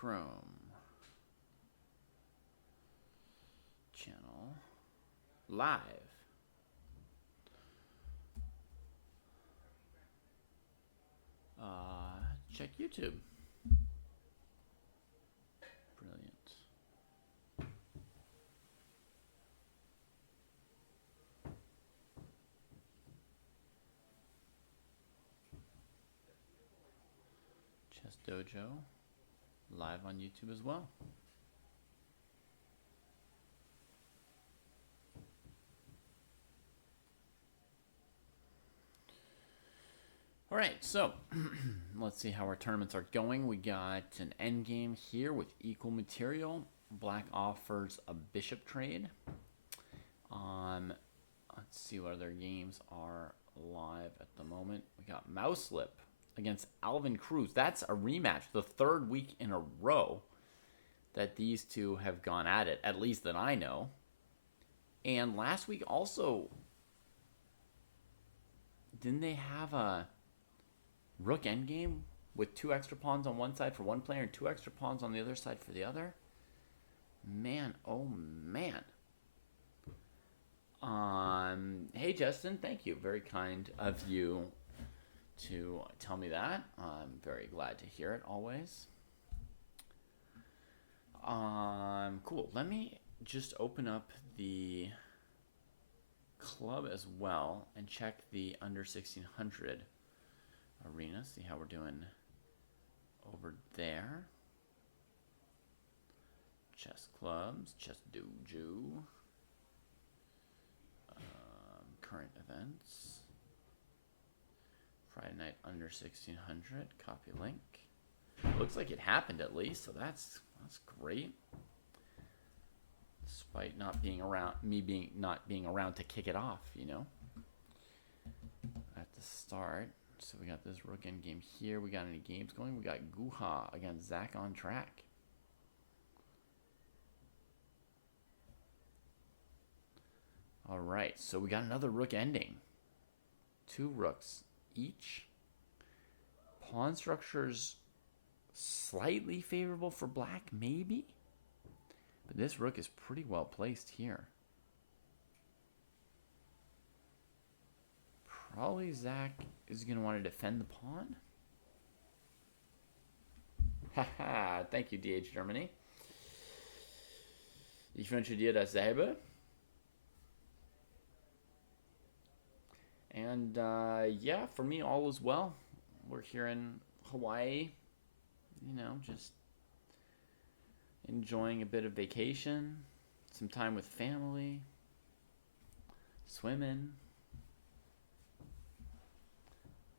Chrome. Channel. Live. Check YouTube. Brilliant. Chess Dojo. Live on YouTube as well. All right, so let's see how our tournaments are going. We got an endgame here with equal material. Black offers a bishop trade. Let's see what other games are live at the moment. We got Mouselip against Alvin Cruz. That's a rematch, the third week in a row that these two have gone at it, at least that I know. And last week also, didn't they have a rook endgame with 2 extra pawns on one side for one player and 2 extra pawns on the other side for the other? Man, oh man. Hey Justin, thank you. Very kind of you to tell me that. I'm very glad to hear it always. Cool. Let me just open up the club as well and check the under 1600 arena. See how we're doing over there. Chess clubs, Chess Dojo. Current events. Friday night under 1600. Copy link. Looks like it happened at least, so that's great. Despite not being around, not being around to kick it off, you know. At the start, so we got this rook endgame here. We got any games going? We got Guha against Zach on track. All right, so we got another rook ending. 2 rooks each. Pawn structures slightly favorable for black, maybe? But this rook is pretty well placed here. Probably Zach is going to want to defend the pawn. Haha, thank you, DH Germany. Ich wünsche dir dasselbe. And yeah, for me, all is well. We're here in Hawaii, you know, just enjoying a bit of vacation, some time with family, swimming,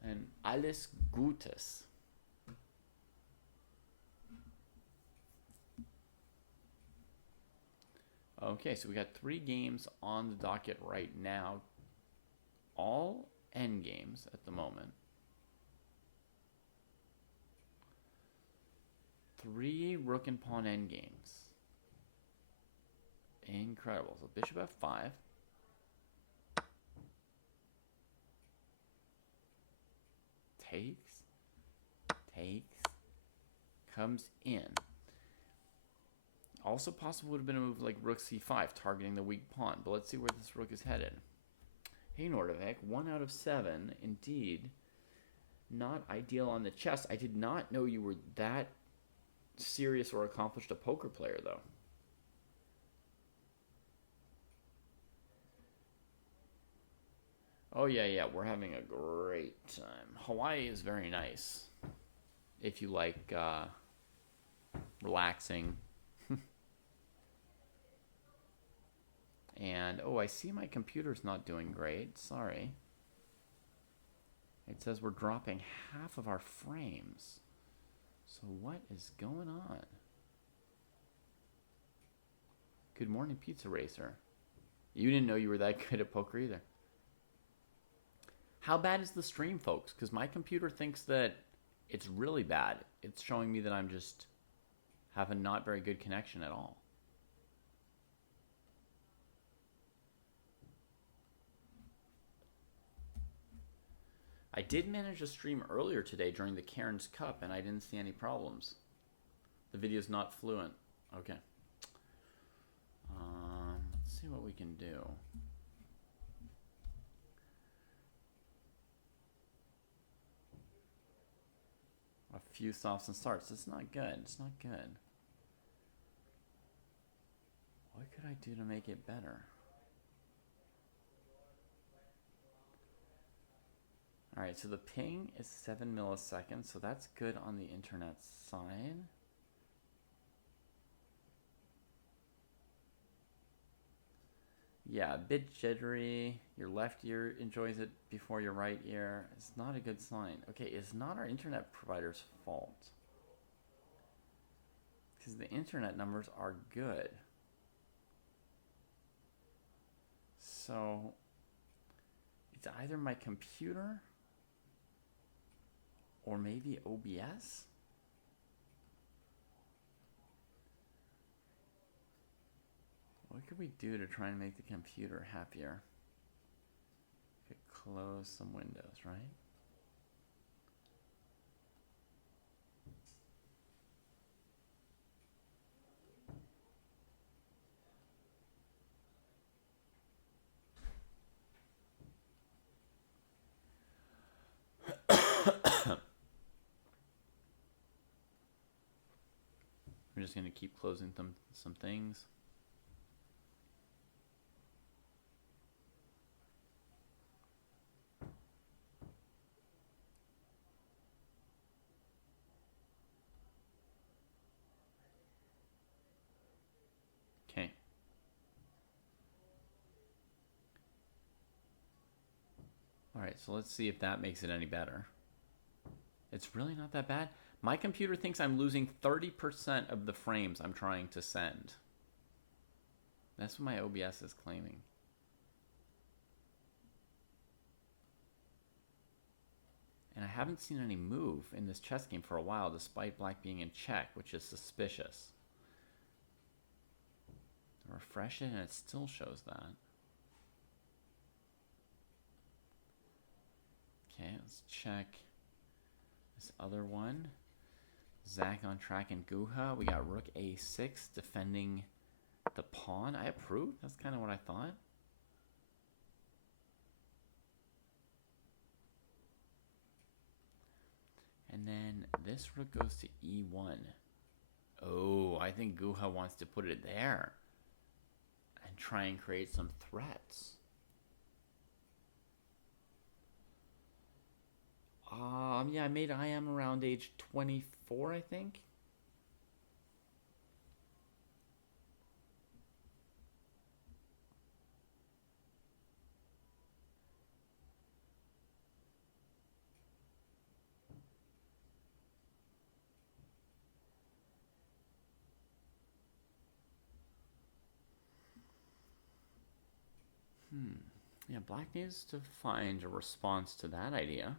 and alles Gutes. Okay, so we got 3 games on the docket right now. All end games at the moment. 3 rook and pawn end games. Incredible. So bishop f5. Takes. Comes in. Also possible would have been a move like rook c5, targeting the weak pawn. But let's see where this rook is headed. Hey Nordovec, 1 out of 7, indeed. Not ideal on the chess. I did not know you were that serious or accomplished a poker player, though. Oh yeah, we're having a great time. Hawaii is very nice. If you like relaxing. And, oh, I see my computer's not doing great. Sorry. It says we're dropping half of our frames. So what is going on? Good morning, Pizza Racer. You didn't know you were that good at poker either. How bad is the stream, folks? Because my computer thinks that it's really bad. It's showing me that I'm just have a not very good connection at all. I did manage to stream earlier today during the Cairns Cup, and I didn't see any problems. The video's not fluent. Okay. Let's see what we can do. A few stops and starts. It's not good. It's not good. What could I do to make it better? All right, so the ping is 7 milliseconds, so that's good on the internet side. Yeah, a bit jittery. Your left ear enjoys it before your right ear. It's not a good sign. Okay, it's not our internet provider's fault. Because the internet numbers are good. So, it's either my computer or maybe OBS? What could we do to try and make the computer happier? We could close some windows, right? We're just going to keep closing some things. Okay. All right, so let's see if that makes it any better. It's really not that bad. My computer thinks I'm losing 30% of the frames I'm trying to send. That's what my OBS is claiming. And I haven't seen any move in this chess game for a while, despite black being in check, which is suspicious. Refresh it and it still shows that. Okay, let's check this other one. Zach on track and Guha. We got rook a6 defending the pawn. I approve. That's kind of what I thought. And then this rook goes to e1. Oh, I think Guha wants to put it there and try and create some threats. Yeah, I made IM around age 24, I think. Yeah, black needs to find a response to that idea.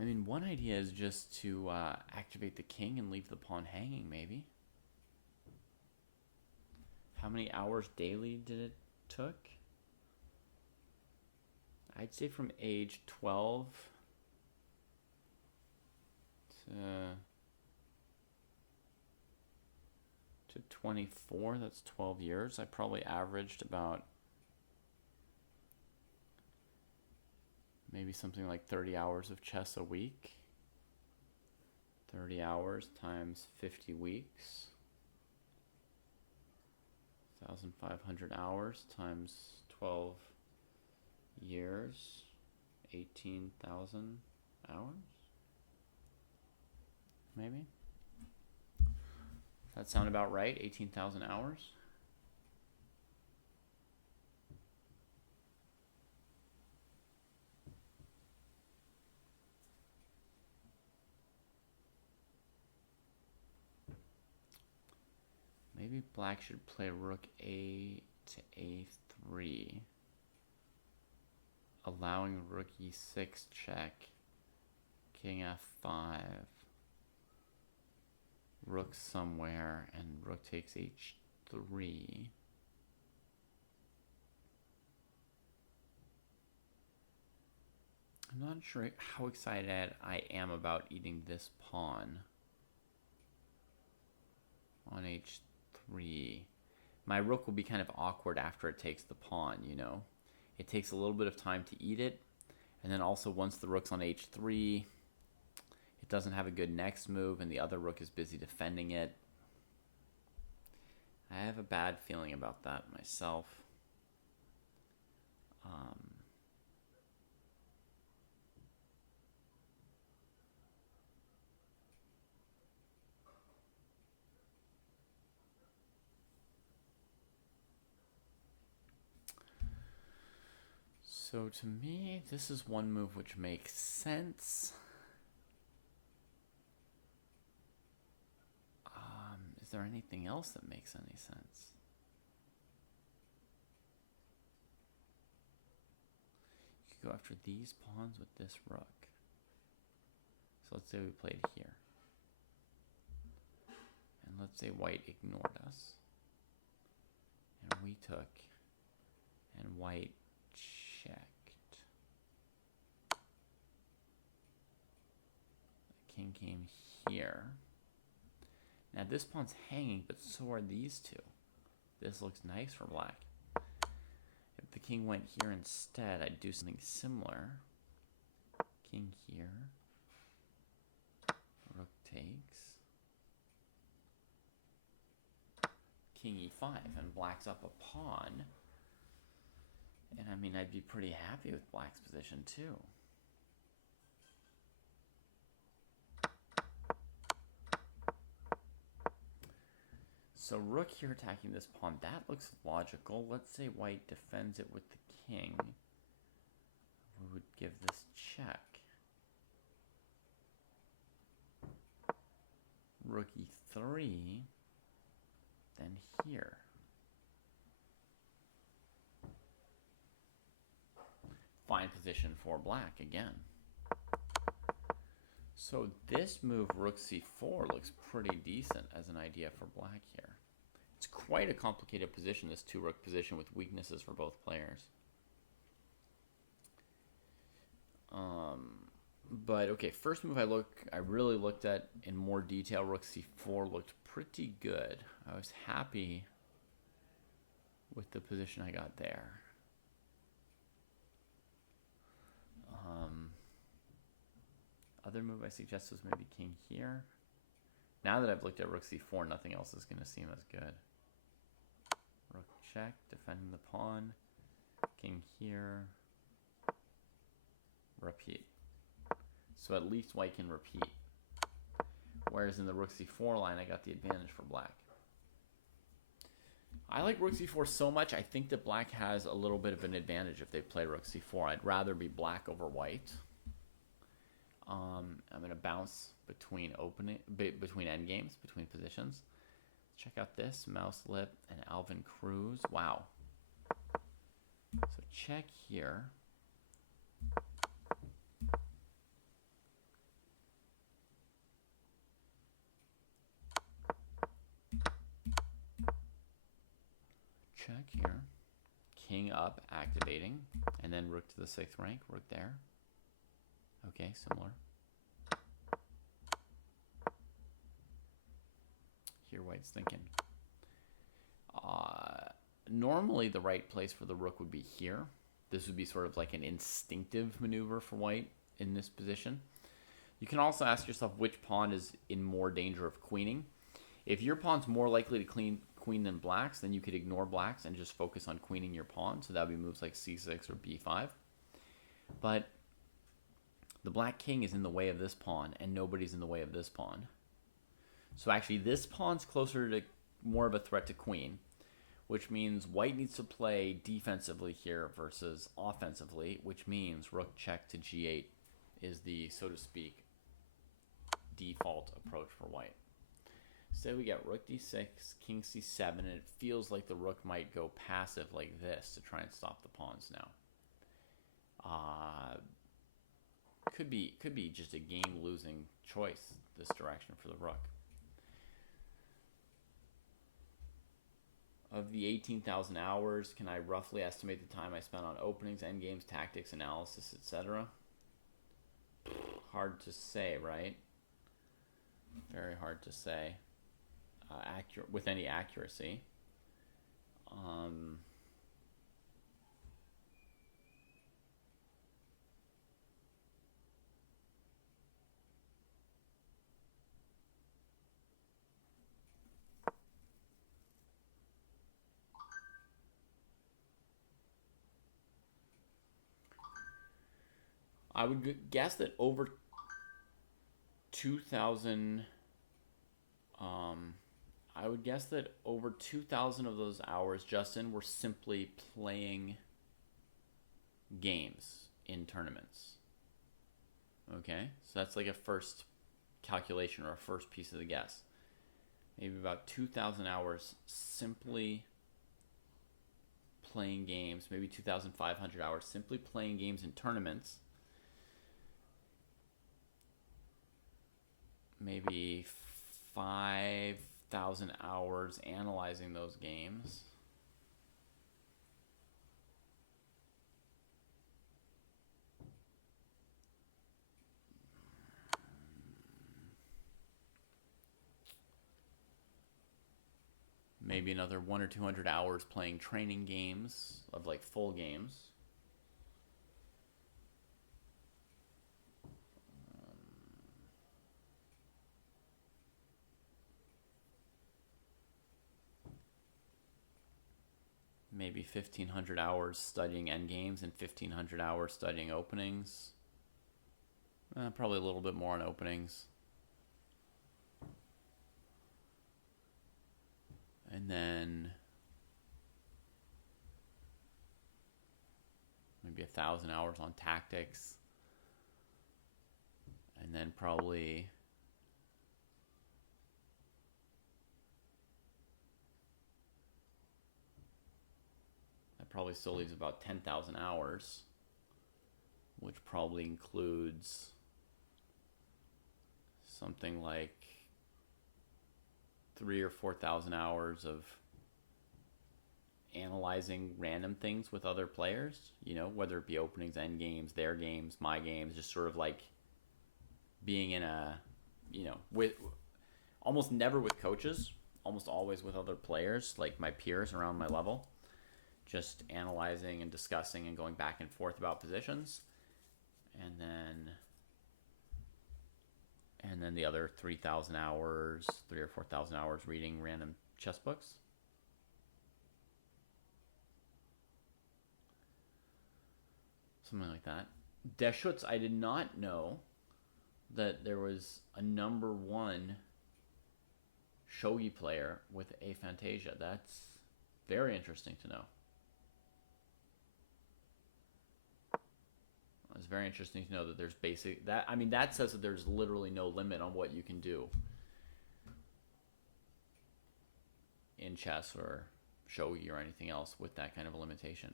I mean, one idea is just to activate the king and leave the pawn hanging, maybe. How many hours daily did it took? I'd say from age 12 to 24, that's 12 years. I probably averaged about maybe something like 30 hours of chess a week. 30 hours times 50 weeks. 1,500 hours times 12 years. 18,000 hours? Maybe? That sound about right? 18,000 hours? Maybe black should play rook a to a3, allowing rook e6 check, king f5, rook somewhere, and rook takes h3. I'm not sure how excited I am about eating this pawn on h3. My rook will be kind of awkward after it takes the pawn, you know. It takes a little bit of time to eat it, and then also once the rook's on h3, it doesn't have a good next move, and the other rook is busy defending it. I have a bad feeling about that myself. So to me, this is one move which makes sense. Is there anything else that makes any sense? You could go after these pawns with this rook. So let's say we played here. And let's say white ignored us. And we took. And white checked. The king came here. Now this pawn's hanging, but so are these two. This looks nice for black. If the king went here instead, I'd do something similar. King here. Rook takes. King e5, and black's up a pawn. And I mean, I'd be pretty happy with black's position too. So rook here attacking this pawn, that looks logical. Let's say white defends it with the king. We would give this check. Rook e3, then here. Fine position for black again. So this move, rook c4, looks pretty decent as an idea for black here. It's quite a complicated position, this two-rook position, with weaknesses for both players. But okay, first move I really looked at in more detail. Rook c4 looked pretty good. I was happy with the position I got there. Other move I suggest was maybe king here. Now that I've looked at rook c4, nothing else is going to seem as good. Rook check, defending the pawn. King here. Repeat. So at least white can repeat. Whereas in the rook c4 line, I got the advantage for black. I like rook c4 so much, I think that black has a little bit of an advantage if they play rook c4. I'd rather be black over white. I'm going to bounce between endgames, between positions. Check out this, Mouse Lip and Alvin Cruz. Wow. So check here. Check here. King up, activating, and then rook to the 6th rank, rook there. Okay, similar. Here white's thinking. Normally the right place for the rook would be here. This would be sort of like an instinctive maneuver for white in this position. You can also ask yourself which pawn is in more danger of queening. If your pawn's more likely to queen than black's, then you could ignore black's and just focus on queening your pawn. So that would be moves like c6 or b5. But the black king is in the way of this pawn, and nobody's in the way of this pawn. So actually, this pawn's closer to more of a threat to queen, which means white needs to play defensively here versus offensively, which means rook check to g8 is the, so to speak, default approach for white. So we get rook d6, king c7, and it feels like the rook might go passive like this to try and stop the pawns now. Could be just a game-losing choice, this direction for the rook. Of the 18,000 hours, can I roughly estimate the time I spent on openings, endgames, tactics, analysis, etc.? Hard to say, right? Very hard to say. Accurate with any accuracy. I would guess that over 2,000. I would guess that over 2,000 of those hours, Justin, were simply playing games in tournaments. Okay, so that's like a first calculation or a first piece of the guess. Maybe about 2,000 hours simply playing games, maybe 2,500 hours simply playing games in tournaments. Maybe 5,000 hours analyzing those games. Maybe another 100 or 200 hours playing training games of like full games. Maybe 1,500 hours studying endgames and 1,500 hours studying openings. Probably a little bit more on openings. And then maybe 1,000 hours on tactics. And then probably that probably still leaves about 10,000 hours, which probably includes something like 3,000 or 4,000 hours of analyzing random things with other players, you know, whether it be openings, end games, their games, my games, just sort of like being in a, you know, with almost never with coaches, almost always with other players, like my peers around my level, just analyzing and discussing and going back and forth about positions. And then the other 3,000 hours, 3,000 or 4,000 hours reading random chess books. Something like that. Deschutes, I did not know that there was a number one shogi player with aphantasia. That's very interesting to know. It's very interesting to know that there's basic that I mean that says that there's literally no limit on what you can do in chess or shogi or anything else with that kind of a limitation.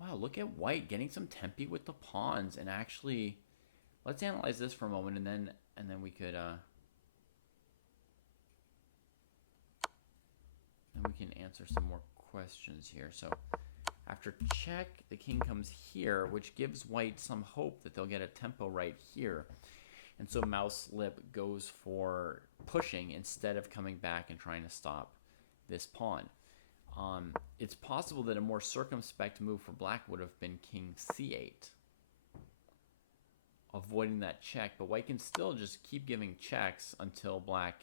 Wow, look at white getting some tempi with the pawns, and actually let's analyze this for a moment, and then we could then we can answer some more questions here. So after check, the king comes here, which gives white some hope that they'll get a tempo right here. And so mouse lip goes for pushing instead of coming back and trying to stop this pawn. It's possible that a more circumspect move for black would have been king c8, avoiding that check, but white can still just keep giving checks until black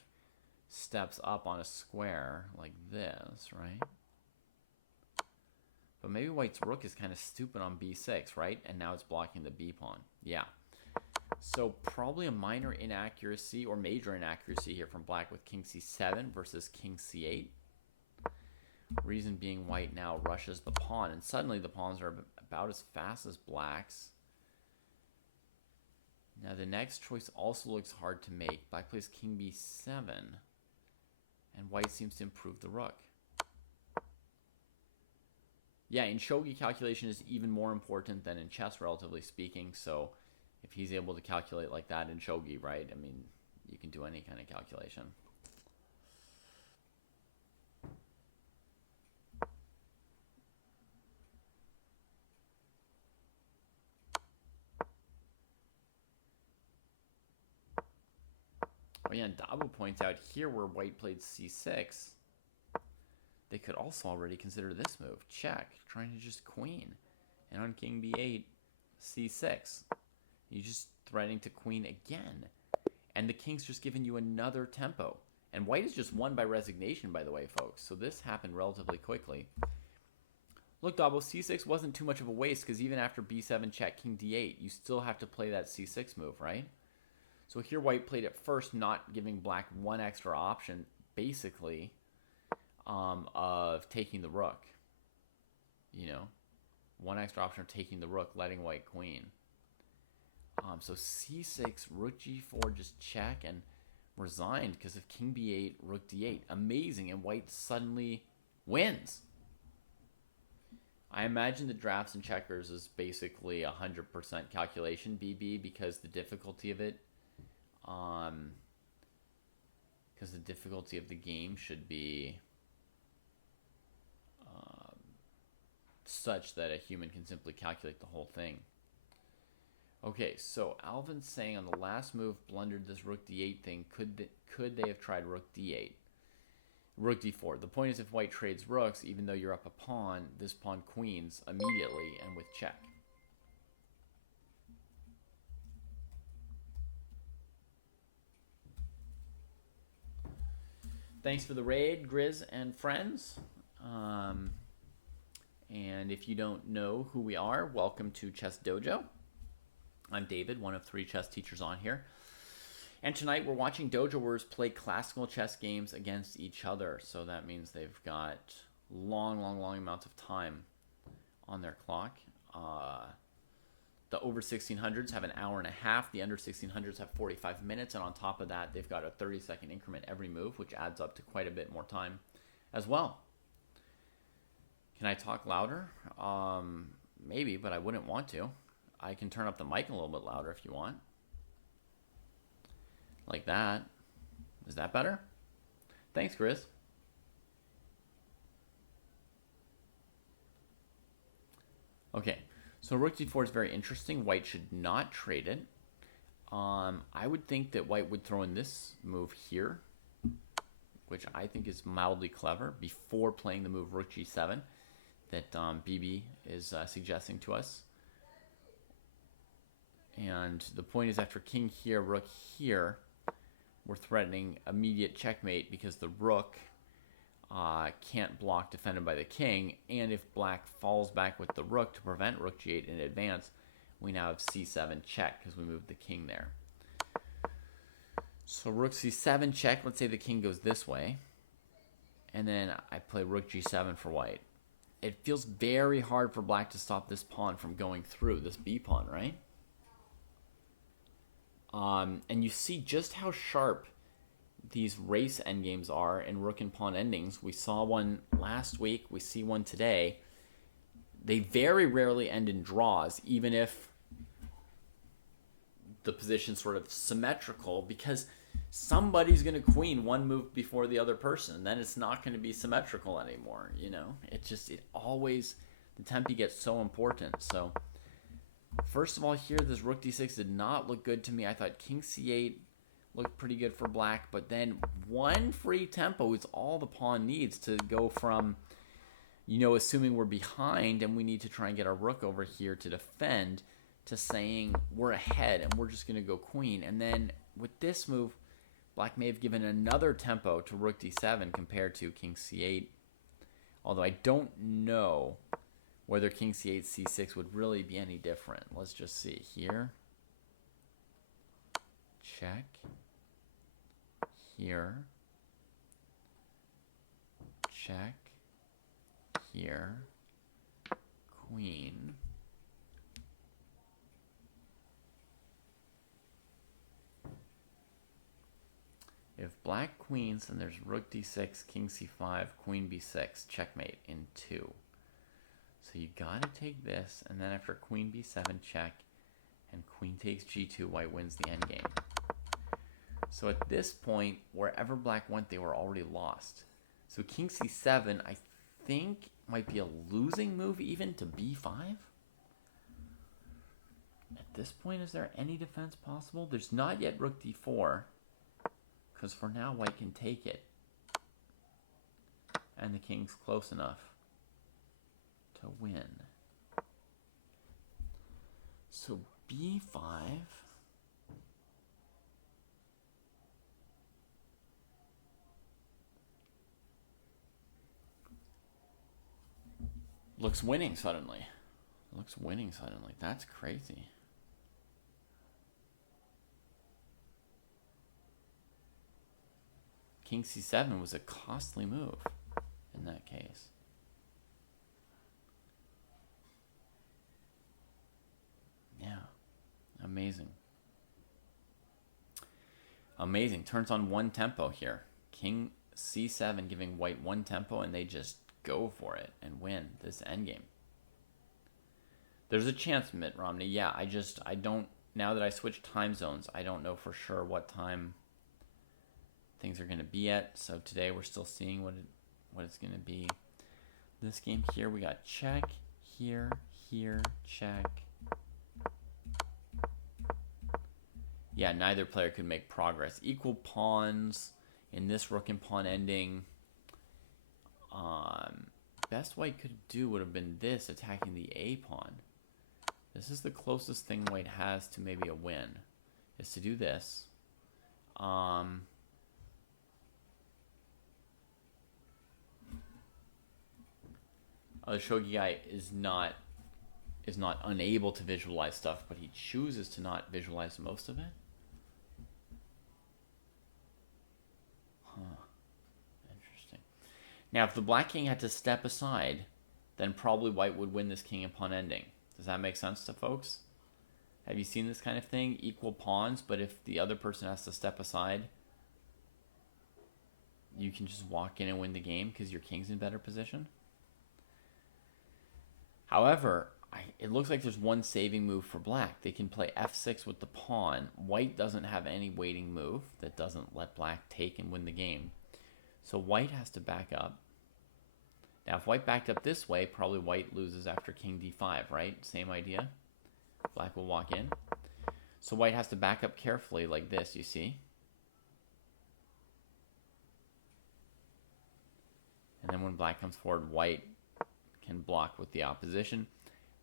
steps up on a square like this, right? But maybe white's rook is kind of stupid on b6, right? And now it's blocking the b pawn. Yeah. So probably a minor inaccuracy or major inaccuracy here from black with king c7 versus king c8. Reason being white now rushes the pawn, and suddenly the pawns are about as fast as black's. Now the next choice also looks hard to make. Black plays king b7, and white seems to improve the rook. Yeah, in shogi, calculation is even more important than in chess, relatively speaking. So if he's able to calculate like that in shogi, right, I mean, you can do any kind of calculation. Oh yeah, and Dabo points out here where white played c6, they could also already consider this move. Check, trying to just queen. And on king b8, c6. You're just threatening to queen again. And the king's just giving you another tempo. And white is just won by resignation, by the way, folks. So this happened relatively quickly. Look, Dabo, c6 wasn't too much of a waste, because even after b7 check, king d8, you still have to play that c6 move, right? So here white played it first, not giving black one extra option, basically, of taking the rook. You know, one extra option of taking the rook, letting white queen. So c6, rook g4, just check, and resigned because of king b8, rook d8. Amazing, and white suddenly wins. I imagine the drafts and checkers is basically 100% calculation, BB, because the difficulty of it, because the difficulty of the game should be such that a human can simply calculate the whole thing. Okay, so Alvin's saying on the last move blundered this rook d8 thing. Could they have tried rook d8? Rook d4. The point is, if white trades rooks, even though you're up a pawn, this pawn queens immediately and with check. Thanks for the raid, Grizz and friends. And if you don't know who we are, welcome to Chess Dojo. I'm David, one of 3 chess teachers on here. And tonight we're watching Dojoers play classical chess games against each other. So that means they've got long amounts of time on their clock. The over 1600s have an hour and a half. The under 1600s have 45 minutes. And on top of that, they've got a 30-second increment every move, which adds up to quite a bit more time as well. Can I talk louder? Maybe, but I wouldn't want to. I can turn up the mic a little bit louder if you want. Like that. Is that better? Thanks, Chris. Okay, so rook d4 is very interesting. White should not trade it. I would think that white would throw in this move here, which I think is mildly clever, before playing the move rook g7 that BB is suggesting to us. And the point is, after king here, rook here, we're threatening immediate checkmate because the rook can't block defended by the king. And if black falls back with the rook to prevent rook g8 in advance, we now have c7 check because we moved the king there. So rook c7 check. Let's say the king goes this way. And then I play rook g7 for white. It feels very hard for black to stop this pawn from going through, this b pawn, right? And you see just how sharp these race endgames are in rook and pawn endings. We saw one last week. We see one today. They very rarely end in draws, even if the position's sort of symmetrical, because somebody's going to queen one move before the other person, and then it's not going to be symmetrical anymore, you know? It always, the tempi gets so important. So first of all, here, this rook d6 did not look good to me. I thought king c8 looked pretty good for black, but then one free tempo is all the pawn needs to go from, you know, assuming we're behind and we need to try and get our rook over here to defend, to saying we're ahead and we're just going to go queen. And then with this move, black may have given another tempo to rook d7 compared to king c8, although I don't know whether king c8, c6 would really be any different. Let's just see here. Check. Here. Check. Here. Queen. If black queens, then there's rook d6, king c5, queen b6, checkmate in 2. So you gotta take this, and then after queen b7 check, and queen takes g2, white wins the endgame. So at this point, wherever black went, they were already lost. So king c7, I think, might be a losing move even to b5. At this point, is there any defense possible? There's not yet rook d4. Because for now, white can take it. And the king's close enough to win. So b5. Looks winning suddenly. That's crazy. King c7 was a costly move in that case. Yeah. Amazing. Amazing. Turns on one tempo here. King c7 giving white one tempo, and they just go for it and win this endgame. There's a chance, Mitt Romney. Yeah, I don't, now that I switched time zones, I don't know for sure what time things are going to be at. So today we're still seeing what it's going to be. This game here, we got check, here, check. Yeah, neither player could make progress. Equal pawns in this rook and pawn ending. Best white could do would have been this, attacking the A pawn. This is the closest thing white has to maybe a win, is to do this. The shogi guy is not unable to visualize stuff, but he chooses to not visualize most of it. Interesting. Now, if the black king had to step aside, then probably white would win this king and pawn ending. Does that make sense to folks? Have you seen this kind of thing? Equal pawns, but if the other person has to step aside, you can just walk in and win the game because your king's in better position. However, it looks like there's one saving move for black. They can play f6 with the pawn. White doesn't have any waiting move that doesn't let black take and win the game. So white has to back up. Now, if white backed up this way, probably white loses after king d5, right? Same idea. Black will walk in. So white has to back up carefully like this, you see? And then when black comes forward, white can block with the opposition.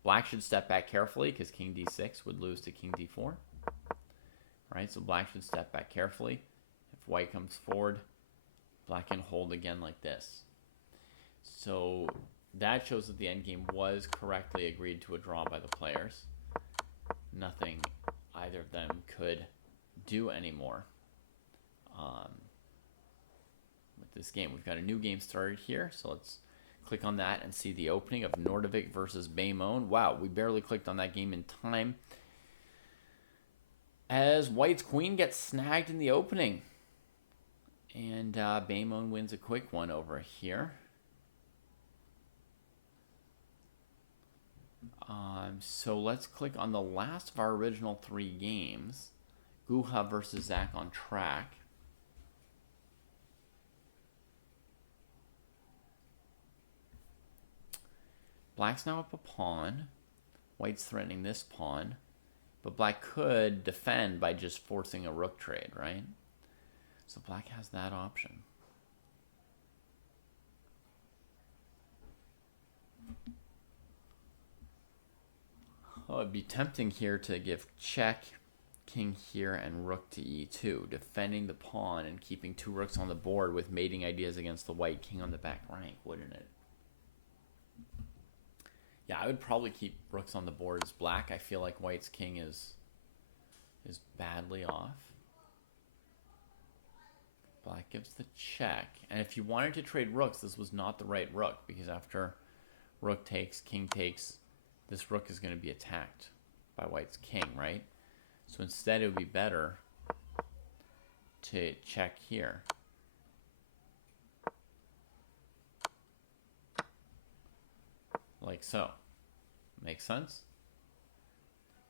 Black should step back carefully because king d6 would lose to king d4. Right, so black should step back carefully. If white comes forward, black can hold again like this. So that shows that the endgame was correctly agreed to a draw by the players. Nothing either of them could do anymore with this game. We've got a new game started here, so let's click on that and see the opening of Nordovic versus Baymon. Wow, we barely clicked on that game in time, as white's queen gets snagged in the opening. And Baymon wins a quick one over here. So let's click on the last of our original 3 games. Guha versus Zach on track. Black's now up a pawn. White's threatening this pawn. But black could defend by just forcing a rook trade, right? So black has that option. Oh, it'd be tempting here to give check, king here, and rook to e2, defending the pawn and keeping 2 rooks on the board with mating ideas against the white king on the back rank, wouldn't it? Yeah, I would probably keep rooks on the board as black. I feel like white's king is badly off. Black gives the check. And if you wanted to trade rooks, this was not the right rook, because after rook takes, king takes, this rook is going to be attacked by white's king, right? So instead it would be better to check here. Like so. Makes sense?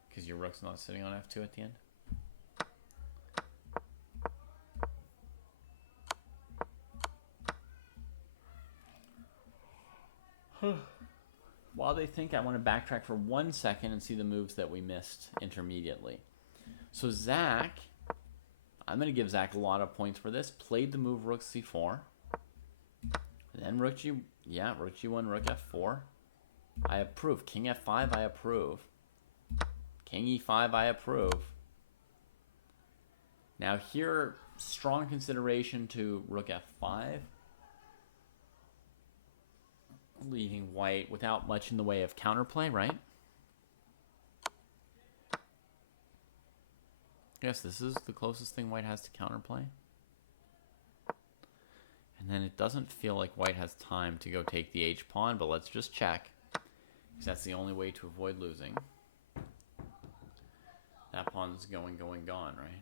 Because your rook's not sitting on f2 at the end. While they think, I want to backtrack for 1 second and see the moves that we missed intermediately. So Zach I'm going to give Zach a lot of points for this. Played the move rook c4. Then rook g1, rook f4. I approve. King f5, I approve. King e5, I approve. Now here, strong consideration to rook f5. Leaving white without much in the way of counterplay, right? Yes, this is the closest thing white has to counterplay. And then it doesn't feel like white has time to go take the h-pawn, but let's just check. Because that's the only way to avoid losing. That pawn's going, gone, right?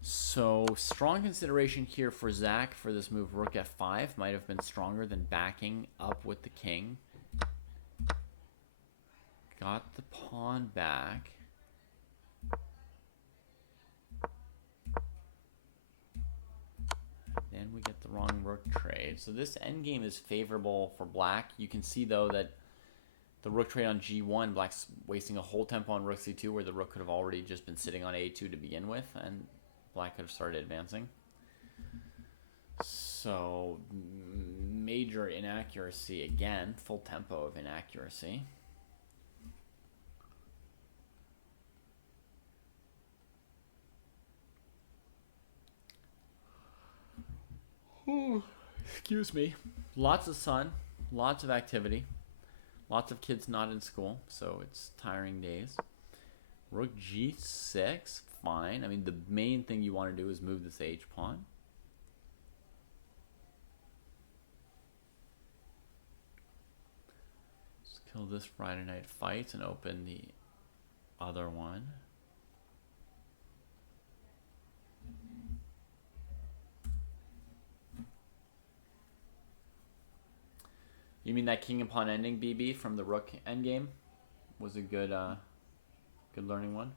So, strong consideration here for Zach for this move rook f5 might have been stronger than backing up with the king. Got the pawn back. Then we get the wrong rook trade. So this endgame is favorable for black. You can see, though, that the rook trade on g1, black's wasting a whole tempo on rook c2 where the rook could have already just been sitting on a2 to begin with, and black could have started advancing. So, major inaccuracy again, full tempo of inaccuracy. Ooh, excuse me. Lots of sun, lots of activity, lots of kids not in school, so it's tiring days. Rook g6, fine. I mean, the main thing you want to do is move this h-pawn. Let's kill this Friday night fight and open the other one. You mean that king and pawn ending, BB, from the rook endgame was a good learning one?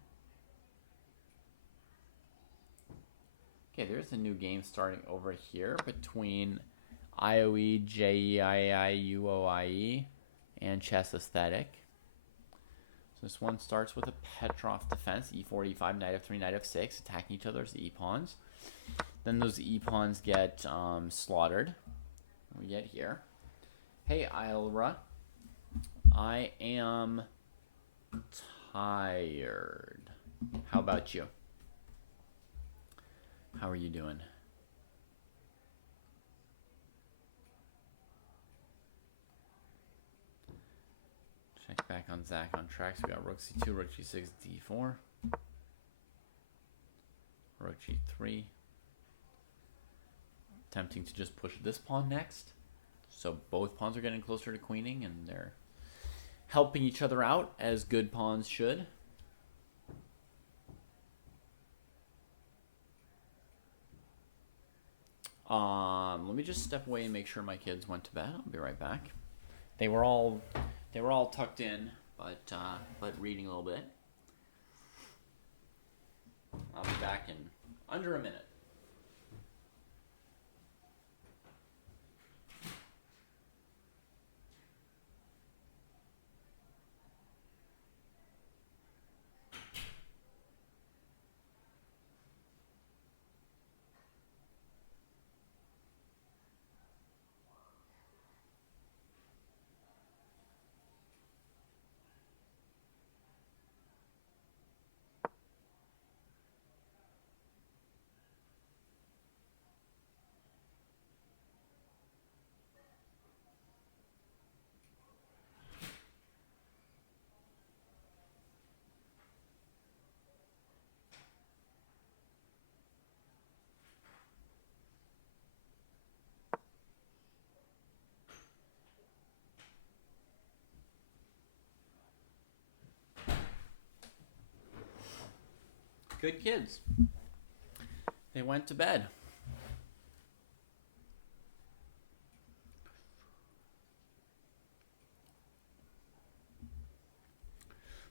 Okay, there's a new game starting over here between IOE, JEII, UOIE, and Chess Aesthetic. So this one starts with a Petrov defense, e4, e5, knight f3, knight f6, attacking each other's e-pawns. Then those e-pawns get slaughtered. We get here. Hey, Ilra. I am tired. How about you? How are you doing? Check back on Zach on track. So we got rook c2, rook g6, d4. Rook g3. Tempting to just push this pawn next. So both pawns are getting closer to queening, and they're helping each other out, as good pawns should. Let me just step away and make sure my kids went to bed. I'll be right back. They were all tucked in, but reading a little bit. I'll be back in under a minute. Good kids. They went to bed.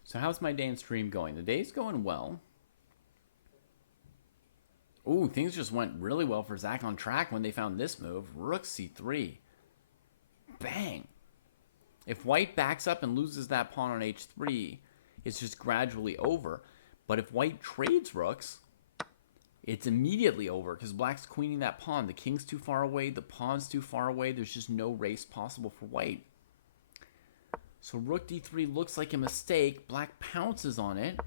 So how's my day in stream going? The day's going well. Ooh, things just went really well for Zach on track when they found this move. Rook c3. bang. If white backs up and loses that pawn on h3, it's just gradually over. But if white trades rooks, it's immediately over because black's queening that pawn. The king's too far away. The pawn's too far away. There's just no race possible for white. So rook d3 looks like a mistake. Black pounces on it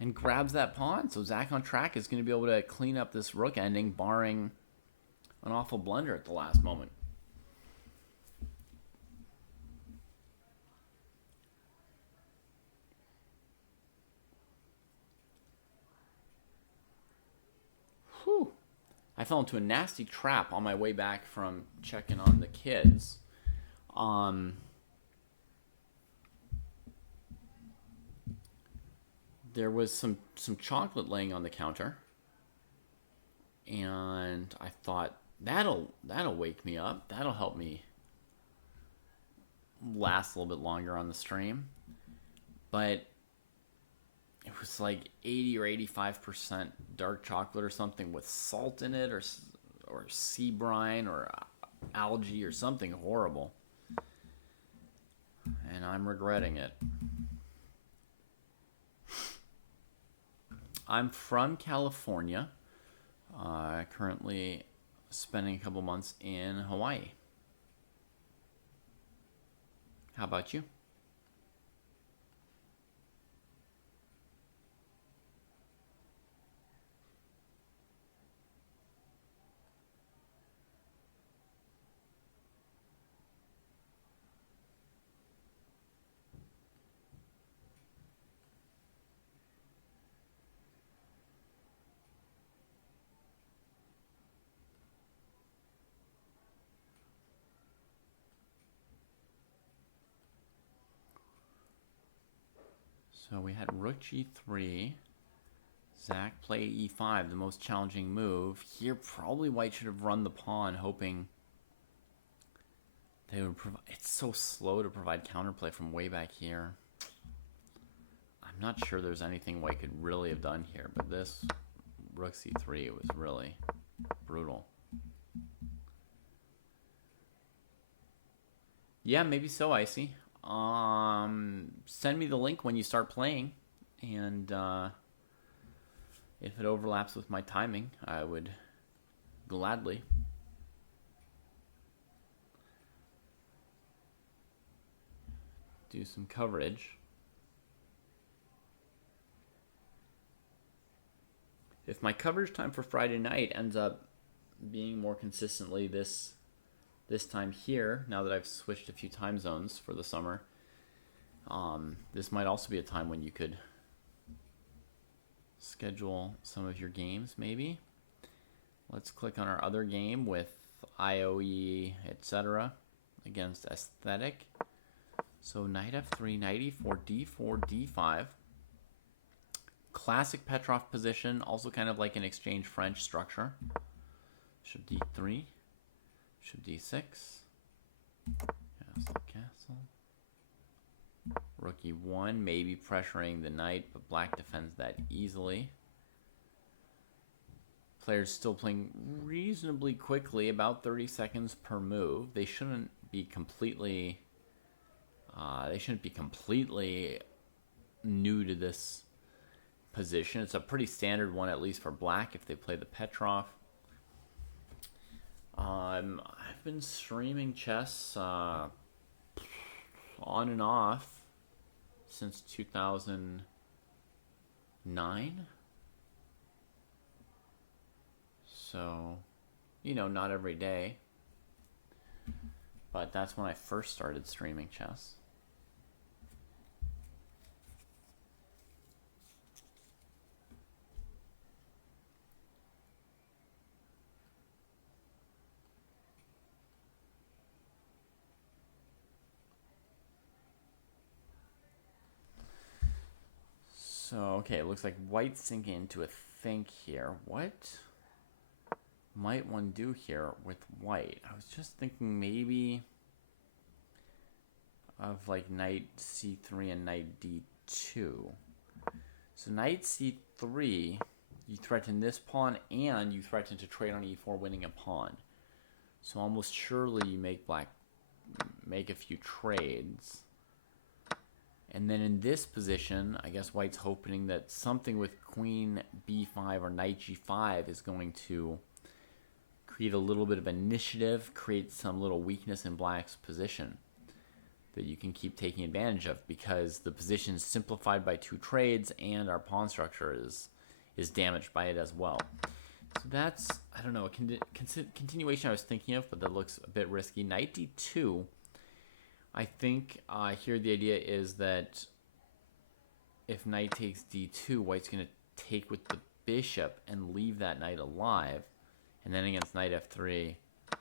and grabs that pawn. So Zach on track is going to be able to clean up this rook ending, barring an awful blunder at the last moment. Whew. I fell into a nasty trap on my way back from checking on the kids. There was some chocolate laying on the counter, and I thought that'll wake me up. That'll help me last a little bit longer on the stream. But it was like 80 or 85% dark chocolate or something with salt in it, or sea brine or algae or something horrible, and I'm regretting it. I'm from California, currently spending a couple months in Hawaii. How about you? So we had rook g3, Zach play e5, the most challenging move. Here probably white should have run the pawn, hoping they would provide. It's so slow to provide counterplay from way back here. I'm not sure there's anything white could really have done here, but this rook c3 was really brutal. Yeah, maybe so, Icy. Send me the link when you start playing, and if it overlaps with my timing, I would gladly. Do some coverage. If my coverage time for Friday night ends up being more consistently this time here, now that I've switched a few time zones for the summer, this might also be a time when you could schedule some of your games, maybe. Let's click on our other game with IOE, etc. against Aesthetic. So knight f3, knight e4, d4, d5. Classic Petrov position, also kind of like an exchange French structure. Bishop d3, bishop d6. Castle, castle. Rook e1, maybe pressuring the knight, but black defends that easily. Players still playing reasonably quickly, about 30 seconds per move. They shouldn't be completely new to this position. It's a pretty standard one, at least for black, if they play the Petrov. I've been streaming chess on and off since 2009. So, not every day. But that's when I first started streaming chess. So, okay, it looks like white's sinking into a think here. What might one do here with white? I was just thinking maybe of like knight c3 and knight d2. So knight c3, you threaten this pawn and you threaten to trade on e4, winning a pawn. So almost surely you make black make a few trades. And then in this position, I guess white's hoping that something with queen b5 or knight g5 is going to create a little bit of initiative, create some little weakness in black's position that you can keep taking advantage of, because the position is simplified by 2 trades and our pawn structure is damaged by it as well. So that's, I don't know, a continuation I was thinking of, but that looks a bit risky. Knight d2. I think here the idea is that if knight takes d2, white's going to take with the bishop and leave that knight alive. And then against knight f3,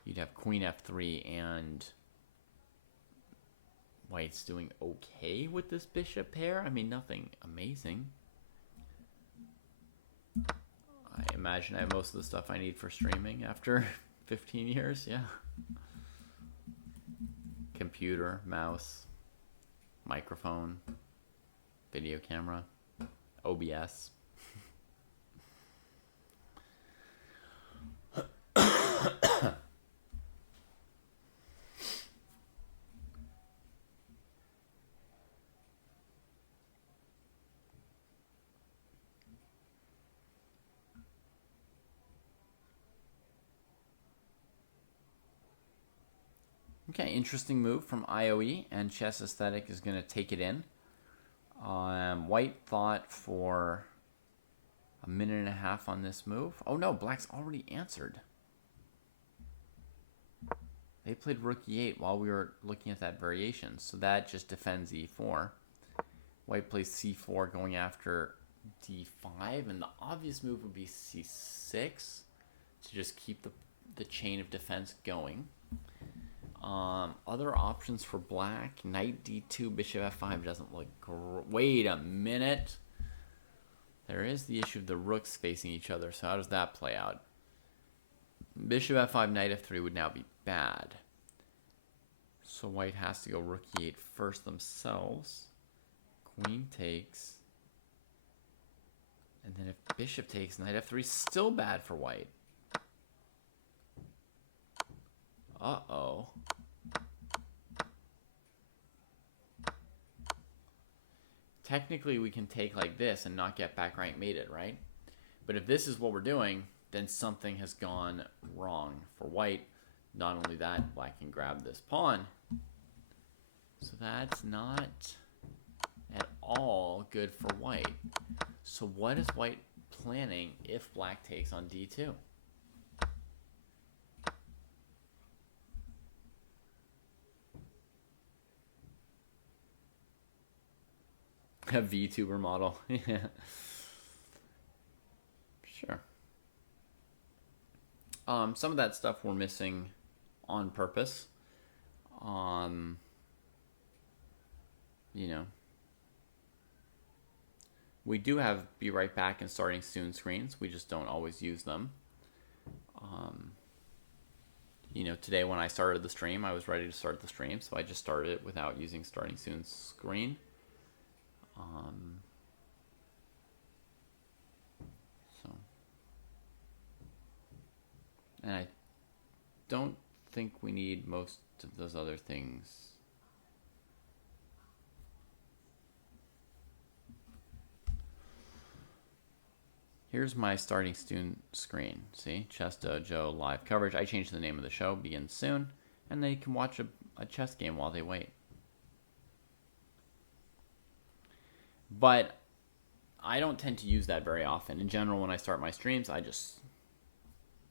you'd have queen f3, and white's doing okay with this bishop pair. I mean, nothing amazing. I imagine I have most of the stuff I need for streaming after 15 years, yeah. Computer, mouse, microphone, video camera, OBS. Okay, interesting move from IOE, and Chess Aesthetic is going to take it in. White thought for a minute and a half on this move. Oh no, black's already answered. They played rook e8 while we were looking at that variation, so that just defends e4. White plays c4 going after d5, and the obvious move would be c6 to just keep the chain of defense going. Other options for black, knight d2, bishop f5 doesn't look great. Wait a minute. There is the issue of the rooks facing each other, so how does that play out? Bishop f5, knight f3 would now be bad. So white has to go rook e8 first themselves. Queen takes. And then if bishop takes, knight f3 is still bad for white. Uh-oh. Technically, we can take like this and not get back rank mated, right? But if this is what we're doing, then something has gone wrong for white. Not only that, black can grab this pawn. So that's not at all good for white. So what is white planning if black takes on d2? A VTuber model. Yeah. Sure. Some of that stuff we're missing on purpose. You know, we do have be right back and starting soon screens. We just don't always use them. You know, today when I started the stream, I was ready to start the stream, so I just started it without using starting soon screen. And I don't think we need most of those other things. Here's my starting student screen. See, Chess Dojo live coverage. I changed the name of the show, begins soon, and they can watch a chess game while they wait. But I don't tend to use that very often. In general, when I start my streams, I just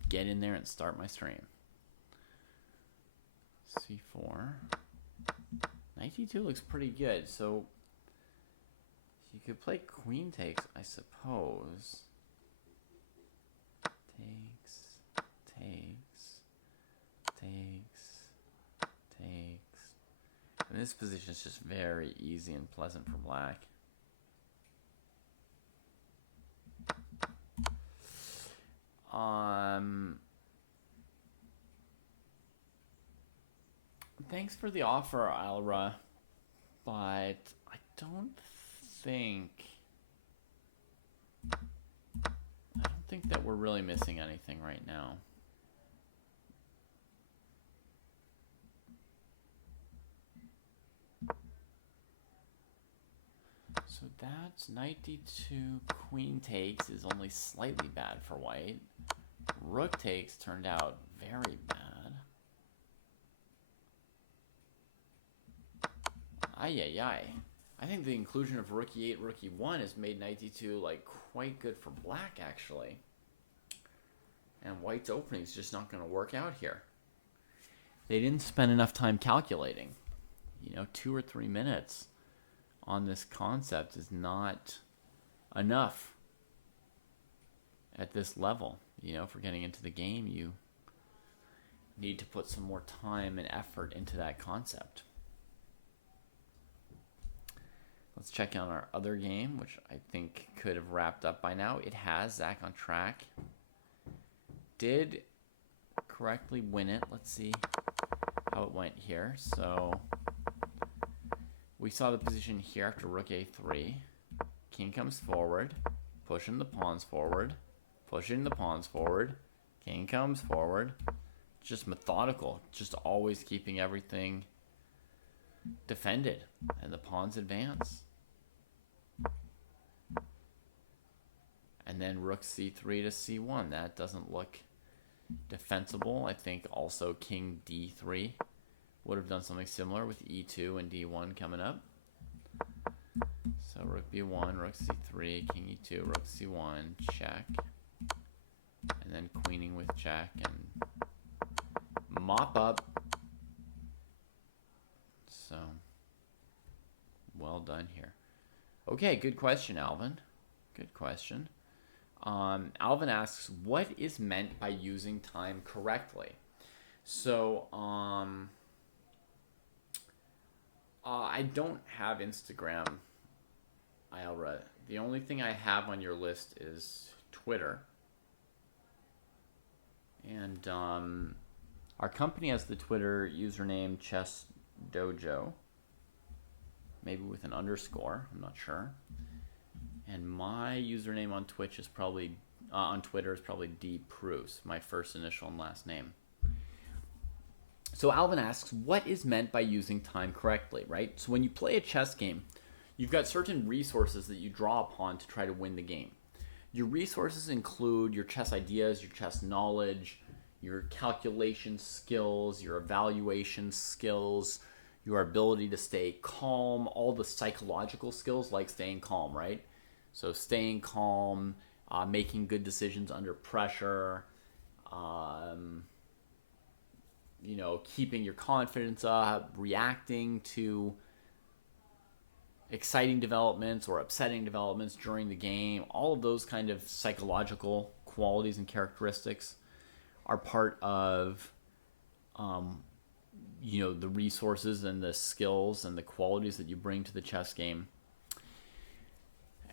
get in there and start my stream. C4. Knight d2 looks pretty good. So you could play queen takes, I suppose. Takes. And this position is just very easy and pleasant for black. Thanks for the offer, Alra, but I don't think that we're really missing anything right now. So that's knight d2, queen takes is only slightly bad for white. Rook takes turned out very bad. Ay, ay, ay. I think the inclusion of rook e8, rook e1 has made knight d2 like quite good for black, actually. And white's opening is just not going to work out here. They didn't spend enough time calculating. 2 or 3 minutes on this concept is not enough at this level. For getting into the game, you need to put some more time and effort into that concept. Let's check out our other game, which I think could have wrapped up by now. It has. Zach on track. Did correctly win it. Let's see how it went here. So we saw the position here after rook a3. King comes forward, pushing the pawns forward, pushing the pawns forward. King comes forward. Just methodical, just always keeping everything defended, and the pawns advance. And then rook c3 to c1. That doesn't look defensible. I think also king d3 would have done something similar with e2 and d1 coming up. So rook b1, rook c3, king e2, rook c1, check. And then queening with check and mop up. So, well done here. Okay, good question, Alvin. Good question. Alvin asks, what is meant by using time correctly? So, I don't have Instagram, Ira. The only thing I have on your list is Twitter. And our company has the Twitter username ChessDojo. Maybe with an underscore, I'm not sure. And my username on Twitch is probably on Twitter is probably D Pruess, my first initial and last name. So Alvin asks, what is meant by using time correctly, right? So when you play a chess game, you've got certain resources that you draw upon to try to win the game. Your resources include your chess ideas, your chess knowledge, your calculation skills, your evaluation skills, your ability to stay calm, all the psychological skills like staying calm, right? So staying calm, making good decisions under pressure, keeping your confidence up, reacting to exciting developments or upsetting developments during the game. All of those kind of psychological qualities and characteristics are part of the resources and the skills and the qualities that you bring to the chess game.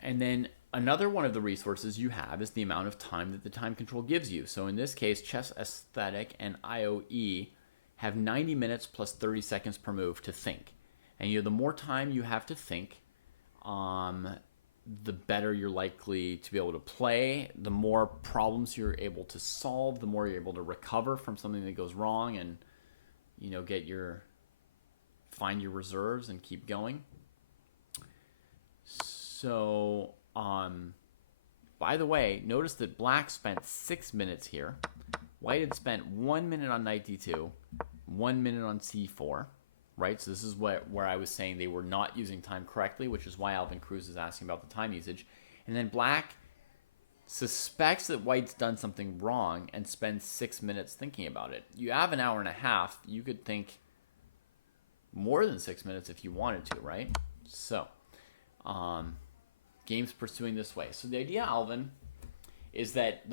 And then another one of the resources you have is the amount of time that the time control gives you. So in this case, Chess Aesthetic and IOE have 90 minutes plus 30 seconds per move to think. And the more time you have to think, the better you're likely to be able to play, the more problems you're able to solve, the more you're able to recover from something that goes wrong and, find your reserves and keep going. So, by the way, notice that black spent 6 minutes here. White had spent 1 minute on knight d2, 1 minute on c4. Right, so this is where I was saying they were not using time correctly, which is why Alvin Cruz is asking about the time usage. And then black suspects that white's done something wrong and spends 6 minutes thinking about it. You have an hour and a half. You could think more than 6 minutes if you wanted to, right? So, game's pursuing this way. So the idea, Alvin, is that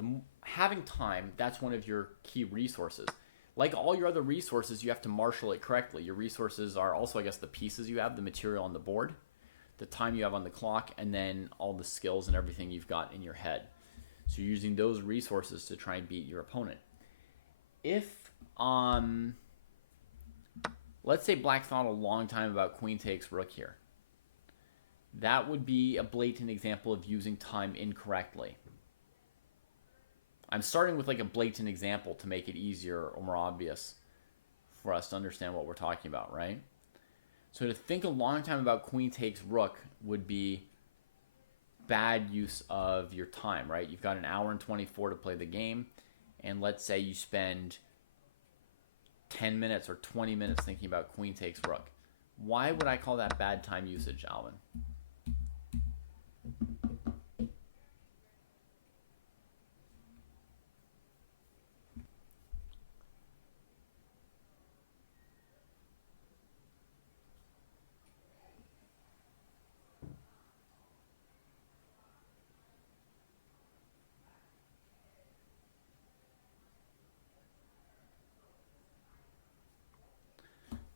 having time, that's one of your key resources. Like all your other resources, you have to marshal it correctly. Your resources are also, I guess, the pieces you have, the material on the board, the time you have on the clock, and then all the skills and everything you've got in your head. So you're using those resources to try and beat your opponent. If, let's say black thought a long time about queen takes rook here. That would be a blatant example of using time incorrectly. I'm starting with like a blatant example to make it easier or more obvious for us to understand what we're talking about, right? So to think a long time about queen takes rook would be bad use of your time, right? You've got an hour and 24 to play the game, and let's say you spend 10 minutes or 20 minutes thinking about queen takes rook. Why would I call that bad time usage, Alvin?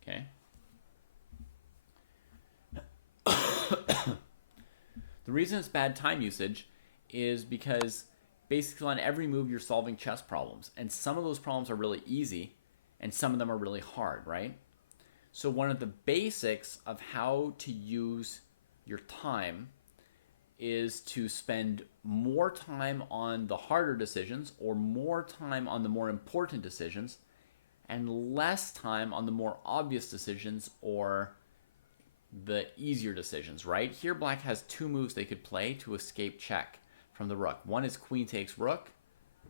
Okay. The reason it's bad time usage is because basically on every move you're solving chess problems, and some of those problems are really easy and some of them are really hard, right? So one of the basics of how to use your time is to spend more time on the harder decisions or more time on the more important decisions and less time on the more obvious decisions or the easier decisions, right? Here black has two moves they could play to escape check from the rook. One is queen takes rook,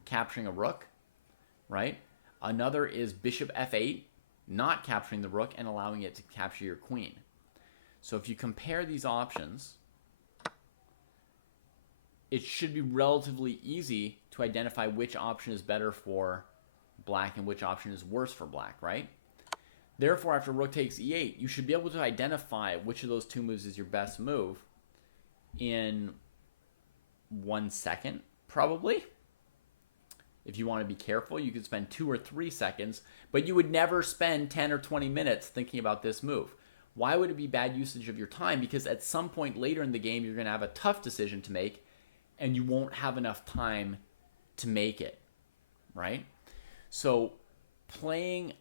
capturing a rook, right? Another is bishop f8, not capturing the rook and allowing it to capture your queen. So if you compare these options, it should be relatively easy to identify which option is better for black and which option is worse for black, right? Therefore, after rook takes e8, you should be able to identify which of those two moves is your best move in 1 second, probably. If you want to be careful, you could spend 2 or 3 seconds, but you would never spend 10 or 20 minutes thinking about this move. Why would it be bad usage of your time? Because at some point later in the game, you're going to have a tough decision to make, and you won't have enough time to make it, right? So playing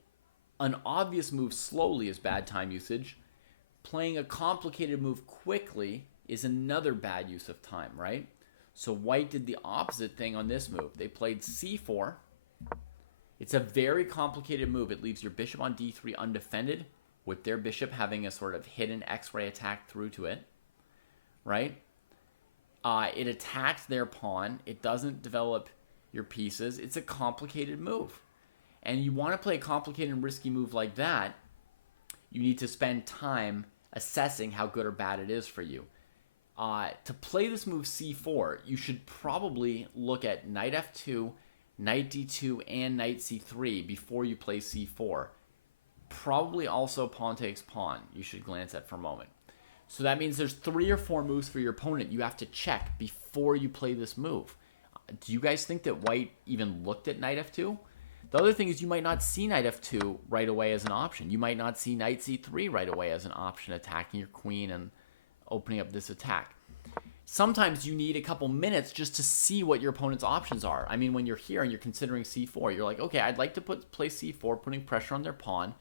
an obvious move slowly is bad time usage. Playing a complicated move quickly is another bad use of time, right? So white did the opposite thing on this move. They played c4. It's a very complicated move. It leaves your bishop on d3 undefended, with their bishop having a sort of hidden x-ray attack through to it, right? It attacks their pawn. It doesn't develop your pieces. It's a complicated move. And you want to play a complicated and risky move like that, you need to spend time assessing how good or bad it is for you. To play this move c4, you should probably look at knight f2, knight d2, and knight c3 before you play c4. Probably also pawn takes pawn you should glance at for a moment. So that means there's 3 or 4 moves for your opponent you have to check before you play this move. Do you guys think that white even looked at knight f2? The other thing is you might not see knight f2 right away as an option. You might not see knight c3 right away as an option, attacking your queen and opening up this attack. Sometimes you need a couple minutes just to see what your opponent's options are. I mean, when you're here and you're considering c4, you're like, okay, I'd like to play c4, putting pressure on their pawn.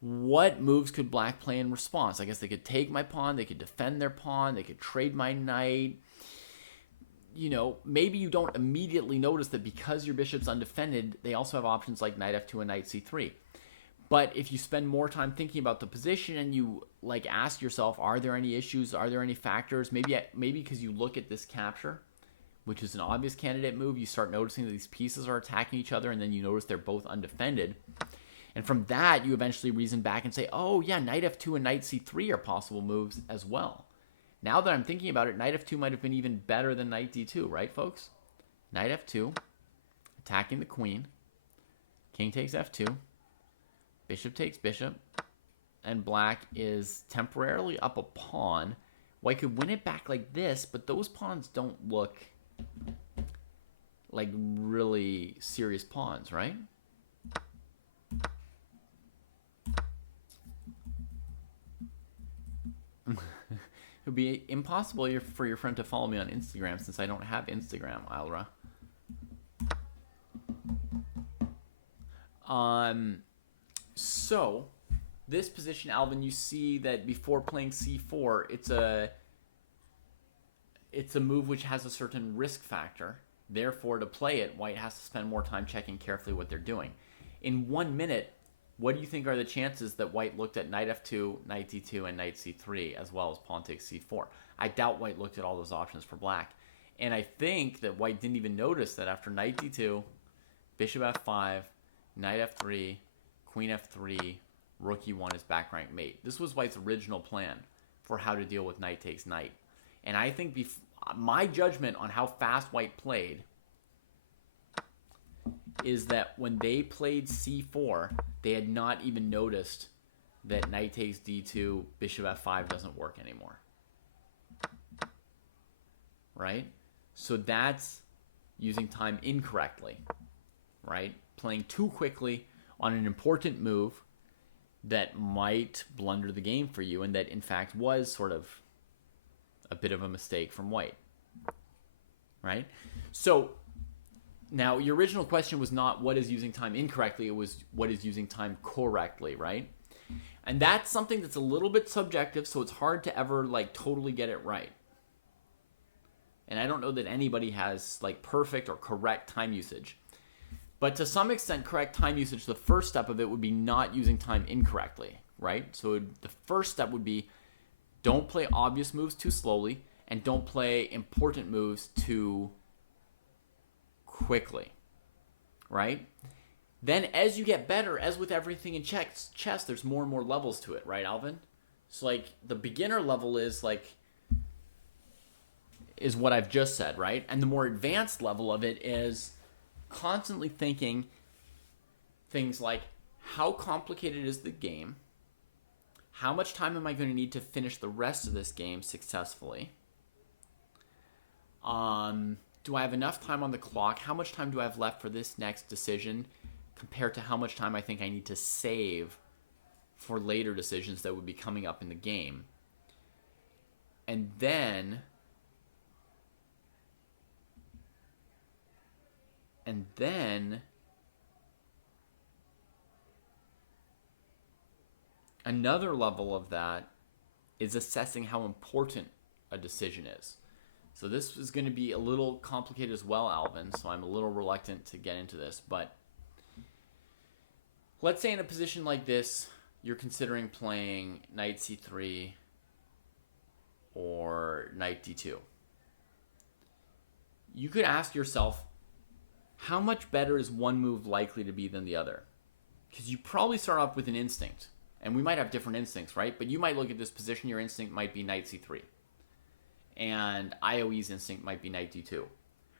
What moves could black play in response? I guess they could take my pawn, they could defend their pawn, they could trade my knight. You know, maybe you don't immediately notice that because your bishop's undefended, they also have options like knight f2 and knight c3. But if you spend more time thinking about the position and you like ask yourself, are there any issues? Are there any factors? Maybe because you look at this capture, which is an obvious candidate move, you start noticing that these pieces are attacking each other, and then you notice they're both undefended. And from that, you eventually reason back and say, oh yeah, knight f2 and knight c3 are possible moves as well. Now that I'm thinking about it, knight f2 might have been even better than knight d2, right, folks? Knight f2, attacking the queen. King takes f2. Bishop takes bishop. And black is temporarily up a pawn. White could win it back like this, but those pawns don't look like really serious pawns, right? It would be impossible for your friend to follow me on Instagram since I don't have Instagram, Ilra. So, this position, Alvin, you see that before playing c4, it's a move which has a certain risk factor. Therefore, to play it, white has to spend more time checking carefully what they're doing. In 1 minute, what do you think are the chances that white looked at knight f2, knight d2, and knight c3, as well as pawn takes c4? I doubt white looked at all those options for black. And I think that white didn't even notice that after knight d2, bishop f5, knight f3, queen f3, rook e1 is back rank mate. This was white's original plan for how to deal with knight takes knight. And I think my judgment on how fast white played is that when they played c4, they had not even noticed that knight takes d2, bishop f5 doesn't work anymore. Right? So that's using time incorrectly, right? Playing too quickly on an important move that might blunder the game for you, and that in fact was sort of a bit of a mistake from white, right? So now your original question was not what is using time incorrectly, it was what is using time correctly, right? And that's something that's a little bit subjective, so it's hard to ever like totally get it right. And I don't know that anybody has like perfect or correct time usage. But to some extent, correct time usage, the first step of it would be not using time incorrectly, right? So the first step would be don't play obvious moves too slowly, and don't play important moves too quickly, right? Then as you get better, as with everything in chess, there's more and more levels to it, right, Alvin? So like the beginner level is what I've just said, right? And the more advanced level of it is constantly thinking things like, how complicated is the game? How much time am I going to need to finish the rest of this game successfully? Do I have enough time on the clock? How much time do I have left for this next decision compared to how much time I think I need to save for later decisions that would be coming up in the game? And then another level of that is assessing how important a decision is. So this is going to be a little complicated as well, Alvin, so I'm a little reluctant to get into this. But let's say in a position like this, you're considering playing knight c3 or knight d2. You could ask yourself, how much better is one move likely to be than the other? Because you probably start off with an instinct. And we might have different instincts, right? But you might look at this position, your instinct might be knight c3. And IOE's instinct might be knight d2.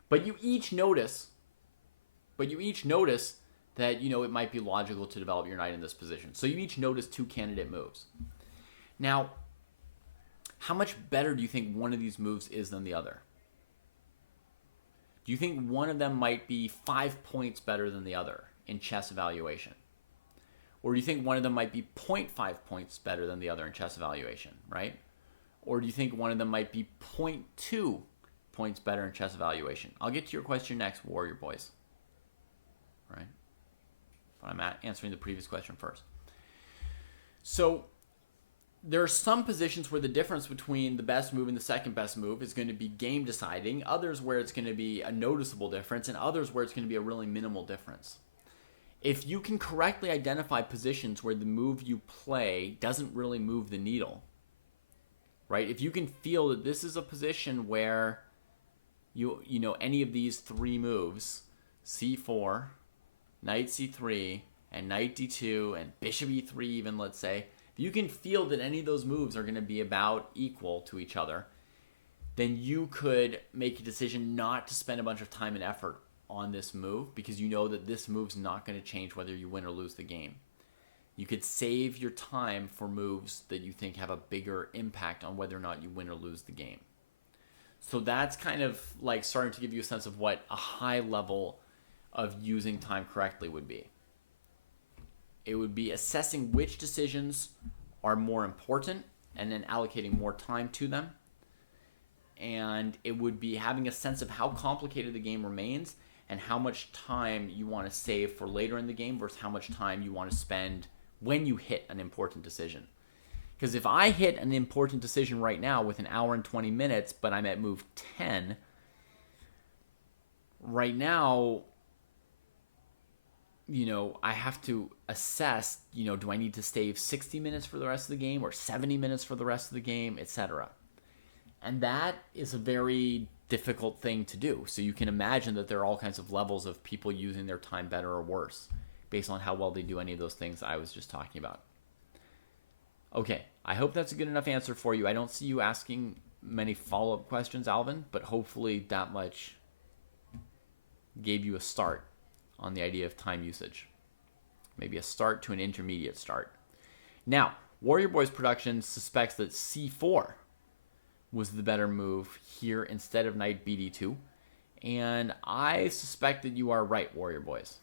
But you each notice that, it might be logical to develop your knight in this position. So you each notice two candidate moves. Now, how much better do you think one of these moves is than the other? Do you think one of them might be 5 points better than the other in chess evaluation? Or do you think one of them might be 0.5 points better than the other in chess evaluation, right? Or do you think one of them might be 0.2 points better in chess evaluation? I'll get to your question next, Warrior Boys. Right? But I'm answering the previous question first. So there are some positions where the difference between the best move and the second best move is going to be game deciding, others where it's going to be a noticeable difference, and others where it's going to be a really minimal difference. If you can correctly identify positions where the move you play doesn't really move the needle, right? If you can feel that this is a position where any of these three moves, c4, knight c3, and knight d2, and bishop e3 even, let's say, if you can feel that any of those moves are going to be about equal to each other, then you could make a decision not to spend a bunch of time and effort on this move, because you know that this move's not going to change whether you win or lose the game. You could save your time for moves that you think have a bigger impact on whether or not you win or lose the game. So that's kind of like starting to give you a sense of what a high level of using time correctly would be. It would be assessing which decisions are more important and then allocating more time to them. And it would be having a sense of how complicated the game remains and how much time you want to save for later in the game versus how much time you want to spend when you hit an important decision. Because if I hit an important decision right now with an hour and 20 minutes, but I'm at move 10, right now, I have to assess, do I need to stay 60 minutes for the rest of the game or 70 minutes for the rest of the game, etc. And that is a very difficult thing to do. So you can imagine that there are all kinds of levels of people using their time better or worse based on how well they do any of those things I was just talking about. Okay, I hope that's a good enough answer for you. I don't see you asking many follow-up questions, Alvin, but hopefully that much gave you a start on the idea of time usage. Maybe a start to an intermediate start. Now, Warrior Boys Productions suspects that c4 was the better move here instead of knight bd2. And I suspect that you are right, Warrior Boys.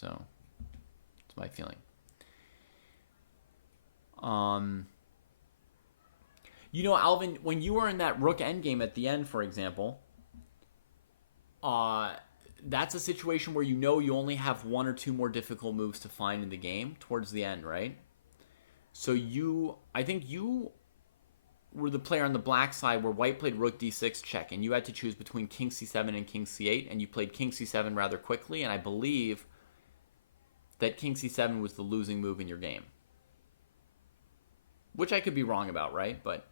So, that's my feeling. Alvin, when you were in that rook endgame at the end, for example, that's a situation where you only have one or two more difficult moves to find in the game towards the end, right? So I think you were the player on the black side where white played rook d6 check, and you had to choose between king c7 and king c8, and you played king c7 rather quickly, and I believe that king c7 was the losing move in your game. Which I could be wrong about, right? But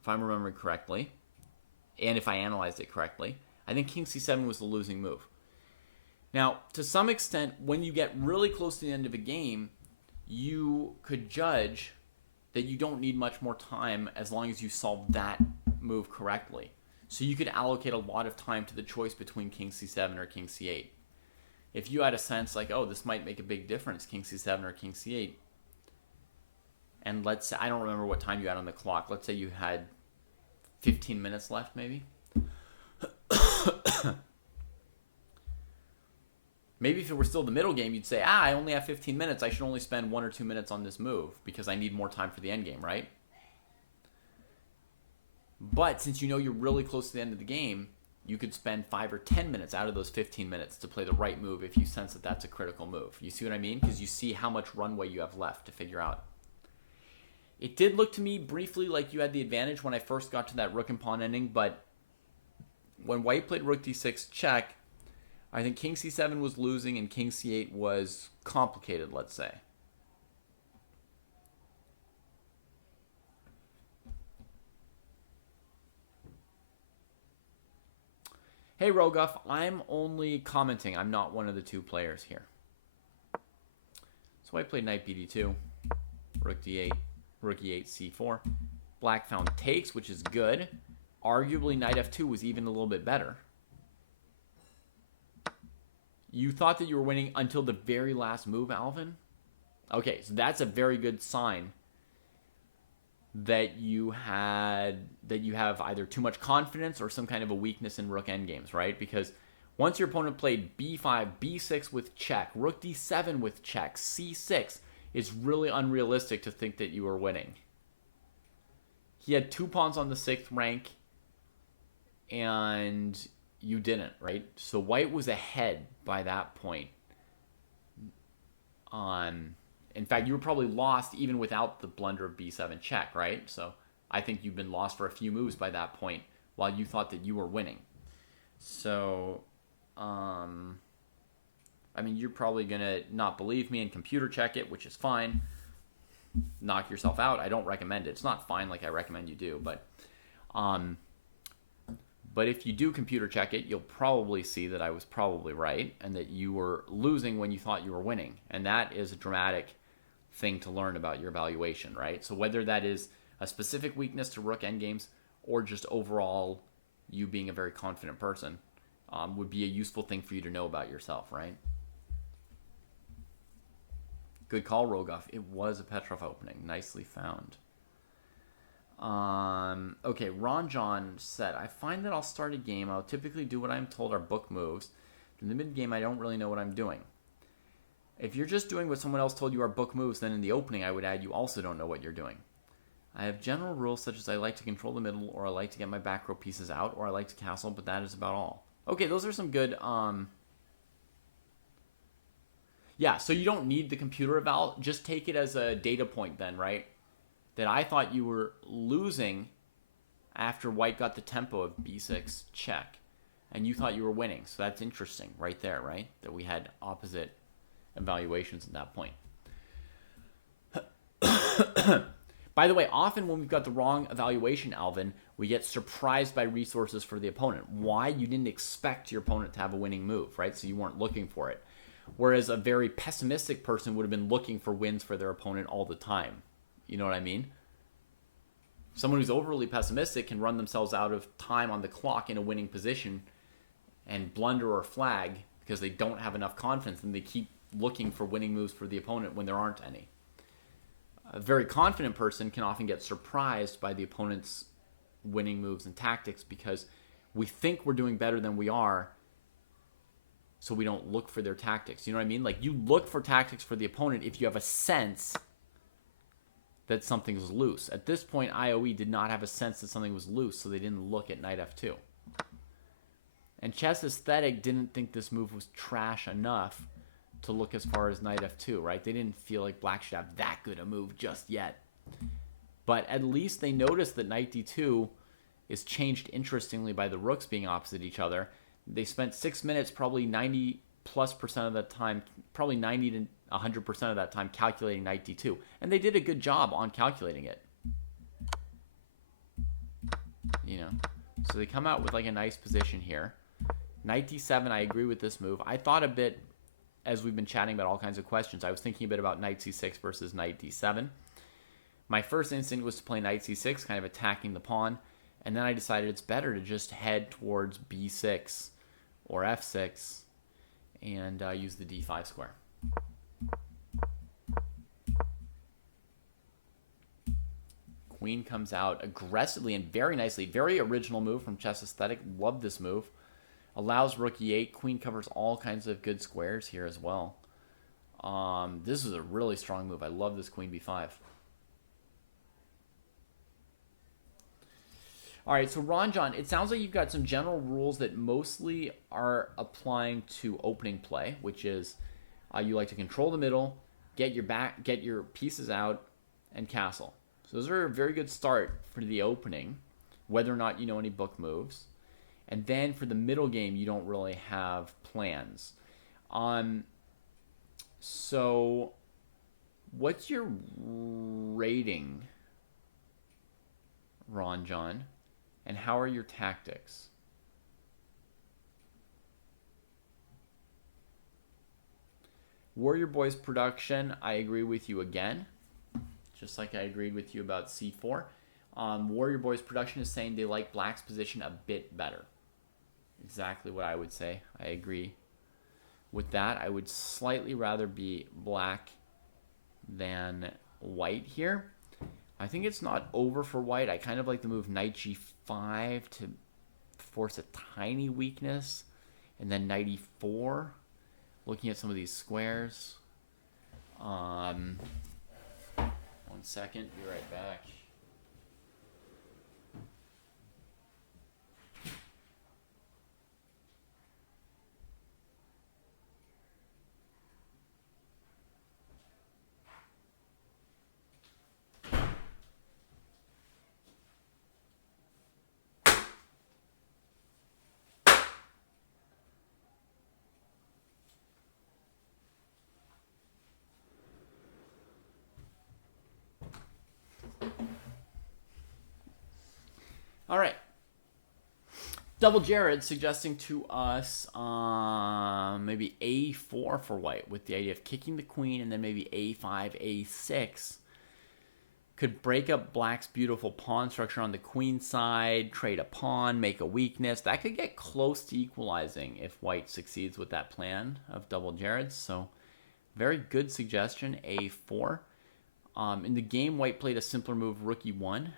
if I'm remembering correctly, and if I analyzed it correctly, I think king c7 was the losing move. Now, to some extent, when you get really close to the end of a game, you could judge that you don't need much more time as long as you solve that move correctly. So you could allocate a lot of time to the choice between king c7 or king c8. If you had a sense like, oh, this might make a big difference, king c7 or king c8, and let's say, I don't remember what time you had on the clock. Let's say you had 15 minutes left, maybe. Maybe if it were still the middle game, you'd say, I only have 15 minutes. I should only spend 1 or 2 minutes on this move because I need more time for the end game, right? But since you're really close to the end of the game, you could spend 5 or 10 minutes out of those 15 minutes to play the right move if you sense that that's a critical move. You see what I mean? Because you see how much runway you have left to figure out. It did look to me briefly like you had the advantage when I first got to that rook and pawn ending, but when white played rook d6 check, I think king c7 was losing and king c8 was complicated, let's say. Hey, Rogoff, I'm only commenting. I'm not one of the two players here. So white played knight bd2, rook d8, rook e8, c4. Black found takes, which is good. Arguably, knight f2 was even a little bit better. You thought that you were winning until the very last move, Alvin? Okay, so that's a very good sign that you have either too much confidence or some kind of a weakness in rook endgames, right? Because once your opponent played b5, b6 with check, rook d7 with check, c6, it's really unrealistic to think that you were winning. He had 2 pawns on the 6th rank, and you didn't, right? So white was ahead by that point. In fact, you were probably lost even without the blunder of b7 check, right? So I think you've been lost for a few moves by that point while you thought that you were winning. So, you're probably going to not believe me and computer check it, which is fine. Knock yourself out. I don't recommend it. It's not fine like I recommend you do, but if you do computer check it, you'll probably see that I was probably right and that you were losing when you thought you were winning. And that is a dramatic thing to learn about your evaluation, right? So whether that is a specific weakness to rook endgames or just overall you being a very confident person would be a useful thing for you to know about yourself, right? Good call, Rogoff. It was a Petrov opening. Nicely found. Okay, Ron John said, I find that I'll start a game. I'll typically do what I'm told are book moves. In the mid-game, I don't really know what I'm doing. If you're just doing what someone else told you are book moves, then in the opening, I would add you also don't know what you're doing. I have general rules such as I like to control the middle, or I like to get my back row pieces out, or I like to castle, but that is about all. Okay, those are some good... Yeah, so you don't need the computer eval. Just take it as a data point then, right? That I thought you were losing after white got the tempo of b6 check. and you thought you were winning. So that's interesting right there, right? That we had opposite evaluations at that point. By the way, often when we've got the wrong evaluation, Alvin, we get surprised by resources for the opponent. Why? You didn't expect your opponent to have a winning move, right? So you weren't looking for it. Whereas a very pessimistic person would have been looking for wins for their opponent all the time. You know what I mean? Someone who's overly pessimistic can run themselves out of time on the clock in a winning position and blunder or flag because they don't have enough confidence, and they keep looking for winning moves for the opponent when there aren't any. A very confident person can often get surprised by the opponent's winning moves and tactics because we think we're doing better than we are, so we don't look for their tactics. You know what I mean? Like, you look for tactics for the opponent if you have a sense that something's loose. At this point, IOE did not have a sense that something was loose, so they didn't look at knight f2. And Chess Aesthetic didn't think this move was trash enough to look as far as knight f2, right? They didn't feel like black should have that good a move just yet. But at least they noticed that knight d2 is changed interestingly by the rooks being opposite each other. They spent 6 minutes, probably 90+% of the time, probably 90 to 100% of that time calculating knight d2. And they did a good job on calculating it. You know, so they come out with like a nice position here. Knight d7, I agree with this move. I thought a bit, as we've been chatting about all kinds of questions, I was thinking a bit about knight c6 versus knight d7. My first instinct was to play knight c6, kind of attacking the pawn. And then I decided it's better to just head towards b6 or f6 and use the d5 square. Queen comes out aggressively and very nicely. Very original move from Chess Aesthetic. Love this move. Allows rook e8. Queen covers all kinds of good squares here as well. This is a really strong move. I love this queen b5. All right, so Ranjan, it sounds like you've got some general rules that mostly are applying to opening play, which is you like to control the middle, get your pieces out, and castle. So those are a very good start for the opening, whether or not you know any book moves. And then for the middle game, you don't really have plans. So what's your rating, Ranjan? And how are your tactics? Warrior Boys production, I agree with you again. Just like I agreed with you about c4. Warrior Boys production is saying they like black's position a bit better. Exactly what I would say. I agree with that. I would slightly rather be black than white here. I think it's not over for white. I kind of like the move knight g5 to force a tiny weakness. And then knight e4. Looking at some of these squares. 1 second. Be right back. All right. Double Jared suggesting to us maybe a4 for white with the idea of kicking the queen and then maybe a5, a6. Could break up black's beautiful pawn structure on the queen side, trade a pawn, make a weakness. That could get close to equalizing if white succeeds with that plan of Double Jared's. So very good suggestion, a4. In the game, white played a simpler move, rook e1.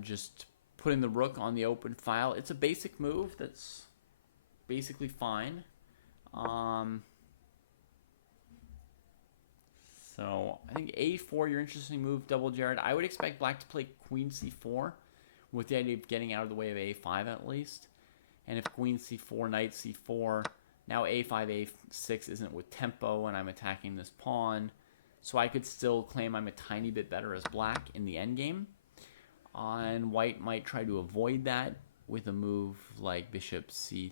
Just putting the rook on the open file. It's a basic move that's basically fine. So I think a4, your interesting move, Double Jared. I would expect black to play queen c4 with the idea of getting out of the way of a5 at least. And if queen c4, knight c4, now a5, a6 isn't with tempo and I'm attacking this pawn. So I could still claim I'm a tiny bit better as black in the endgame. And white might try to avoid that with a move like bishop c3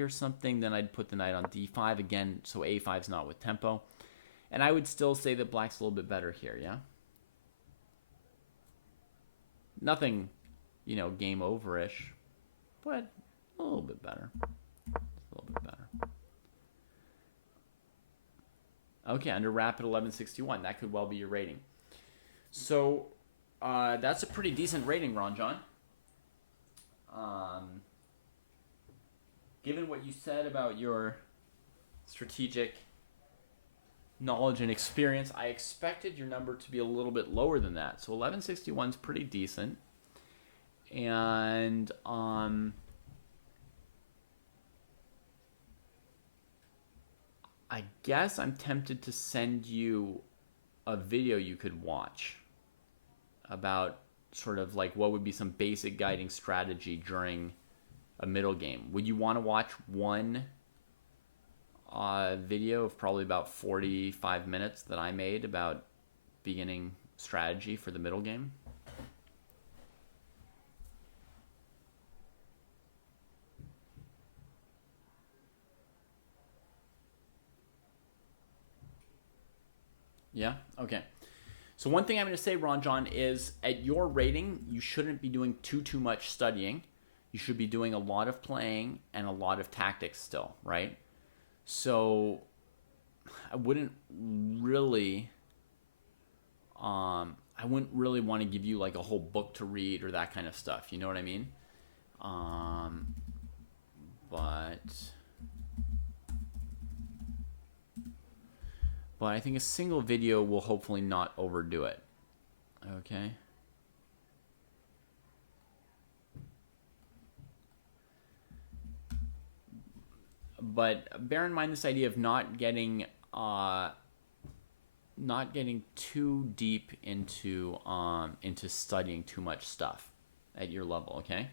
or something, then I'd put the knight on d5 again, so a5 is not with tempo. And I would still say that black's a little bit better here, yeah? Nothing, game over-ish, but a little bit better. A little bit better. Okay, under rapid 1161. That could well be your rating. So, that's a pretty decent rating, Ranjan. Given what you said about your strategic knowledge and experience, I expected your number to be a little bit lower than that. So 1161 is pretty decent. And I guess I'm tempted to send you a video you could watch about sort of like what would be some basic guiding strategy during a middle game. Would you want to watch one video of probably about 45 minutes that I made about beginning strategy for the middle game? Yeah? Okay. So one thing I'm going to say, Ranjan, is at your rating, you shouldn't be doing too much studying. You should be doing a lot of playing and a lot of tactics still, right? So I wouldn't really want to give you like a whole book to read or that kind of stuff. You know what I mean? But I think a single video will hopefully not overdo it. Okay? But bear in mind this idea of not getting too deep into studying too much stuff at your level, okay?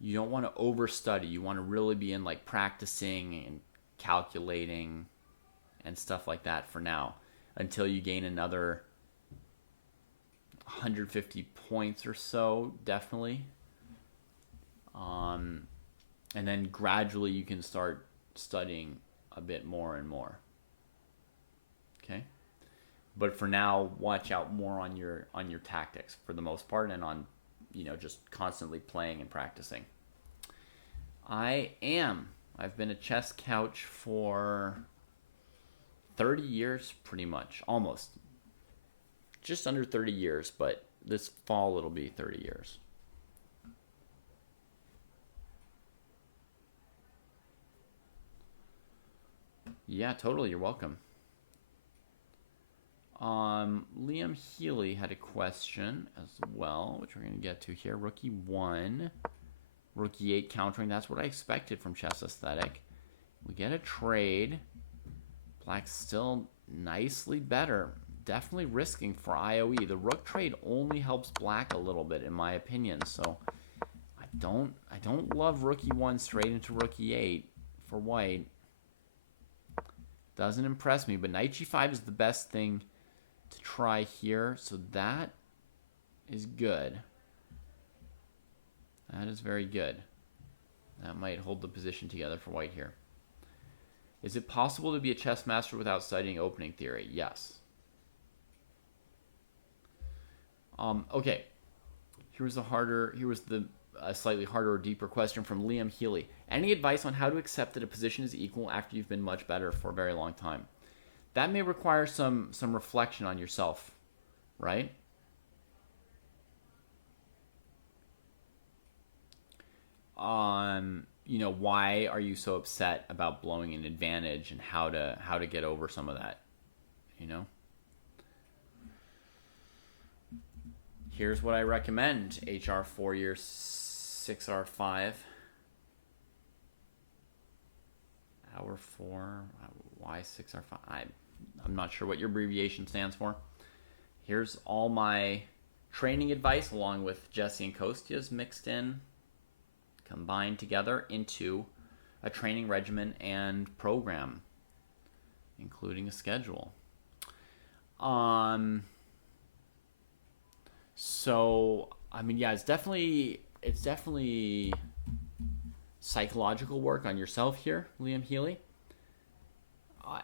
You don't want to overstudy. You want to really be in like practicing and calculating and stuff like that for now until you gain another 150 points or so, definitely. And then gradually you can start studying a bit more and more. Okay? But for now, watch out more on your tactics for the most part, and on just constantly playing and practicing. I've been a chess couch for 30 years pretty much, almost. Just under 30 years, but this fall it'll be 30 years. Yeah, totally. You're welcome. Liam Healy had a question as well, which we're going to get to here. Rook E1, Rook E8 countering. That's what I expected from Chess Aesthetic. We get a trade. Black's still nicely better. Definitely risking for IOE. The rook trade only helps black a little bit, in my opinion. So I don't love Rook E1 straight into Rook E8 for white. Doesn't impress me, but Knight G5 is the best thing to try here. So that is good. That is very good. That might hold the position together for white here. Is it possible to be a chess master without studying opening theory? Yes. Okay. Here was a slightly harder or deeper question from Liam Healy. Any advice on how to accept that a position is equal after you've been much better for a very long time? That may require some reflection on yourself, right? Why are you so upset about blowing an advantage, and how to get over some of that, Here's what I recommend. HR4 year 6R5. Hour 4, Y6R5. I'm not sure what your abbreviation stands for. Here's all my training advice along with Jesse and Kostya's mixed in, combined together into a training regimen and program, including a schedule. So I mean, yeah, it's definitely psychological work on yourself here, Liam Healy.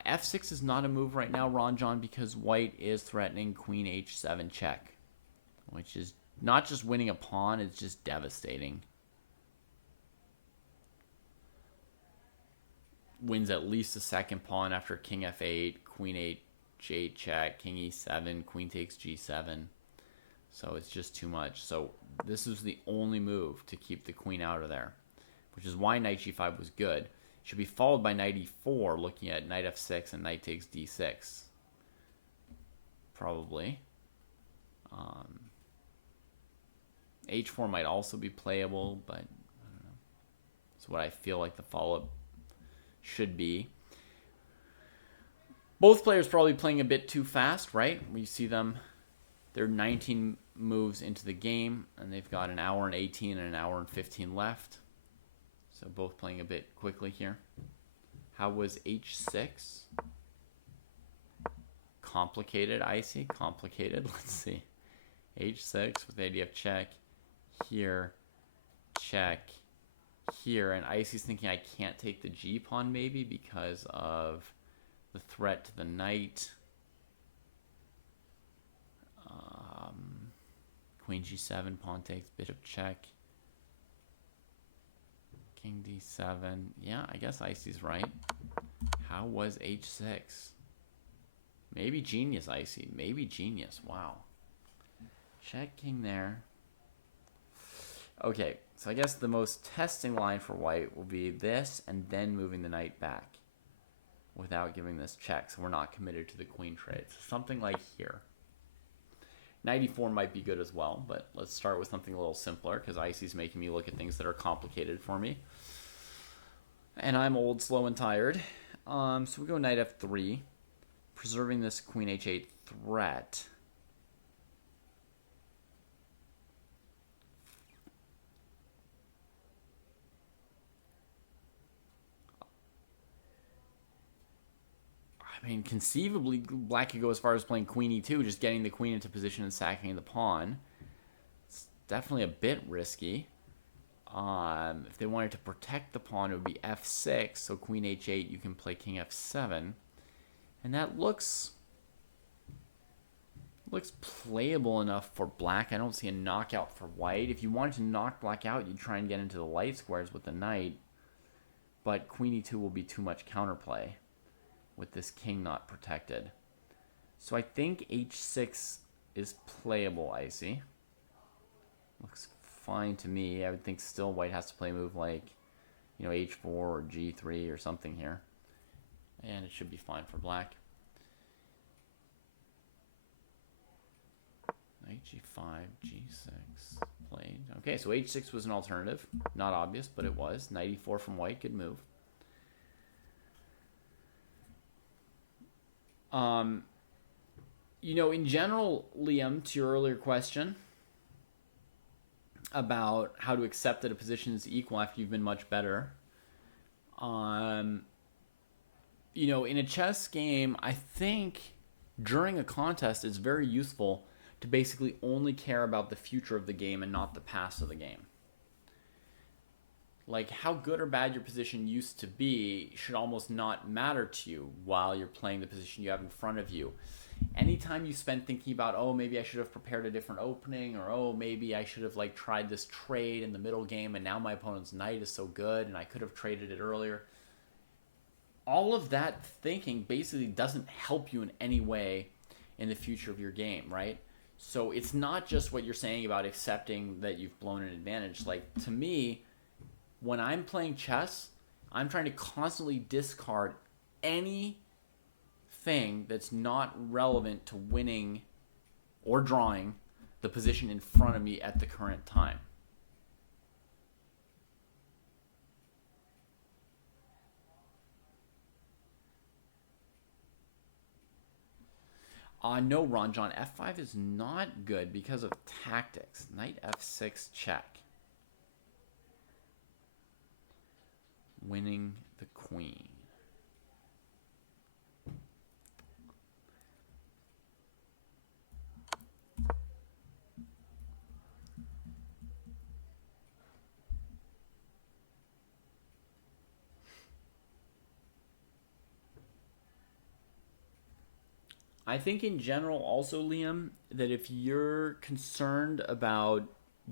F6 is not a move right now, Ron John, because white is threatening queen h7 check, which is not just winning a pawn, it's just devastating. Wins at least a second pawn after king f8, queen h8 check, king e7, queen takes g7. So it's just too much. So this is the only move to keep the queen out of there, which is why knight g5 was good. Should be followed by knight e4, looking at knight f6 and knight takes d6. Probably. H4 might also be playable, but I don't know. It's what I feel like the follow-up should be. Both players probably playing a bit too fast, right? We see them, they're 19 moves into the game, and they've got an hour and 18 and an hour and 15 left. So both playing a bit quickly here. How was h6? Complicated, icy, complicated. Let's see. h6 with the idea of check. Here, check. Here, and icy's thinking I can't take the g pawn maybe because of the threat to the knight. Queen g7, pawn takes, bishop check. King d7. Yeah, I guess icy's right. How was h6? Maybe genius, icy. Maybe genius. Wow. Check king there. Okay, so I guess the most testing line for white will be this and then moving the knight back without giving this check. So we're not committed to the queen trade. So something like here. Knight e4 might be good as well, but let's start with something a little simpler because icy's making me look at things that are complicated for me. And I'm old, slow, and tired. So we go knight f3, preserving this queen h8 threat. I mean, conceivably, black could go as far as playing queen e2, just getting the queen into position and sacking the pawn. It's definitely a bit risky. If they wanted to protect the pawn, it would be f6, so queen h8, you can play king f7. And that looks playable enough for black. I don't see a knockout for white. If you wanted to knock black out, you'd try and get into the light squares with the knight. But queen e2 will be too much counterplay with this king not protected. So I think h6 is playable, icy. Looks fine to me. I would think still white has to play a move like, you know, h4 or g3 or something here. And it should be fine for black. Knight g5, g6 played. Okay, so h6 was an alternative. Not obvious, but it was. Knight e4 from white, good move. You know, in general, Liam, to your earlier question about how to accept that a position is equal after you've been much better, you know, in a chess game, I think during a contest, it's very useful to basically only care about the future of the game and not the past of the game. Like, how good or bad your position used to be should almost not matter to you while you're playing the position you have in front of you. Anytime you spend thinking about, oh, maybe I should have prepared a different opening, or oh, maybe I should have like tried this trade in the middle game and now my opponent's knight is so good and I could have traded it earlier. All of that thinking basically doesn't help you in any way in the future of your game, right? So it's not just what you're saying about accepting that you've blown an advantage. Like, to me, when I'm playing chess, I'm trying to constantly discard anything that's not relevant to winning or drawing the position in front of me at the current time. No, Ron John, f5 is not good because of tactics. Knight f6 check. Winning the queen. I think in general also, Liam, that if you're concerned about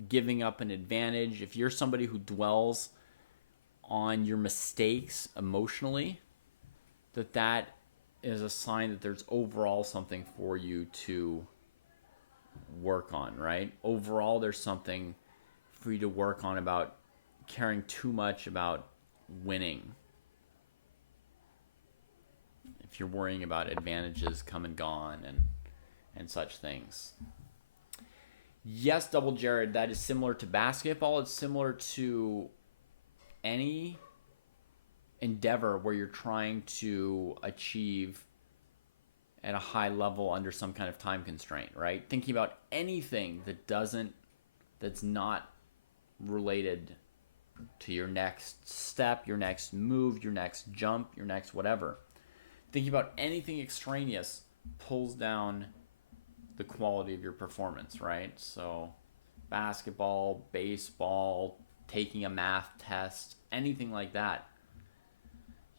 giving up an advantage, if you're somebody who dwells on your mistakes emotionally, that is a sign that there's overall something for you to work on, right? Overall, there's something for you to work on about caring too much about winning. If you're worrying about advantages come and gone and such things. Yes, Double Jared, that is similar to basketball. It's similar to any endeavor where you're trying to achieve at a high level under some kind of time constraint, right? Thinking about anything that's not related to your next step, your next move, your next jump, your next whatever. Thinking about anything extraneous pulls down the quality of your performance, right? So basketball, baseball, taking a math test, anything like that.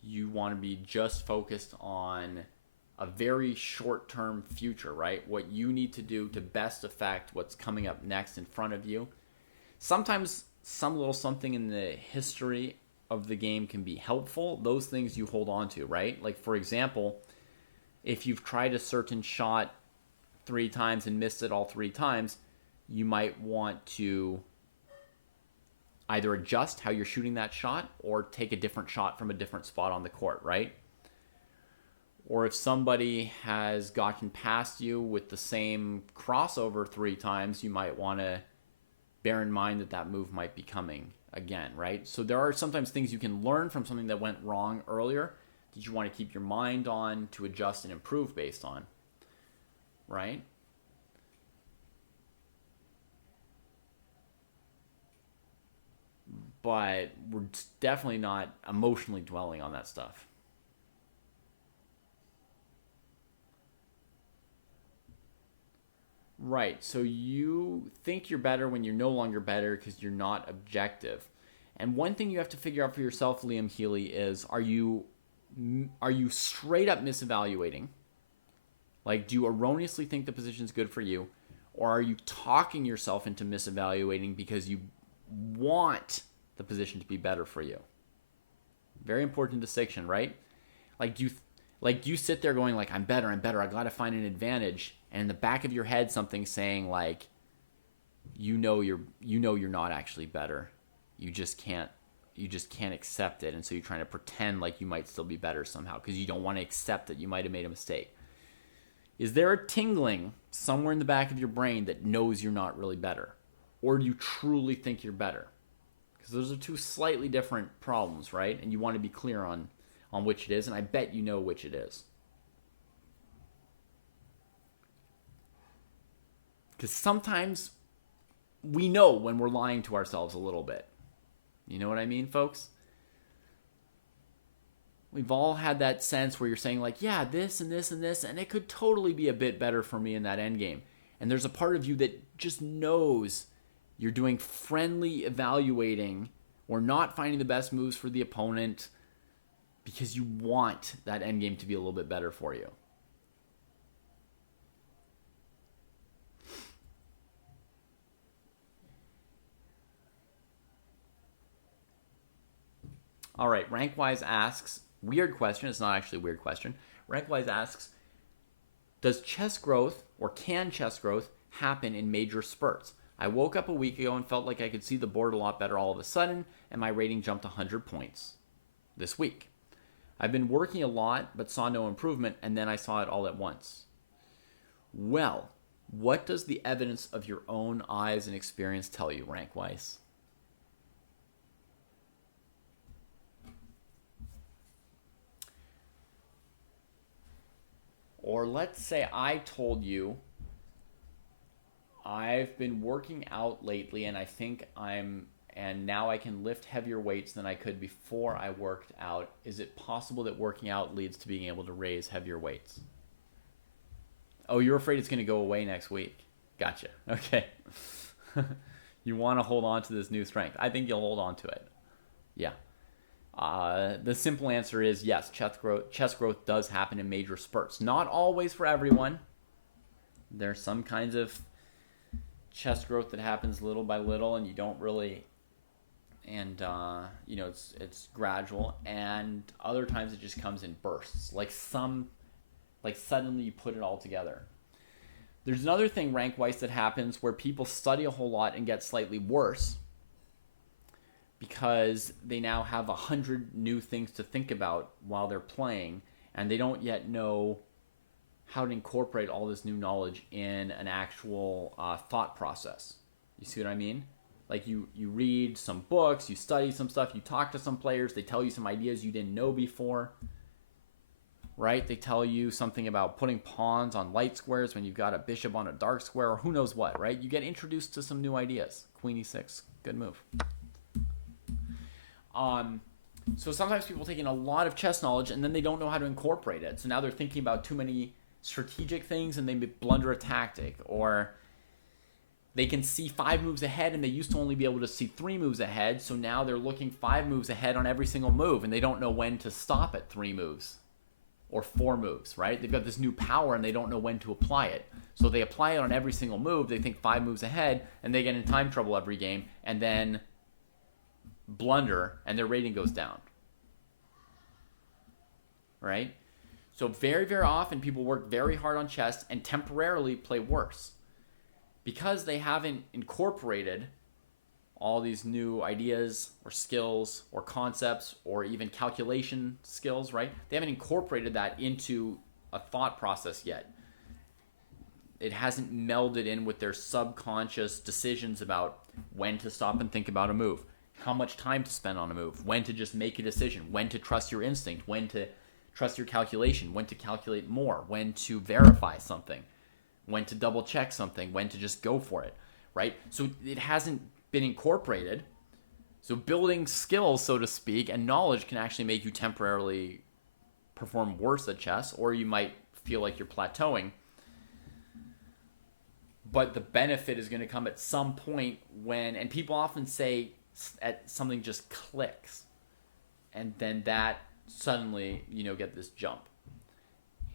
You want to be just focused on a very short-term future, right? What you need to do to best affect what's coming up next in front of you. Sometimes some little something in the history of the game can be helpful. Those things you hold on to, right? Like, for example, if you've tried a certain shot 3 times and missed it all 3 times, you might want to either adjust how you're shooting that shot or take a different shot from a different spot on the court, right? Or if somebody has gotten past you with the same crossover 3 times, you might want to bear in mind that move might be coming again, right? So there are sometimes things you can learn from something that went wrong earlier that you want to keep your mind on to adjust and improve based on, right? But we're definitely not emotionally dwelling on that stuff. Right. So you think you're better when you're no longer better because you're not objective. And one thing you have to figure out for yourself, Liam Healy, is are you straight up misevaluating? Like, do you erroneously think the position's good for you? Or are you talking yourself into misevaluating because you want the position to be better for you? Very important distinction, right? Like, you sit there going like, I'm better, I gotta find an advantage, and in the back of your head something's saying like, you're not actually better. You just can't accept it, and so you're trying to pretend like you might still be better somehow because you don't want to accept that you might have made a mistake. Is there a tingling somewhere in the back of your brain that knows you're not really better? Or do you truly think you're better? Because those are 2 slightly different problems, right? And you want to be clear on which it is, and I bet you know which it is. Because sometimes we know when we're lying to ourselves a little bit. You know what I mean, folks? We've all had that sense where you're saying like, yeah, this and this and this, and it could totally be a bit better for me in that end game. And there's a part of you that just knows you're doing friendly evaluating or not finding the best moves for the opponent because you want that end game to be a little bit better for you. All right, Rankwise asks, weird question, it's not actually a weird question. Rankwise asks, does chess growth, or can chess growth, happen in major spurts? I woke up a week ago and felt like I could see the board a lot better all of a sudden, and my rating jumped 100 points this week. I've been working a lot, but saw no improvement, and then I saw it all at once. Well, what does the evidence of your own eyes and experience tell you, Rankwise? Or let's say I told you I've been working out lately and I think and now I can lift heavier weights than I could before I worked out. Is it possible that working out leads to being able to raise heavier weights? Oh, you're afraid it's going to go away next week. Gotcha. Okay. You want to hold on to this new strength. I think you'll hold on to it. Yeah. The simple answer is yes, chess growth does happen in major spurts. Not always for everyone. There's some kinds of chess growth that happens little by little, and you don't really, and it's gradual. And other times it just comes in bursts, like suddenly you put it all together. There's another thing rank-wise that happens where people study a whole lot and get slightly worse because they now have 100 new things to think about while they're playing, and they don't yet know how to incorporate all this new knowledge in an actual thought process. You see what I mean? Like you read some books, you study some stuff, you talk to some players, they tell you some ideas you didn't know before, right? They tell you something about putting pawns on light squares when you've got a bishop on a dark square, or who knows what, right? You get introduced to some new ideas. Queen e6, good move. So sometimes people take in a lot of chess knowledge and then they don't know how to incorporate it. So now they're thinking about too many strategic things and they blunder a tactic, or they can see 5 moves ahead and they used to only be able to see 3 moves ahead. So now they're looking 5 moves ahead on every single move and they don't know when to stop at 3 moves or 4 moves, right? They've got this new power and they don't know when to apply it. So they apply it on every single move. They think 5 moves ahead and they get in time trouble every game and then blunder and their rating goes down, right? So very, very often people work very hard on chess and temporarily play worse because they haven't incorporated all these new ideas or skills or concepts or even calculation skills, right? They haven't incorporated that into a thought process yet. It hasn't melded in with their subconscious decisions about when to stop and think about a move, how much time to spend on a move, when to just make a decision, when to trust your instinct, when to trust your calculation, when to calculate more, when to verify something, when to double check something, when to just go for it, right? So it hasn't been incorporated. So building skills, so to speak, and knowledge can actually make you temporarily perform worse at chess, or you might feel like you're plateauing. But the benefit is going to come at some point when, and people often say at something just clicks, and then that suddenly, get this jump.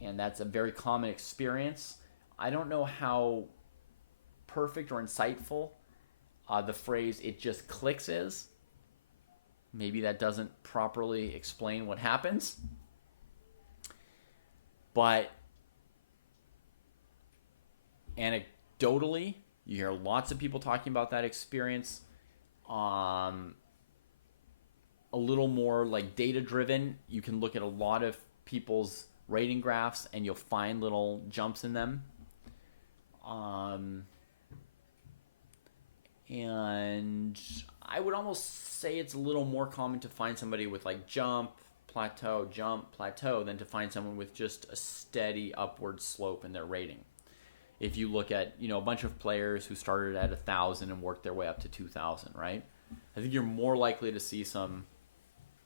And that's a very common experience. I don't know how perfect or insightful the phrase "it just clicks" is. Maybe that doesn't properly explain what happens. But anecdotally, you hear lots of people talking about that experience. A little more like data driven. You can look at a lot of people's rating graphs and you'll find little jumps in them. And I would almost say it's a little more common to find somebody with like jump, plateau, than to find someone with just a steady upward slope in their rating. If you look at, a bunch of players who started at 1,000 and worked their way up to 2,000, right? I think you're more likely to see some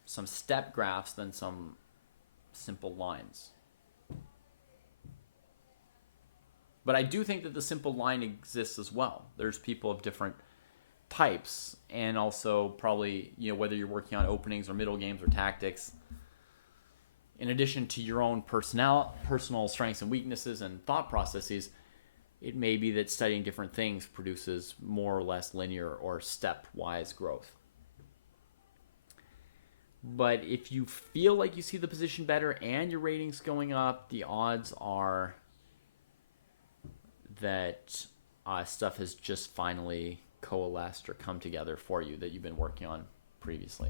step graphs than some simple lines. But I do think that the simple line exists as well. There's people of different types, and also probably, whether you're working on openings or middle games or tactics, in addition to your own personal strengths and weaknesses and thought processes, it may be that studying different things produces more or less linear or stepwise growth. But if you feel like you see the position better and your rating's going up, the odds are that stuff has just finally coalesced or come together for you that you've been working on previously.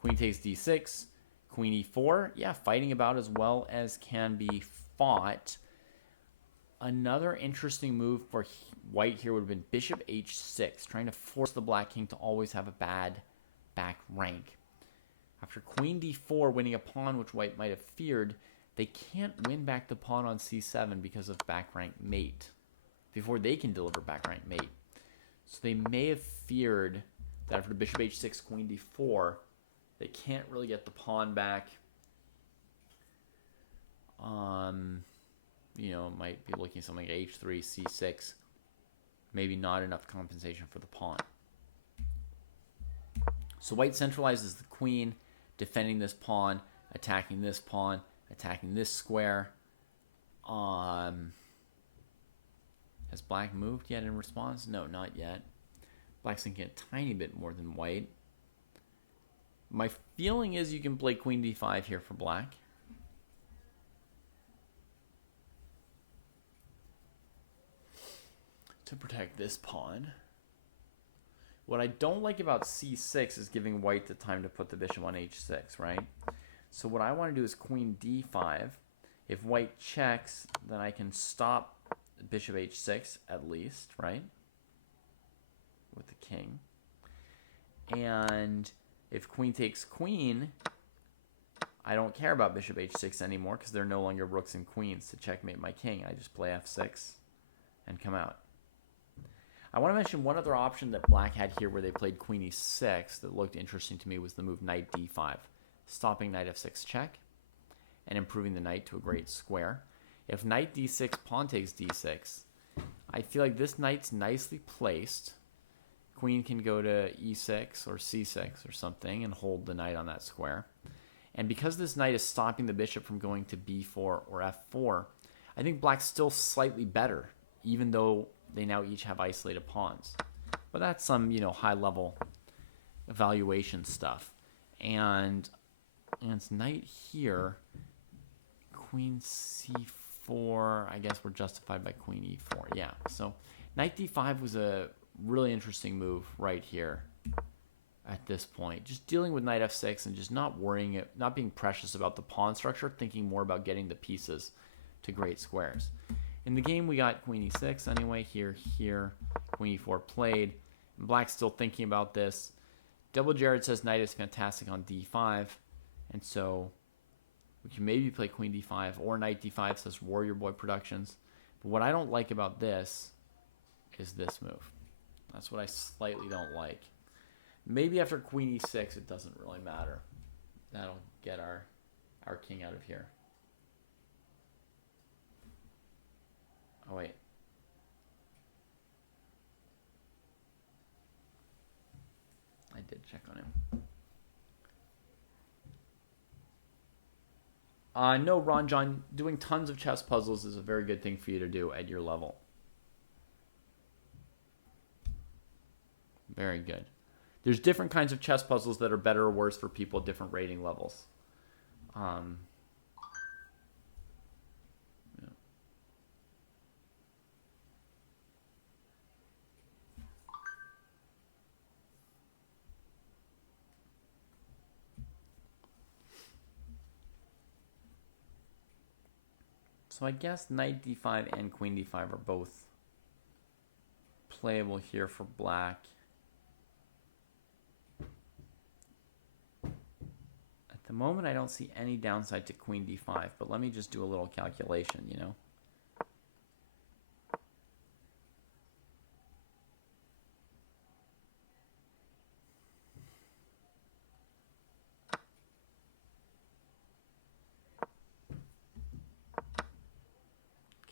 Queen takes d6, queen e4. Yeah, fighting about as well as can be fought. Another interesting move for white here would have been bishop h6, trying to force the black king to always have a bad back rank. After queen d4, winning a pawn, which white might have feared, they can't win back the pawn on c7 because of back rank mate, before they can deliver back rank mate. So they may have feared that after bishop h6, queen d4, they can't really get the pawn back. Might be looking at something like h3, c6. Maybe not enough compensation for the pawn. So white centralizes the queen, defending this pawn, attacking this pawn, attacking this square. Has black moved yet in response? No, not yet. Black's thinking a tiny bit more than white. My feeling is you can play queen d5 here for black. To protect this pawn. What I don't like about c6 is giving white the time to put the bishop on h6, right? So what I want to do is queen d5. If white checks, then I can stop bishop h6 at least, right? With the king. And if queen takes queen, I don't care about bishop h6 anymore because they're no longer rooks and queens to checkmate my king. I just play f6 and come out. I want to mention one other option that black had here where they played queen e6 that looked interesting to me was the move knight d5, stopping knight f6 check and improving the knight to a great square. If knight d6, pawn takes d6, I feel like this knight's nicely placed. Queen can go to e6 or c6 or something and hold the knight on that square. And because this knight is stopping the bishop from going to b4 or f4, I think black's still slightly better, even though they now each have isolated pawns. But that's some, high-level evaluation stuff. And it's knight here, queen c4. I guess we're justified by queen e4. Yeah, so knight d5 was a really interesting move right here at this point. Just dealing with knight f6 and just not worrying, not being precious about the pawn structure, thinking more about getting the pieces to great squares. In the game, we got queen e6 anyway, here, queen e4 played. And black's still thinking about this. Double Jared says knight is fantastic on d5. And so we can maybe play queen d5 or knight d5, says Warrior Boy Productions. But what I don't like about this is this move. That's what I slightly don't like. Maybe after queen e6, it doesn't really matter. That'll get our king out of here. Oh, wait. I did check on him. No, Ron John, doing tons of chess puzzles is a very good thing for you to do at your level. Very good. There's different kinds of chess puzzles that are better or worse for people at different rating levels. Yeah. So I guess knight d5 and queen d5 are both playable here for black. At the moment, I don't see any downside to queen d5, but let me just do a little calculation,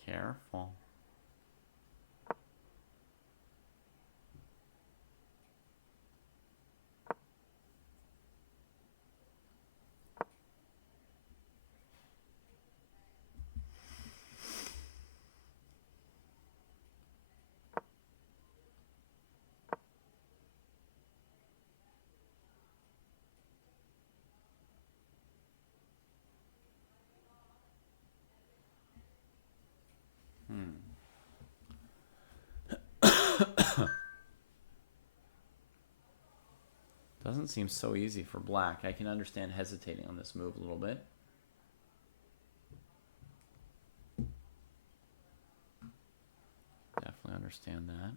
Careful. Doesn't seem so easy for black. I can understand hesitating on this move a little bit. Definitely understand that.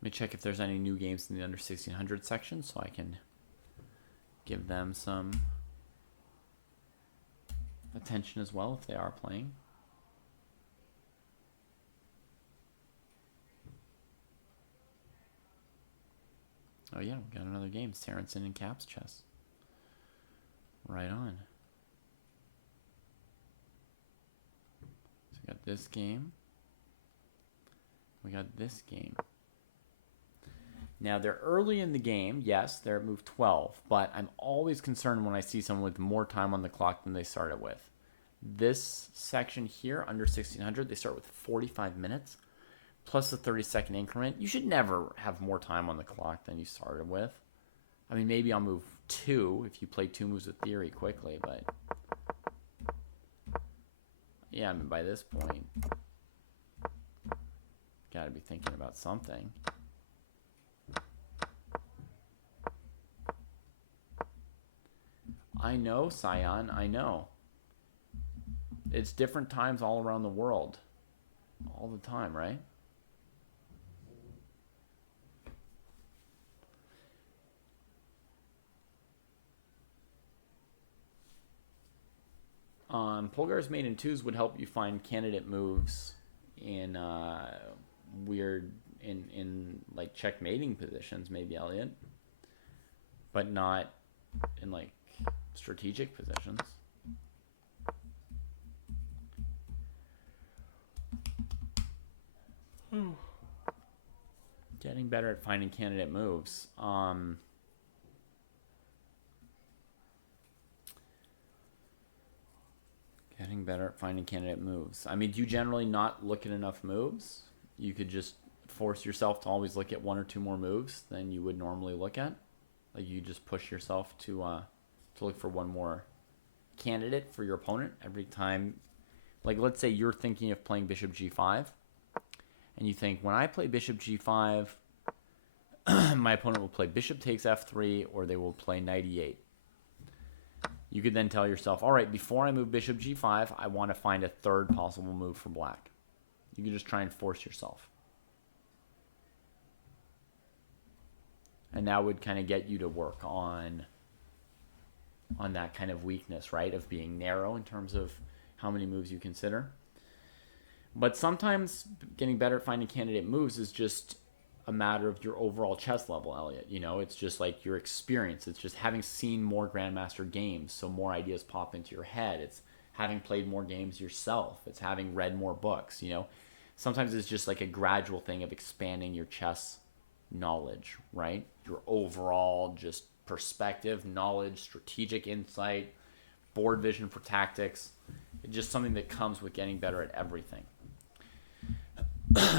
Let me check if there's any new games in the under 1600 section so I can give them some attention as well if they are playing. Oh yeah, we got another game. Sarensen and Caps Chess. Right on. So We got this game. We got this game. Now, they're early in the game. Yes, they're at move 12. But I'm always concerned when I see someone with more time on the clock than they started with. This section here, under 1600, they start with 45 minutes. Plus the 30-second increment. You should never have more time on the clock than you started with. I mean, maybe on move 2, if you play 2 moves of theory quickly. But, yeah, I mean, by this point, got to be thinking about something. I know, Scion, I know. It's different times all around the world. All the time, right? Polgar's mate in 2s would help you find candidate moves in weird, in like checkmating positions, maybe, Elliot. But not in like strategic positions. Getting better at finding candidate moves. Getting better at finding candidate moves. I mean, do you generally not look at enough moves? You could just force yourself to always look at 1 or 2 more moves than you would normally look at. Like, you just push yourself to look for 1 more candidate for your opponent every time. Like, let's say you're thinking of playing bishop g5, and you think, when I play bishop g5, my opponent will play bishop takes f3, or they will play knight e8. You could then tell yourself, all right, before I move bishop g5, I want to find a 3rd possible move for black. You can just try and force yourself. And that would kind of get you to work on that kind of weakness, right? Of being narrow in terms of how many moves you consider. But sometimes getting better at finding candidate moves is just a matter of your overall chess level, Elliot. You know, it's just like your experience. It's just having seen more Grandmaster games, so more ideas pop into your head. It's having played more games yourself. It's having read more books, you know. Sometimes it's just like a gradual thing of expanding your chess knowledge, right? Your overall just perspective, knowledge, strategic insight, board vision for tactics. It's just something that comes with getting better at everything.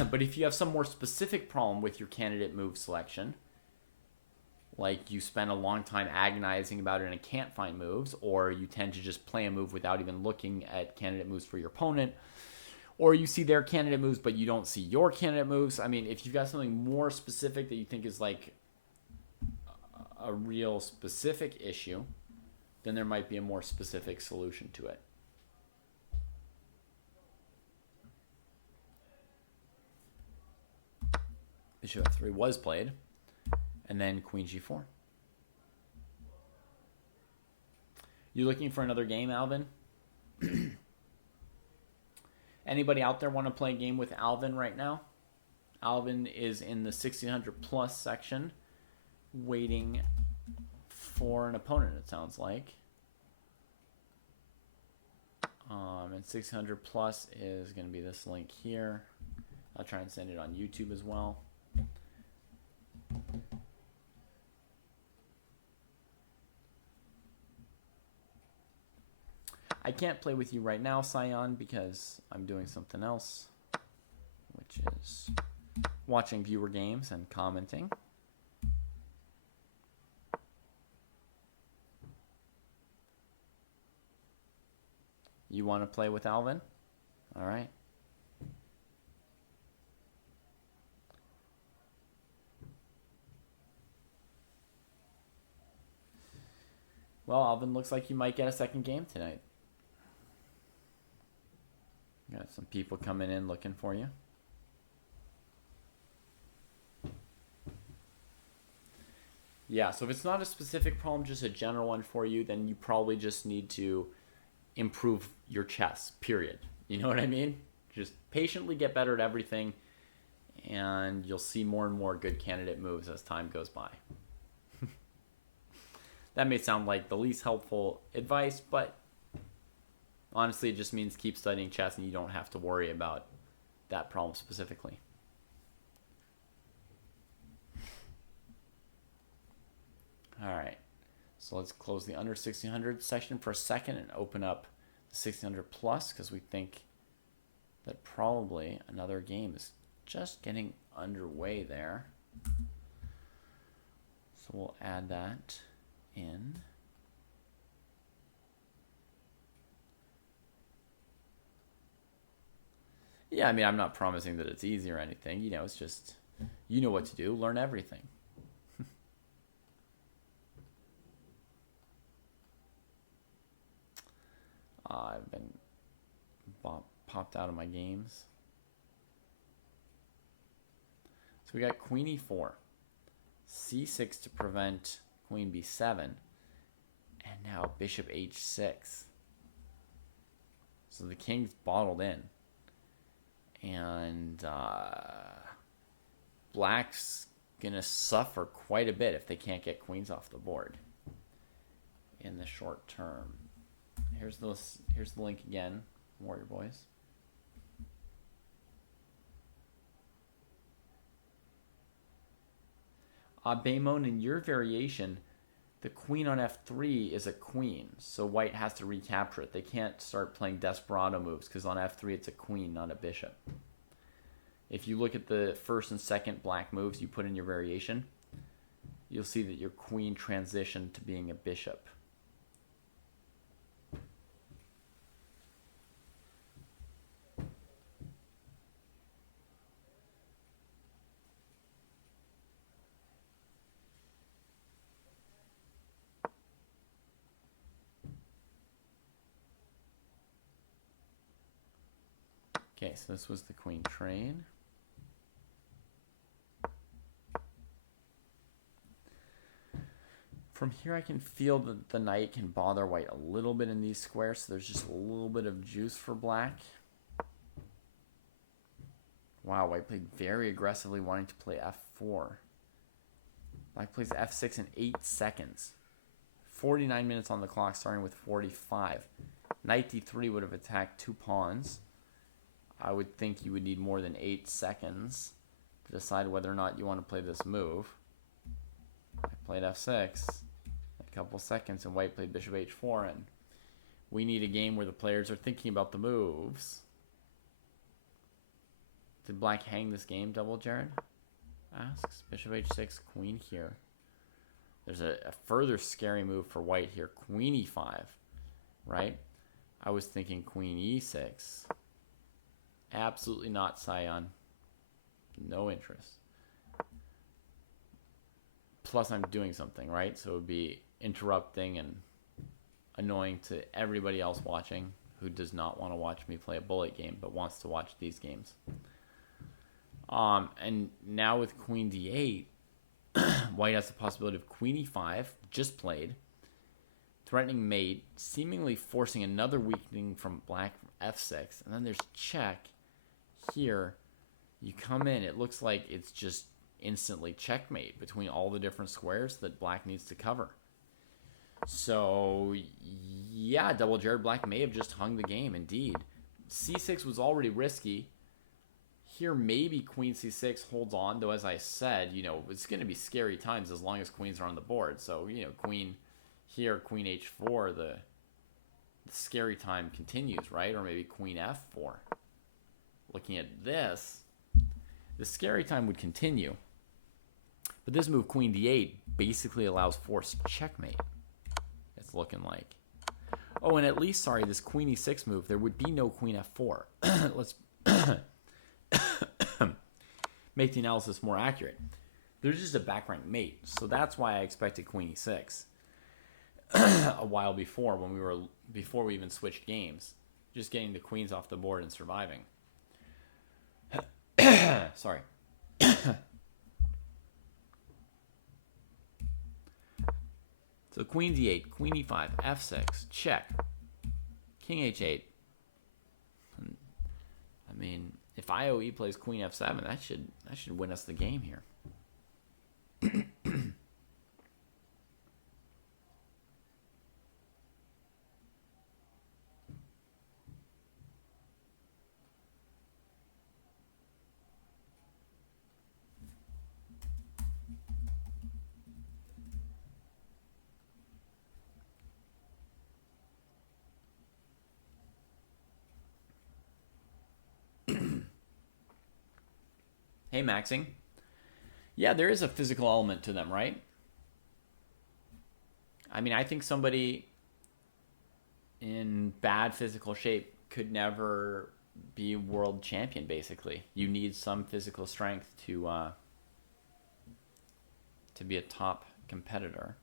But if you have some more specific problem with your candidate move selection, like you spend a long time agonizing about it and can't find moves, or you tend to just play a move without even looking at candidate moves for your opponent, or you see their candidate moves but you don't see your candidate moves. I mean, if you've got something more specific that you think is like a real specific issue, then there might be a more specific solution to it. Bishop f3 was played, and then queen g4. You looking for another game, Alvin? Anybody out there want to play a game with Alvin right now? Alvin is in the 1600 plus section, waiting for an opponent, it sounds like. And 600 plus is going to be this link here. I'll try and send it on YouTube as well. I can't play with you right now, Scion, because I'm doing something else, which is watching viewer games and commenting. You want to play with Alvin? All right. Well, Alvin, looks like you might get a second game tonight. Got some people coming in looking for you. Yeah, so if it's not a specific problem, just a general one for you, then you probably just need to improve your chess, period. You know what I mean? Just patiently get better at everything, and you'll see more and more good candidate moves as time goes by. That may sound like the least helpful advice, but Honestly, it just means keep studying chess and you don't have to worry about that problem specifically. All right. So let's close the under 1600 section for a second and open up the 1600 plus because we think that probably another game is just getting underway there. So we'll add that in. Yeah, I mean, I'm not promising that it's easy or anything. You know, it's just, you know what to do. Learn everything. I've been popped out of my games. So we got queen e4, c6 to prevent queen b7, and now bishop h6. So the king's bottled in. And black's going to suffer quite a bit if they can't get queens off the board in the short term. Here's the link again, Warrior Boys. Baymon, in your variation, the queen on f3 is a queen, so white has to recapture it. They can't start playing desperado moves because on f3 it's a queen, not a bishop. If you look at the first and second black moves you put in your variation, you'll see that your queen transitioned to being a bishop. Okay, so this was the queen trade. From here I can feel that the knight can bother white a little bit in these squares, so there's just a little bit of juice for black. Wow, white played very aggressively wanting to play f4. Black plays f6 in 8 seconds. 49 minutes on the clock, starting with 45. Knight d3 would have attacked 2 pawns. I would think you would need more than 8 seconds to decide whether or not you want to play this move. I played f6, a couple seconds, and white played bishop h4, and we need a game where the players are thinking about the moves. Did black hang this game, Double Jared? Asks. Bishop h6, queen here. There's a further scary move for white here, queen e5, right? I was thinking queen e6. Absolutely not, Scion. No interest. Plus, I'm doing something, right? So it would be interrupting and annoying to everybody else watching who does not want to watch me play a bullet game but wants to watch these games. And now with queen d8, white has the possibility of queen e5, just played, threatening mate, seemingly forcing another weakening from black f6, and then there's check. Here, you come in, it looks like it's just instantly checkmate between all the different squares that black needs to cover. So, yeah, Double Jared, black may have just hung the game, indeed. c6 was already risky. Here, maybe queen c6 holds on, though as I said, you know, it's going to be scary times as long as queens are on the board. So, you know, queen here, queen h4, the scary time continues, right? Or maybe queen f4. Looking at this, the scary time would continue. But this move, queen d8, basically allows forced checkmate. It's looking like. Oh, and at least, sorry, this queen e6 move, there would be no queen f4. Let's make the analysis more accurate. There's just a back rank mate. So that's why I expected queen e6 a while before, before we even switched games. Just getting the queens off the board and surviving. Sorry. So queen d8, queen e5, f6, check, king h8. I mean, if IOE plays queen f7, that should win us the game here. Hey, Maxing. Yeah, there is a physical element to them, right? I mean, I think somebody in bad physical shape could never be world champion, basically. You need some physical strength to be a top competitor.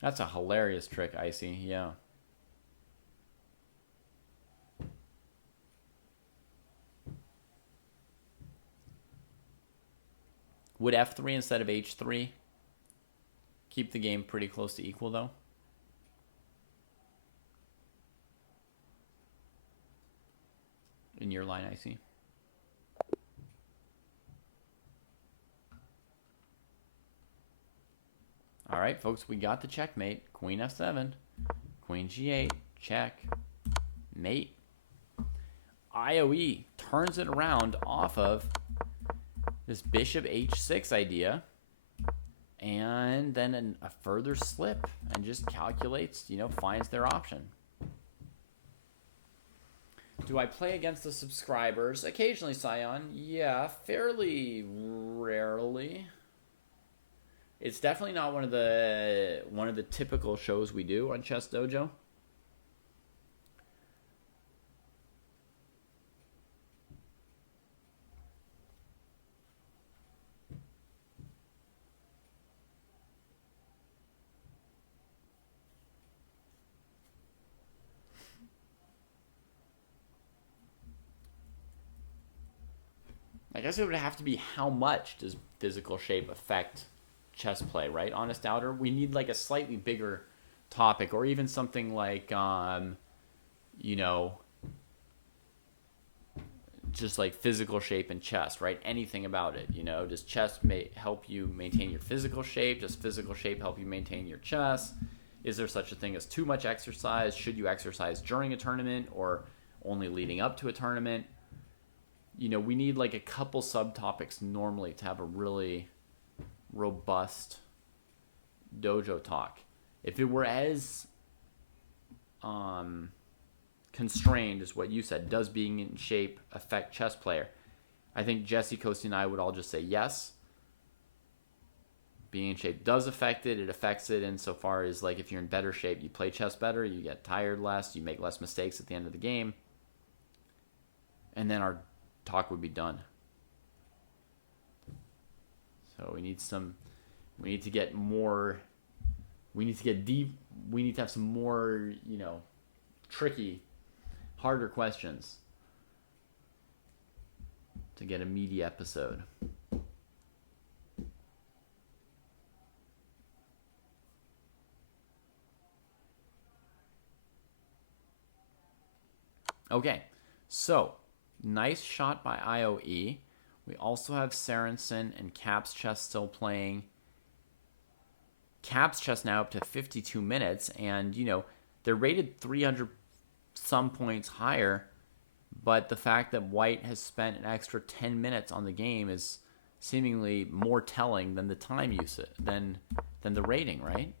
That's a hilarious trick, Icy. Yeah. Would F3 instead of H3 keep the game pretty close to equal, though? In your line, Icy. All right, folks, we got the checkmate. Queen F7, Queen G8, check, mate. IOE turns it around off of this Bishop H6 idea, and then a further slip, and just calculates, finds their option. Do I play against the subscribers? Occasionally, Scion. Yeah, fairly rarely. It's definitely not one of the typical shows we do on Chess Dojo. I guess it would have to be how much does physical shape affect chess play, right? Honest Outer, we need like a slightly bigger topic, or even something like just like physical shape in chess, right? Anything about it, does chess help you maintain your physical shape? Does physical shape help you maintain your chess? Is there such a thing as too much exercise? Should you exercise during a tournament or only leading up to a tournament? We need like a couple subtopics normally to have a really robust dojo talk. If it were as constrained as what you said, does being in shape affect chess player? I think Jesse, Kostya, and I would all just say yes. Being in shape does affect it. It affects it insofar as, like, if you're in better shape, you play chess better, you get tired less, you make less mistakes at the end of the game. And then our talk would be done. So we need to get more, we need to get deep, we need to have some more, tricky, harder questions to get a meaty episode. Okay, so nice shot by IOE. We also have Sorensen and Caps Chess still playing. Caps Chess now up to 52 minutes, and they're rated 300 some points higher, but the fact that White has spent an extra 10 minutes on the game is seemingly more telling than the time usage, than the rating, right?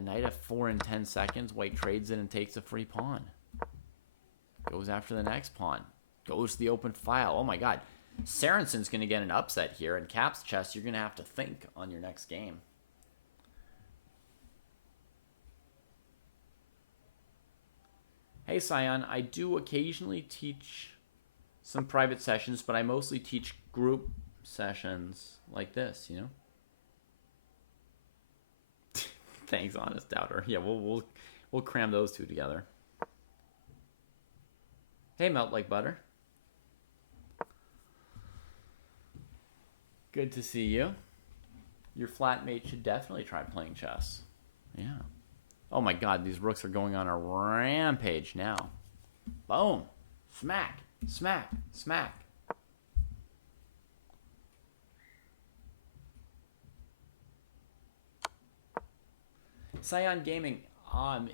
Knight f4 in 10 seconds. White trades it and takes a free pawn. Goes after the next pawn. Goes to the open file. Oh my god. Sorensen's going to get an upset here. In Caps Chess, you're going to have to think on your next game. Hey, Scion, I do occasionally teach some private sessions, but I mostly teach group sessions like this, Thanks, Honest Doubter. Yeah, we'll cram those two together. Hey, Melt Like Butter. Good to see you. Your flatmate should definitely try playing chess. Yeah. Oh my god, these rooks are going on a rampage now. Boom. Smack. Smack. Smack. Scion Gaming,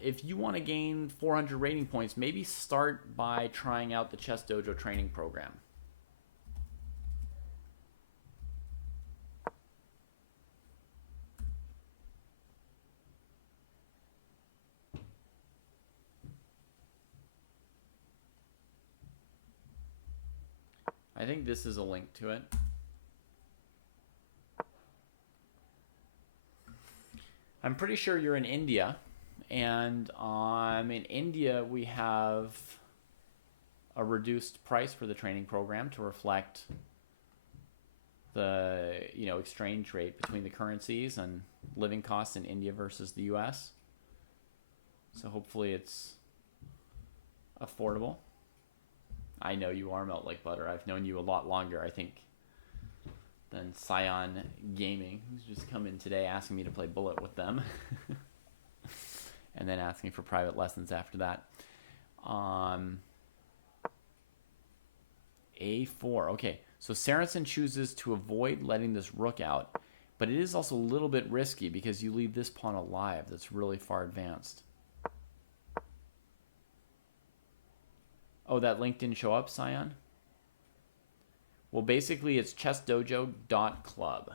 if you want to gain 400 rating points, maybe start by trying out the Chess Dojo training program. I think this is a link to it. I'm pretty sure you're in India, and in India we have a reduced price for the training program to reflect the exchange rate between the currencies and living costs in India versus the US. So hopefully it's affordable. I know you are melt like butter. I've known you a lot longer, I think, than Scion Gaming, who's just come in today asking me to play Bullet with them. And then asking for private lessons after that. A4. Okay, so Saracen chooses to avoid letting this rook out, but it is also a little bit risky because you leave this pawn alive that's really far advanced. Oh, that link didn't show up, Scion? Well, basically, it's ChessDojo.club.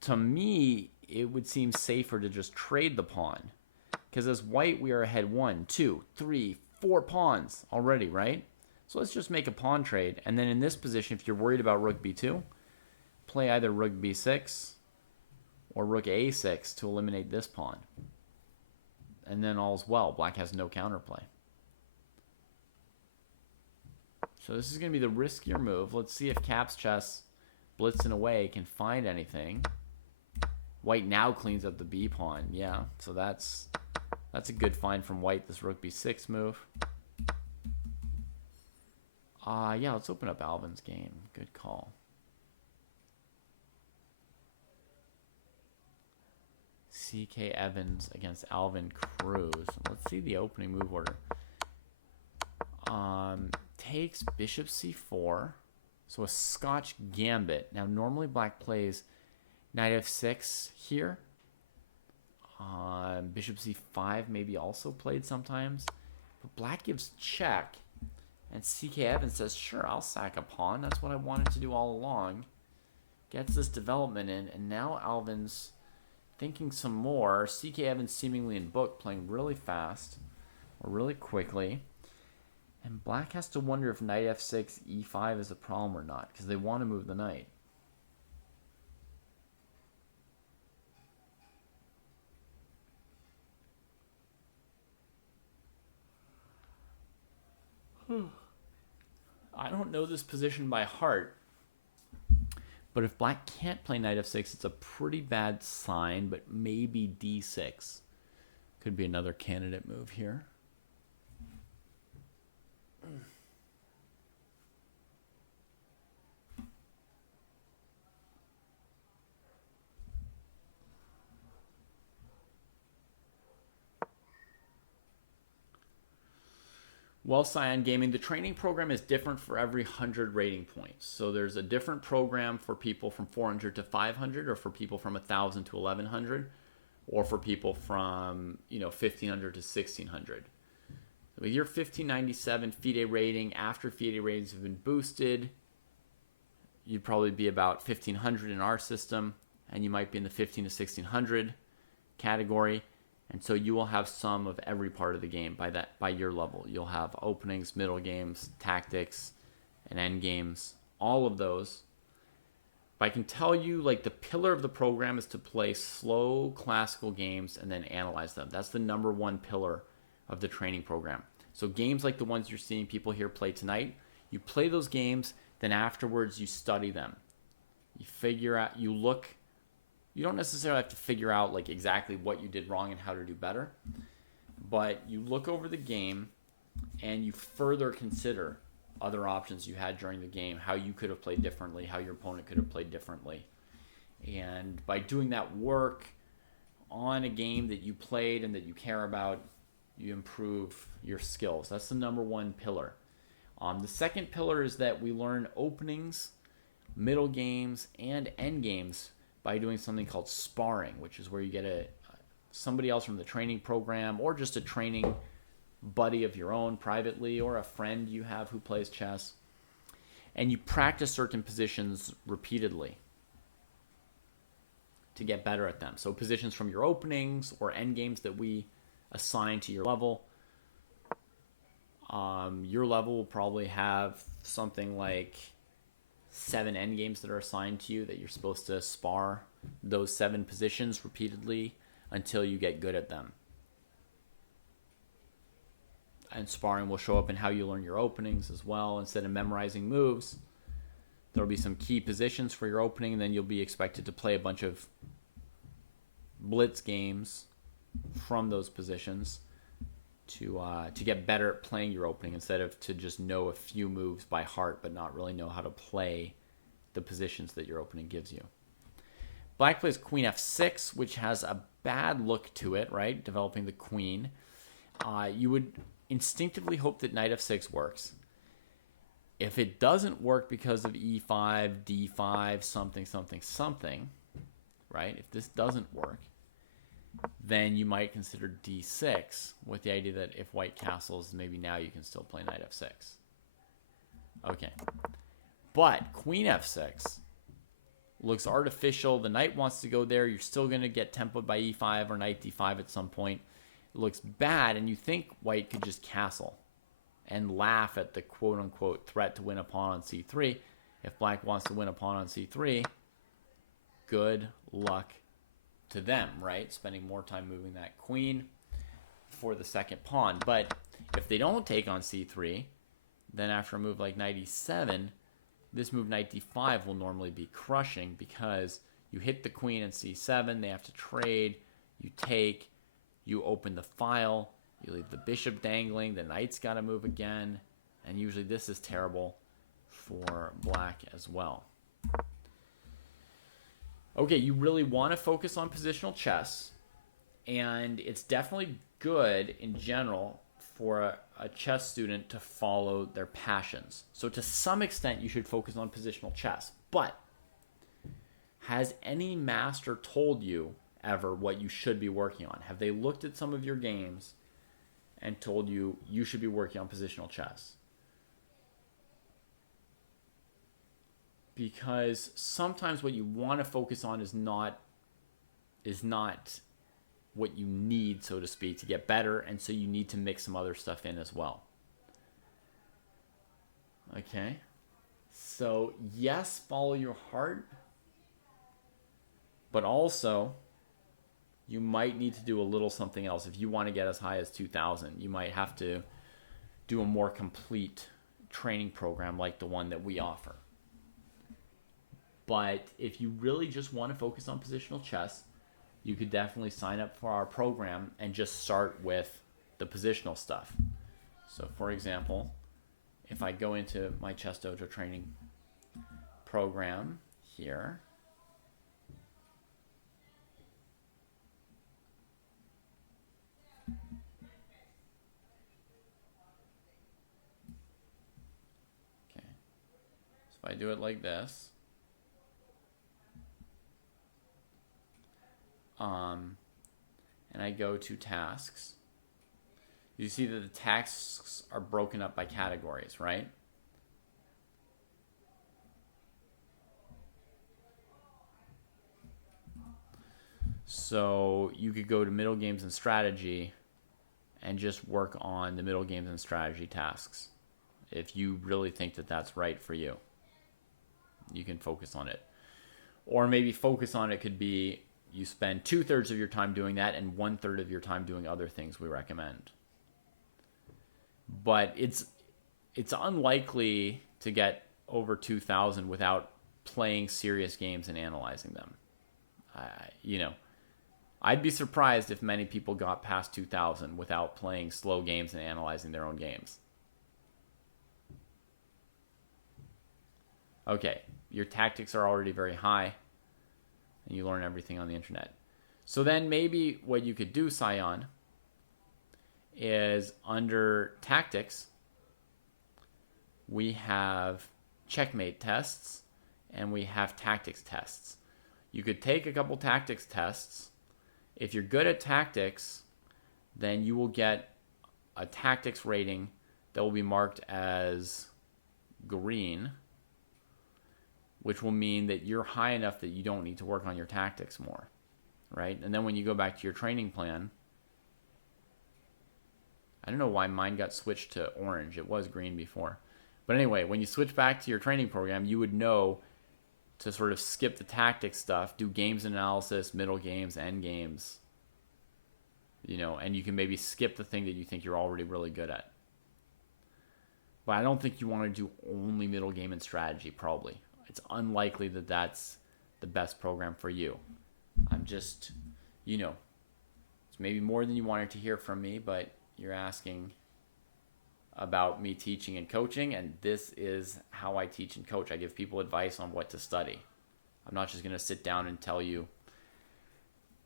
To me, it would seem safer to just trade the pawn. Because as white, we are ahead 1, 2, 3, 4 pawns already, right? So let's just make a pawn trade. And then in this position, if you're worried about rook b2, play either rook b6 or rook a6 to eliminate this pawn. And then all's well. Black has no counterplay. So this is going to be the riskier move. Let's see if Cap's chess, blitzing away, can find anything. White now cleans up the b pawn. Yeah, so that's a good find from white, this rook b6 move. Yeah, let's open up Alvin's game. Good call. C.K. Evans against Alvin Cruz. Let's see the opening move order. Takes bishop c4. So a Scotch gambit. Now normally black plays knight f6 here. Bishop c5 maybe also played sometimes. But black gives check. And C.K. Evans says, sure, I'll sack a pawn. That's what I wanted to do all along. Gets this development in. And now Alvin's thinking some more. C.K. Evans seemingly in book, playing really fast or really quickly. And black has to wonder if knight f6, e5 is a problem or not, because they want to move the knight. I don't know this position by heart, but if black can't play knight f6, it's a pretty bad sign, but maybe d6 could be another candidate move here. Well, Cyan Gaming, the training program is different for every 100 rating points. So there's a different program for people from 400 to 500, or for people from 1,000 to 1,100, or for people from 1,500 to 1,600. With your 1597 FIDE rating, after FIDE ratings have been boosted, you'd probably be about 1,500 in our system, and you might be in the 1,500 to 1,600 category. And so you will have some of every part of the game by your level. You'll have openings, middle games, tactics, and end games, all of those. But I can tell you, like, the pillar of the program is to play slow classical games and then analyze them. That's the number one pillar of the training program. So games like the ones you're seeing people here play tonight, you play those games, then afterwards you study them. You figure out, you look. You don't necessarily have to figure out like exactly what you did wrong and how to do better, but you look over the game and you further consider other options you had during the game, how you could have played differently, how your opponent could have played differently. And by doing that work on a game that you played and that you care about, you improve your skills. That's the number one pillar. The second pillar is that we learn openings, middle games, and end games by doing something called sparring, which is where you get somebody else from the training program or just a training buddy of your own privately, or a friend you have who plays chess, and you practice certain positions repeatedly. to get better at them. So positions from your openings or endgames that we assign to your level. Your level will probably have something like 7 endgames that are assigned to you that you're supposed to spar those 7 positions repeatedly until you get good at them. And sparring will show up in how you learn your openings as well. Instead of memorizing moves, there'll be some key positions for your opening, and then you'll be expected to play a bunch of blitz games from those positions to get better at playing your opening, instead of to just know a few moves by heart but not really know how to play the positions that your opening gives you. Black plays queen f6, which has a bad look to it, right? Developing the queen. You would instinctively hope that knight f6 works. If it doesn't work because of e5, d5, something, right? If this doesn't work, then you might consider d6 with the idea that if white castles, maybe now you can still play knight f6. Okay. But queen f6 looks artificial. The knight wants to go there. You're still going to get tempoed by e5 or knight d5 at some point. It looks bad, and you think white could just castle and laugh at the quote-unquote threat to win a pawn on c3. If black wants to win a pawn on c3, good luck to them, right? Spending more time moving that queen for the second pawn. But if they don't take on c3, then after a move like knight e7, this move knight d5 will normally be crushing, because you hit the queen in c7, they have to trade, you take, you open the file, you leave the bishop dangling, the knight's got to move again, and usually this is terrible for black as well. Okay, you really want to focus on positional chess, and it's definitely good in general for a chess student to follow their passions. So to some extent, you should focus on positional chess. But has any master told you ever what you should be working on? Have they looked at some of your games and told you you should be working on positional chess? Because sometimes what you want to focus on is not what you need, so to speak, to get better, and so you need to mix some other stuff in as well. Okay? So, yes, follow your heart, but also you might need to do a little something else. If you want to get as high as 2,000, you might have to do a more complete training program like the one that we offer. But if you really just want to focus on positional chess, you could definitely sign up for our program and just start with the positional stuff. So, for example, if I go into my Chess Dojo training program here, okay, so if I do it like this, and I go to tasks, you see that the tasks are broken up by categories, right? So you could go to middle games and strategy and just work on the middle games and strategy tasks. If you really think that that's right for you, you can focus on it. Or maybe focus on it could be you spend 2/3 of your time doing that and 1/3 of your time doing other things we recommend. But it's unlikely to get over 2,000 without playing serious games and analyzing them. I'd be surprised if many people got past 2,000 without playing slow games and analyzing their own games. Okay, your tactics are already very high, and you learn everything on the internet. So then maybe what you could do, Sion, is under tactics, we have checkmate tests and we have tactics tests. You could take a couple tactics tests. If you're good at tactics, then you will get a tactics rating that will be marked as green, which will mean that you're high enough that you don't need to work on your tactics more, right? And then when you go back to your training plan, I don't know why mine got switched to orange. It was green before. But anyway, when you switch back to your training program, you would know to sort of skip the tactics stuff, do games analysis, middle games, end games, and you can maybe skip the thing that you think you're already really good at. But I don't think you want to do only middle game and strategy, probably. It's unlikely that that's the best program for you. I'm just, it's maybe more than you wanted to hear from me, but you're asking about me teaching and coaching, and this is how I teach and coach. I give people advice on what to study. I'm not just going to sit down and tell you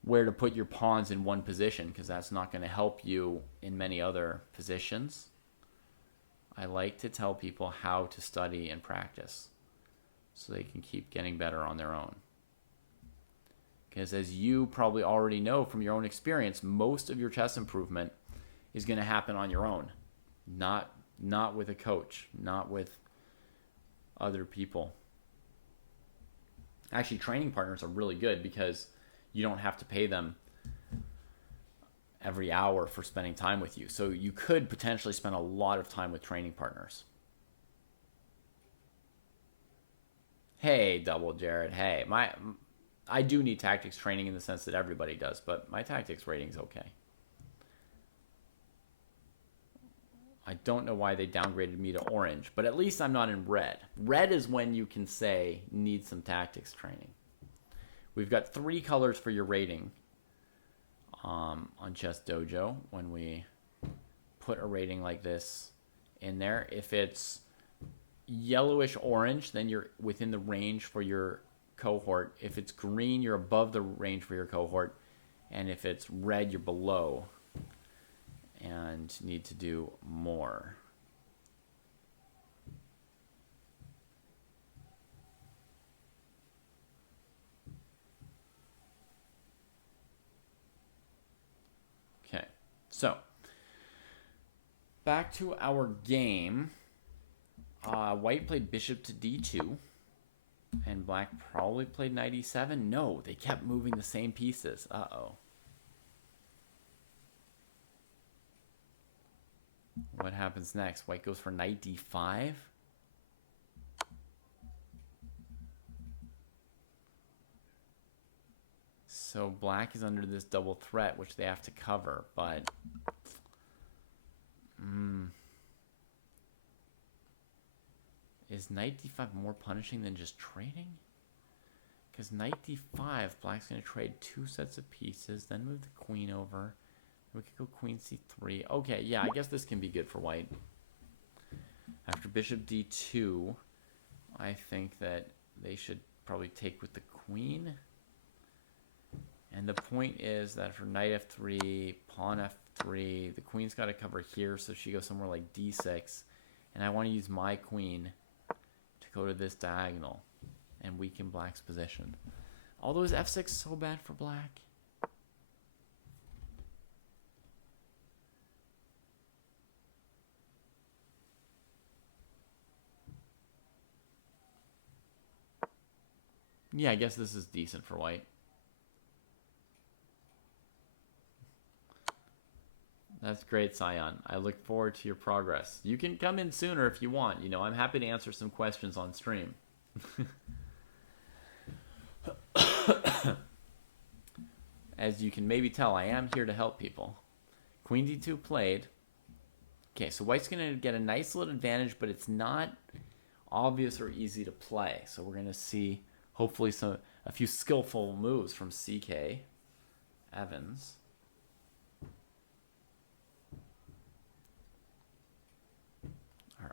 where to put your pawns in one position, because that's not going to help you in many other positions. I like to tell people how to study and practice so they can keep getting better on their own. Because as you probably already know from your own experience, most of your chess improvement is going to happen on your own, not with a coach, not with other people. Actually, training partners are really good because you don't have to pay them every hour for spending time with you. So you could potentially spend a lot of time with training partners. Hey, Double Jared. Hey, I do need tactics training in the sense that everybody does, but my tactics rating's okay. I don't know why they downgraded me to orange, but at least I'm not in red. Red is when you can say, need some tactics training. We've got 3 colors for your rating on Chess Dojo when we put a rating like this in there. If it's yellowish orange, then you're within the range for your cohort. If it's green, you're above the range for your cohort. And if it's red, you're below and need to do more. Okay, so back to our game. White played bishop to d2, and black probably played knight e7. No, they kept moving the same pieces. Uh-oh. What happens next? White goes for knight d5. So black is under this double threat, which they have to cover, but is knight d5 more punishing than just trading? Because knight d5, black's going to trade 2 sets of pieces, then move the queen over. We could go queen c3. Okay, yeah, I guess this can be good for white. After bishop d2, I think that they should probably take with the queen. And the point is that for knight f3, pawn f3, the queen's got to cover here, so she goes somewhere like d6. And I want to use my queen to go to this diagonal and weaken black's position. Although is f6 so bad for black? Yeah, I guess this is decent for white. That's great, Sion. I look forward to your progress. You can come in sooner if you want. I'm happy to answer some questions on stream. As you can maybe tell, I am here to help people. Queen d2 played. Okay, so white's going to get a nice little advantage, but it's not obvious or easy to play. So we're going to see, hopefully, a few skillful moves from CK Evans.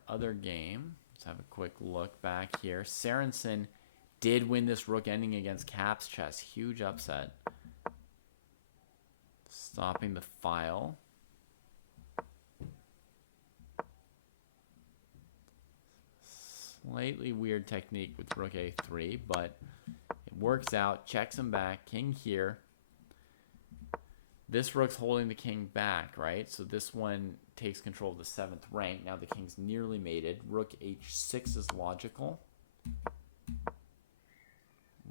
Other game. Let's have a quick look back here. Sorensen did win this rook ending against Cap's chess. Huge upset. Stopping the file. Slightly weird technique with rook a3, but it works out. Checks him back. King here. This rook's holding the king back, right? So this one takes control of the 7th rank. Now the king's nearly mated. Rook h6 is logical.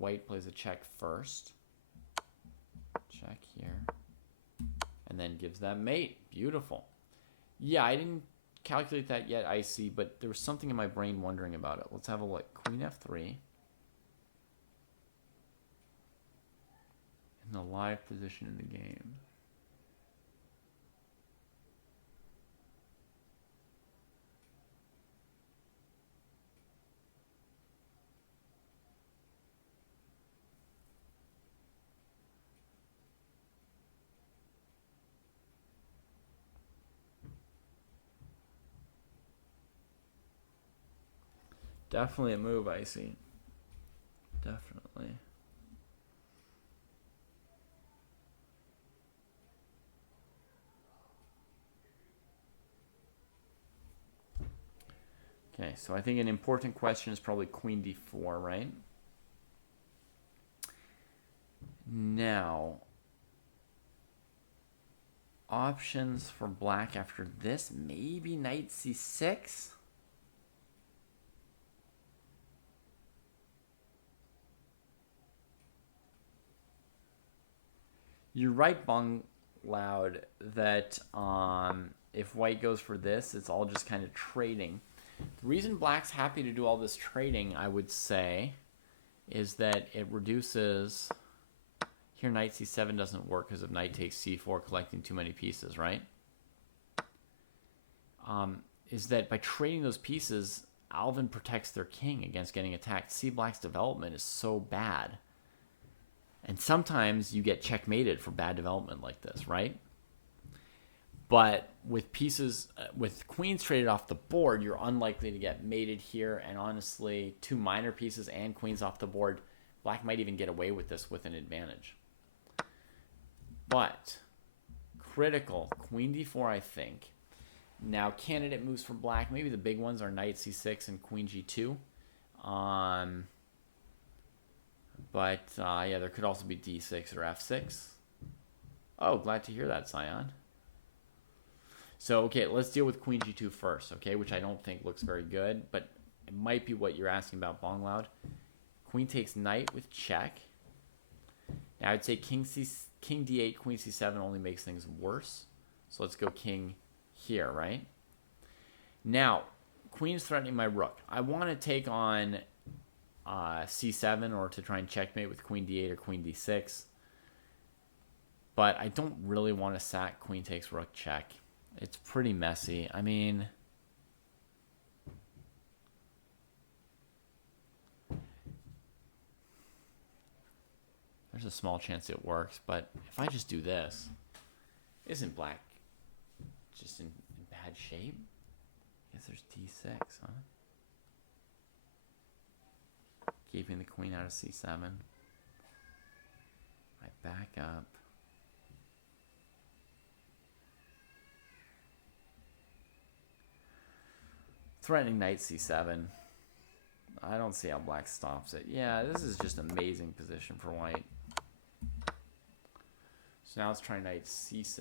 white plays a check first. Check here. And then gives that mate. Beautiful. Yeah, I didn't calculate that yet, Icy, but there was something in my brain wondering about it. Let's have a look. Queen F3. In the live position in the game. Definitely a move, Icy. Definitely. Okay, so I think an important question is probably Queen D4, right? Now, options for black after this, maybe Knight C6? You're right, Bong Loud, that if white goes for this, it's all just kind of trading. The reason black's happy to do all this trading, I would say, is that it reduces... Here, knight c7 doesn't work because if knight takes c4, collecting too many pieces, right? Is that by trading those pieces, Alvin protects their king against getting attacked. See, black's development is so bad. And sometimes you get checkmated for bad development like this, right? But with pieces, with queens traded off the board, you're unlikely to get mated here. And honestly, 2 minor pieces and queens off the board, black might even get away with this with an advantage. But critical, queen d4, I think. Now, candidate moves for black. Maybe the big ones are knight c6 and queen g2. But, yeah, there could also be d6 or f6. Oh, glad to hear that, Scion. So, okay, let's deal with queen g2 first, okay, which I don't think looks very good, but it might be what you're asking about, Bong Loud. Queen takes knight with check. Now, I'd say king d8, queen c7 only makes things worse. So let's go king here, right? Now, queen's threatening my rook. I want to take on c7 or to try and checkmate with queen d8 or queen d6. But I don't really want to sack queen takes rook check. It's pretty messy. I mean, there's a small chance it works, but if I just do this, isn't black just in bad shape? I guess there's d6, huh? Keeping the queen out of c7. I back up. Threatening knight c7. I don't see how black stops it. Yeah, this is just amazing position for white. So now let's try knight c6.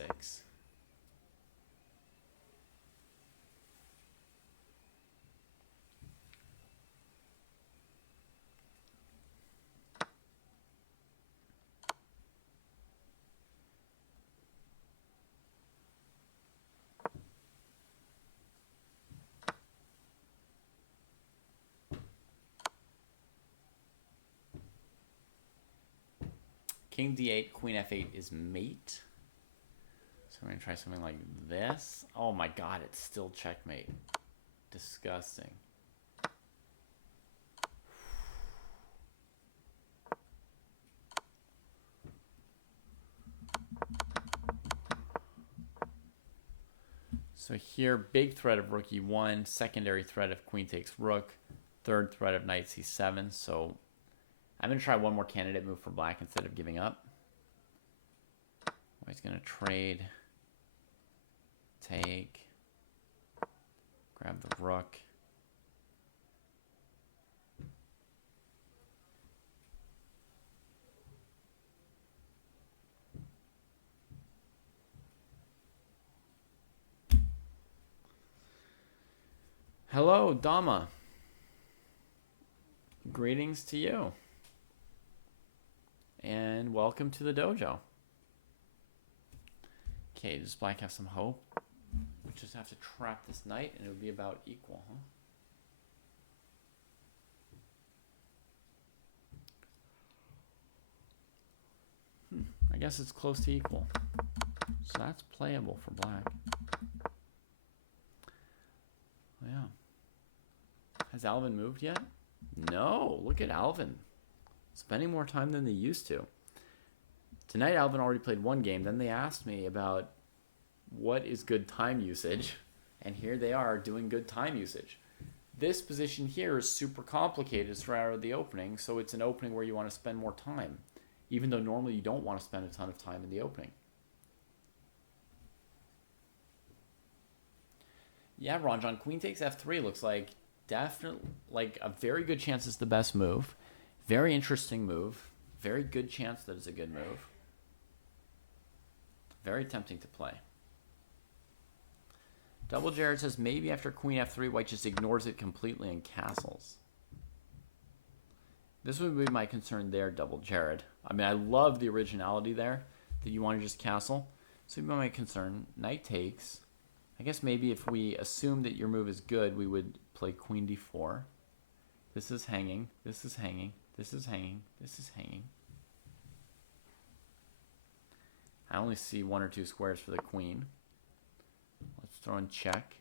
King d8, queen f8 is mate. So we're going to try something like this. Oh my god, it's still checkmate. Disgusting. So here, big threat of rook e1, secondary threat of queen takes rook, third threat of knight c7. So I'm going to try one more candidate move for black instead of giving up. White's going to trade, take, grab the rook. Hello, Dama. Greetings to you. And welcome to the dojo. Okay, does black have some hope? We just have to trap this knight and it would be about equal, huh? I guess it's close to equal. So that's playable for black. Yeah. Has Alvin moved yet? No, look at Alvin. Spending more time than they used to. Tonight, Alvin already played one game. Then they asked me about what is good time usage. And here they are doing good time usage. This position here is super complicated throughout the opening. So it's an opening where you want to spend more time. Even though normally you don't want to spend a ton of time in the opening. Yeah, Ranjan, queen takes f3 looks like definitely like a very good chance it's the best move. Very interesting move. Very good chance that it's a good move. Very tempting to play. Double Jared says maybe after queen f3, white just ignores it completely and castles. This would be my concern there, Double Jared. I mean, I love the originality there, that you want to just castle. So would be my concern. Knight takes. I guess maybe if we assume that your move is good, we would play queen d4. This is hanging. This is hanging. This is hanging. This is hanging. I only see 1 or 2 squares for the queen. Let's throw in check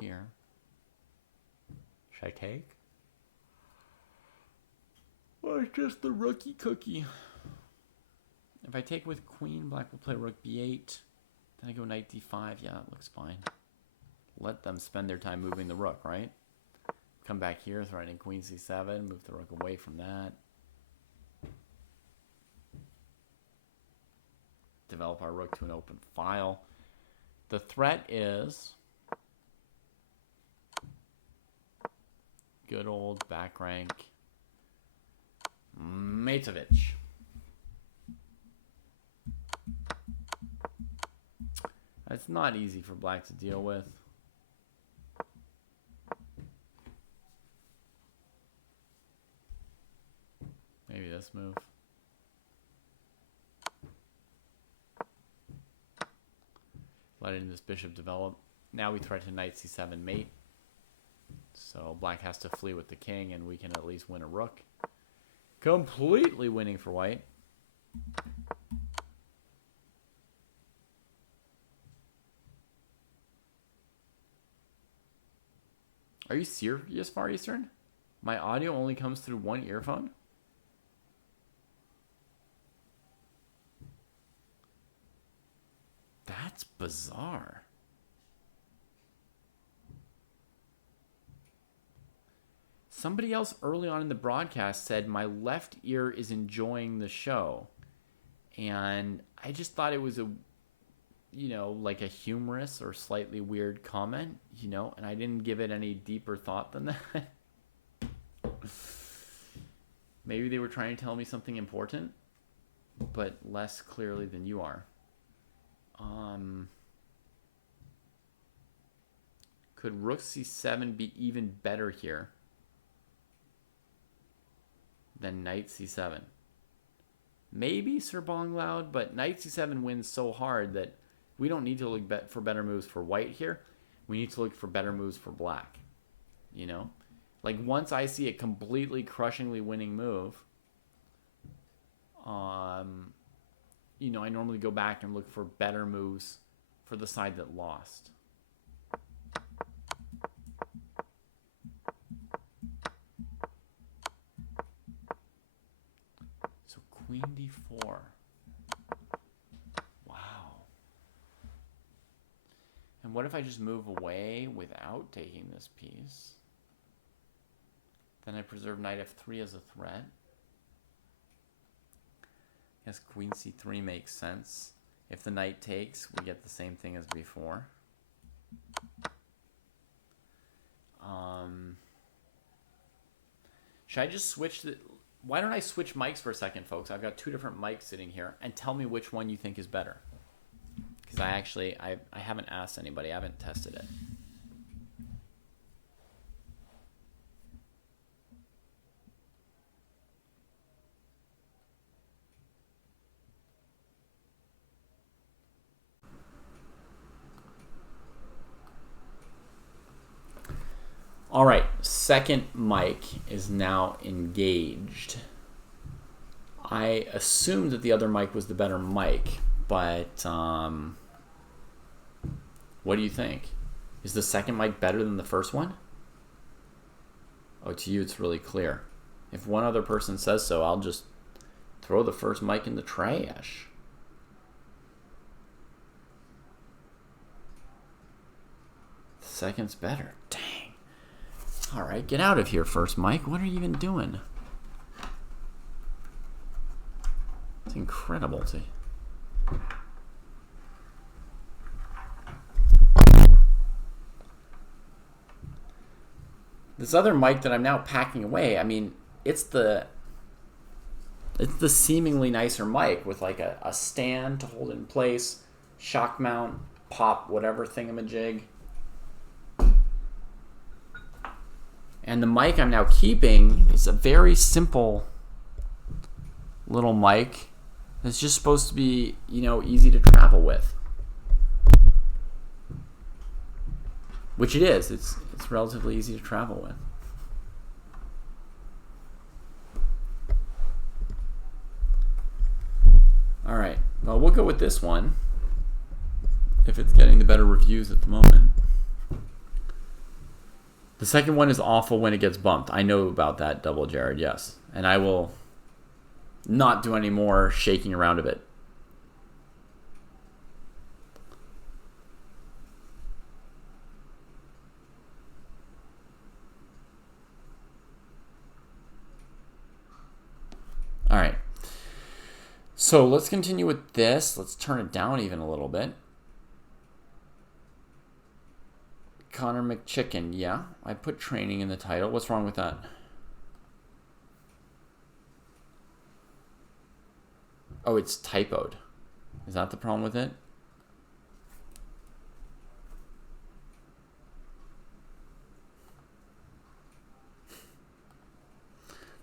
here. Should I take? Or just the rookie cookie. If I take with queen, black will play rook b8. Then I go knight d5. Yeah, that looks fine. Let them spend their time moving the rook, right? Come back here, threatening queen c7. Move the rook away from that. Develop our rook to an open file. The threat is good old back rank Matovic. It's not easy for black to deal with. Maybe this move. Letting this bishop develop. Now we threaten knight c7 mate. So black has to flee with the king and we can at least win a rook. Completely winning for white. Are you serious, Far Eastern? My audio only comes through one earphone? That's bizarre. Somebody else early on in the broadcast said my left ear is enjoying the show. And I just thought it was a, you know, like a humorous or slightly weird comment, you know, and I didn't give it any deeper thought than that. Maybe they were trying to tell me something important, but less clearly than you are. Could rook c7 be even better here than knight c7? Maybe Sir Bongloud, but knight c7 wins so hard that we don't need to look for better moves for white here. We need to look for better moves for black. You know? Like once I see a completely crushingly winning move, you know, I normally go back and look for better moves for the side that lost. So queen d4. Wow. And what if I just move away without taking this piece? Then I preserve knight f3 as a threat. I guess queen c3 makes sense. If the knight takes, we get the same thing as before. Should I just switch the... Why don't I switch mics for a second, folks? I've got 2 different mics sitting here. And tell me which one you think is better. Because I haven't asked anybody. I haven't tested it. All right, second mic is now engaged. I assumed that the other mic was the better mic, but what do you think? Is the second mic better than the first one? Oh, to you it's really clear. If one other person says so, I'll just throw the first mic in the trash. The second's better. Dang. All right, get out of here, first mic. What are you even doing? It's incredible to. This other mic that I'm now packing away, I mean, it's the seemingly nicer mic with like a stand to hold it in place, shock mount, pop, whatever thingamajig. And the mic I'm now keeping is a very simple little mic that's just supposed to be, you know, easy to travel with. Which it is. It's relatively easy to travel with. All right. Well, we'll go with this one if it's getting the better reviews at the moment. The second one is awful when it gets bumped. I know about that, Double Jared, yes. And I will not do any more shaking around of it. All right. So let's continue with this. Let's turn it down even a little bit. Connor McChicken, yeah. I put training in the title. What's wrong with that? Oh, it's typoed. Is that the problem with it?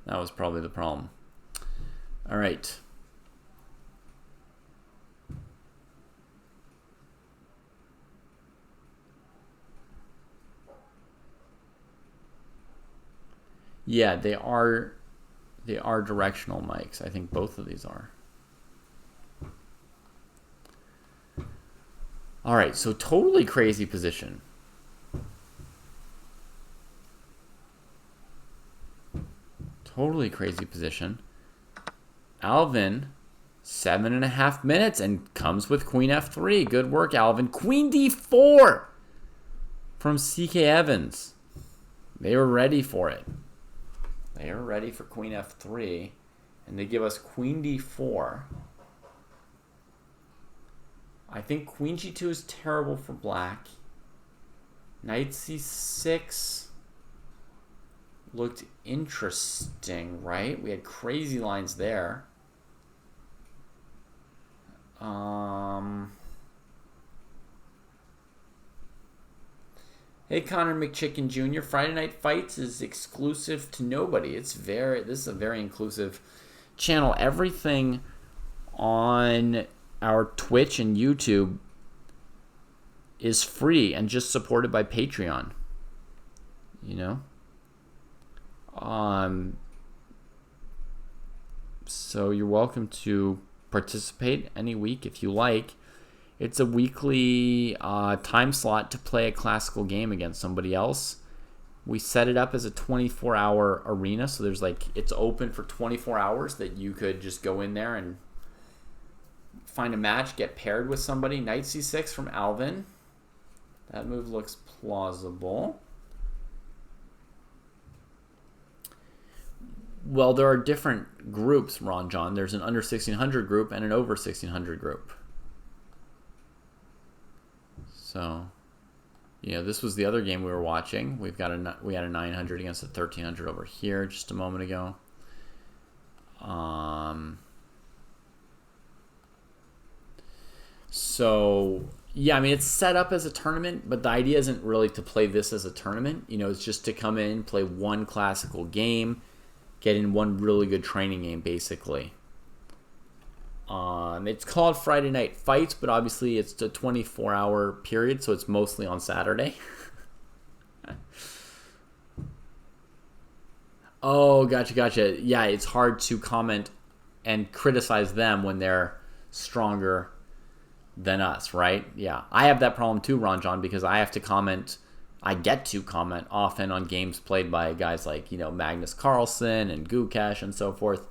That was probably the problem. All right. Yeah, they are directional mics. I think both of these are. All right, so totally crazy position. Totally crazy position. Alvin, 7.5 minutes and comes with Queen F3. Good work, Alvin. Queen D4 from CK Evans. They were ready for it. They are ready for Queen F3, and they give us Queen D4. I think Queen G2 is terrible for black. Knight C6 looked interesting, right? We had crazy lines there. Hey, Connor McChicken Jr. Friday Night Fights is exclusive to nobody. This is a very inclusive channel. Everything on our Twitch and YouTube is free and just supported by Patreon. You know? So you're welcome to participate any week if you like. It's a weekly time slot to play a classical game against somebody else. We set it up as a 24-hour arena, so there's it's open for 24 hours that you could just go in there and find a match, get paired with somebody. Knight C6 from Alvin. That move looks plausible. Well, there are different groups, Ron John. There's an under 1600 group and an over 1600 group. So, yeah, this was the other game we were watching. We had a 900 against a 1300 over here just a moment ago. So, yeah, I mean, it's set up as a tournament, but the idea isn't really to play this as a tournament. You know, it's just to come in, play one classical game, get in one really good training game, basically. It's called Friday Night Fights, but obviously it's a 24-hour period, so it's mostly on Saturday. Oh, gotcha. Yeah, it's hard to comment and criticize them when they're stronger than us, right? Yeah, I have that problem too, Ron John, because I have to comment. I get to comment often on games played by guys like, Magnus Carlsen and Gukesh and so forth.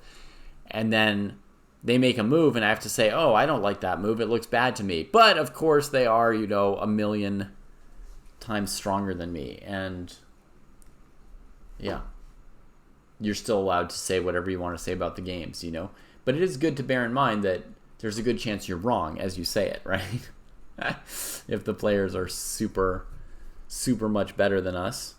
And then they make a move and I have to say, oh, I don't like that move. It looks bad to me. But of course they are, a million times stronger than me. And yeah, you're still allowed to say whatever you want to say about the games, But it is good to bear in mind that there's a good chance you're wrong as you say it, right? If the players are super, super much better than us.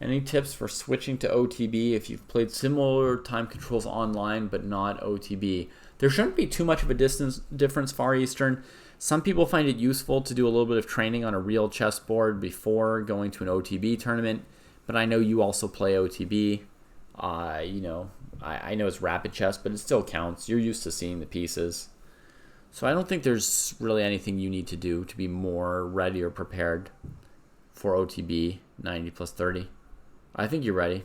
Any tips for switching to OTB if you've played similar time controls online but not OTB? There shouldn't be too much of a difference Far Eastern. Some people find it useful to do a little bit of training on a real chessboard before going to an OTB tournament, but I know you also play OTB. I know it's rapid chess, but it still counts. You're used to seeing the pieces. So I don't think there's really anything you need to do to be more ready or prepared for OTB 90 plus 30. I think you're ready.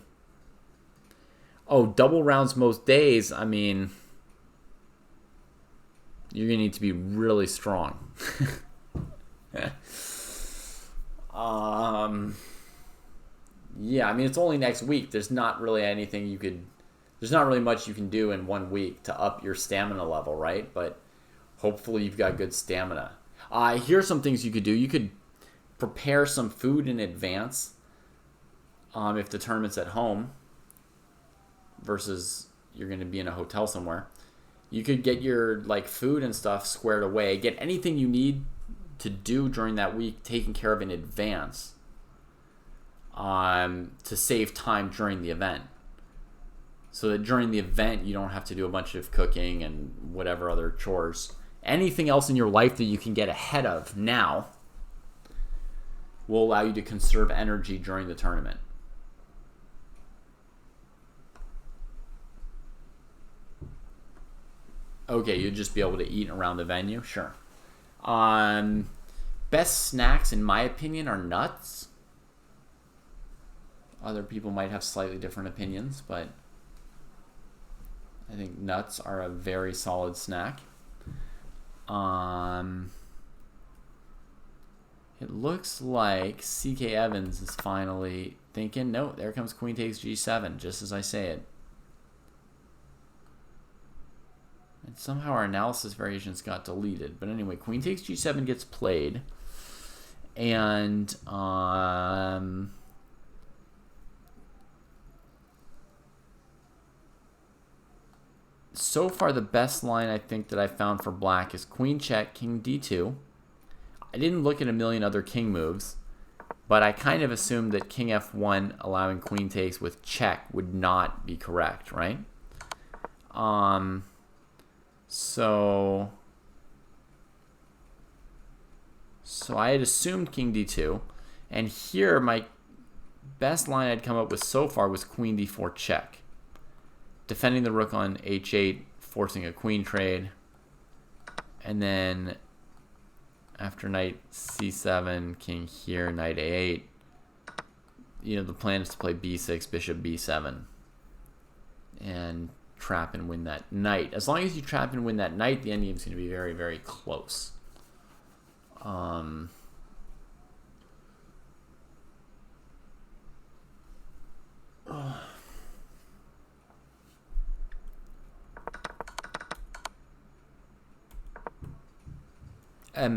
Oh, double rounds most days. I mean, you're going to need to be really strong. Yeah, I mean, it's only next week. There's not really much you can do in 1 week to up your stamina level, right? But hopefully you've got good stamina. Here's some things you could do. You could prepare some food in advance if the tournament's at home versus you're going to be in a hotel somewhere. You could get your food and stuff squared away. Get anything you need to do during that week taken care of in advance to save time during the event. So that during the event you don't have to do a bunch of cooking and whatever other chores. Anything else in your life that you can get ahead of now will allow you to conserve energy during the tournament. Okay, you'd just be able to eat around the venue? Sure. Best snacks, in my opinion, are nuts. Other people might have slightly different opinions, but I think nuts are a very solid snack. It looks like CK Evans is finally thinking, no, there comes queen takes G7, just as I say it. And somehow our analysis variations got deleted. But anyway, queen takes G7 gets played. And so far the best line I think that I found for black is queen check, king D2. I didn't look at a million other king moves, but I kind of assumed that king F1 allowing queen takes with check would not be correct, right? So I had assumed king D2, and here my best line I'd come up with so far was queen D4 check. Defending the rook on H8, forcing a queen trade, and then after knight C7, king here, knight A8. The plan is to play B6, bishop B7, and trap and win that knight. As long as you trap and win that knight, the endgame is going to be very, very close. And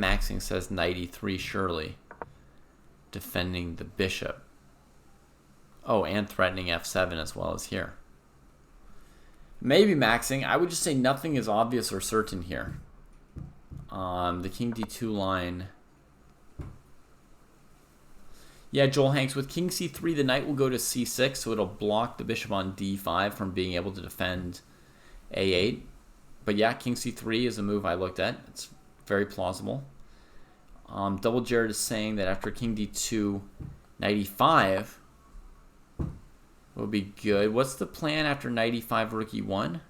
Maxing says knight E3 surely. Defending the bishop. Oh, and threatening F7 as well as here. Maybe Maxing. I would just say nothing is obvious or certain here. The king D2 line. Yeah, Joel Hanks, with king C3, the knight will go to C6, so it'll block the bishop on D5 from being able to defend A8. But yeah, king C3 is a move I looked at. It's very plausible. Double Jared is saying that after king D2, 95 will be good. What's the plan after knight e5 rook e1?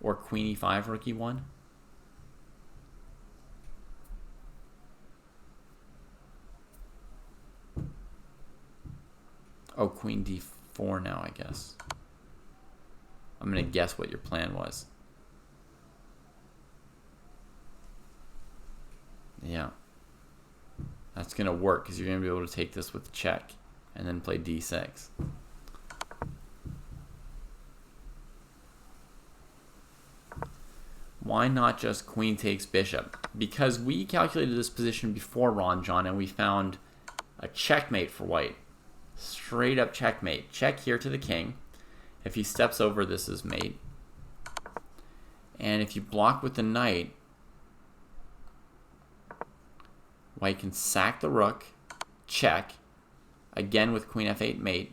Or queen e5 rook e1? Oh, queen d4 now, I guess. I'm going to guess what your plan was. Yeah. That's going to work because you're going to be able to take this with check and then play d6. Why not just queen takes bishop? Because we calculated this position before, Ron John, and we found a checkmate for white. Straight up checkmate. Check here to the king. If he steps over, this is mate. And if you block with the knight, white can sack the rook, check, again with queen f8 mate.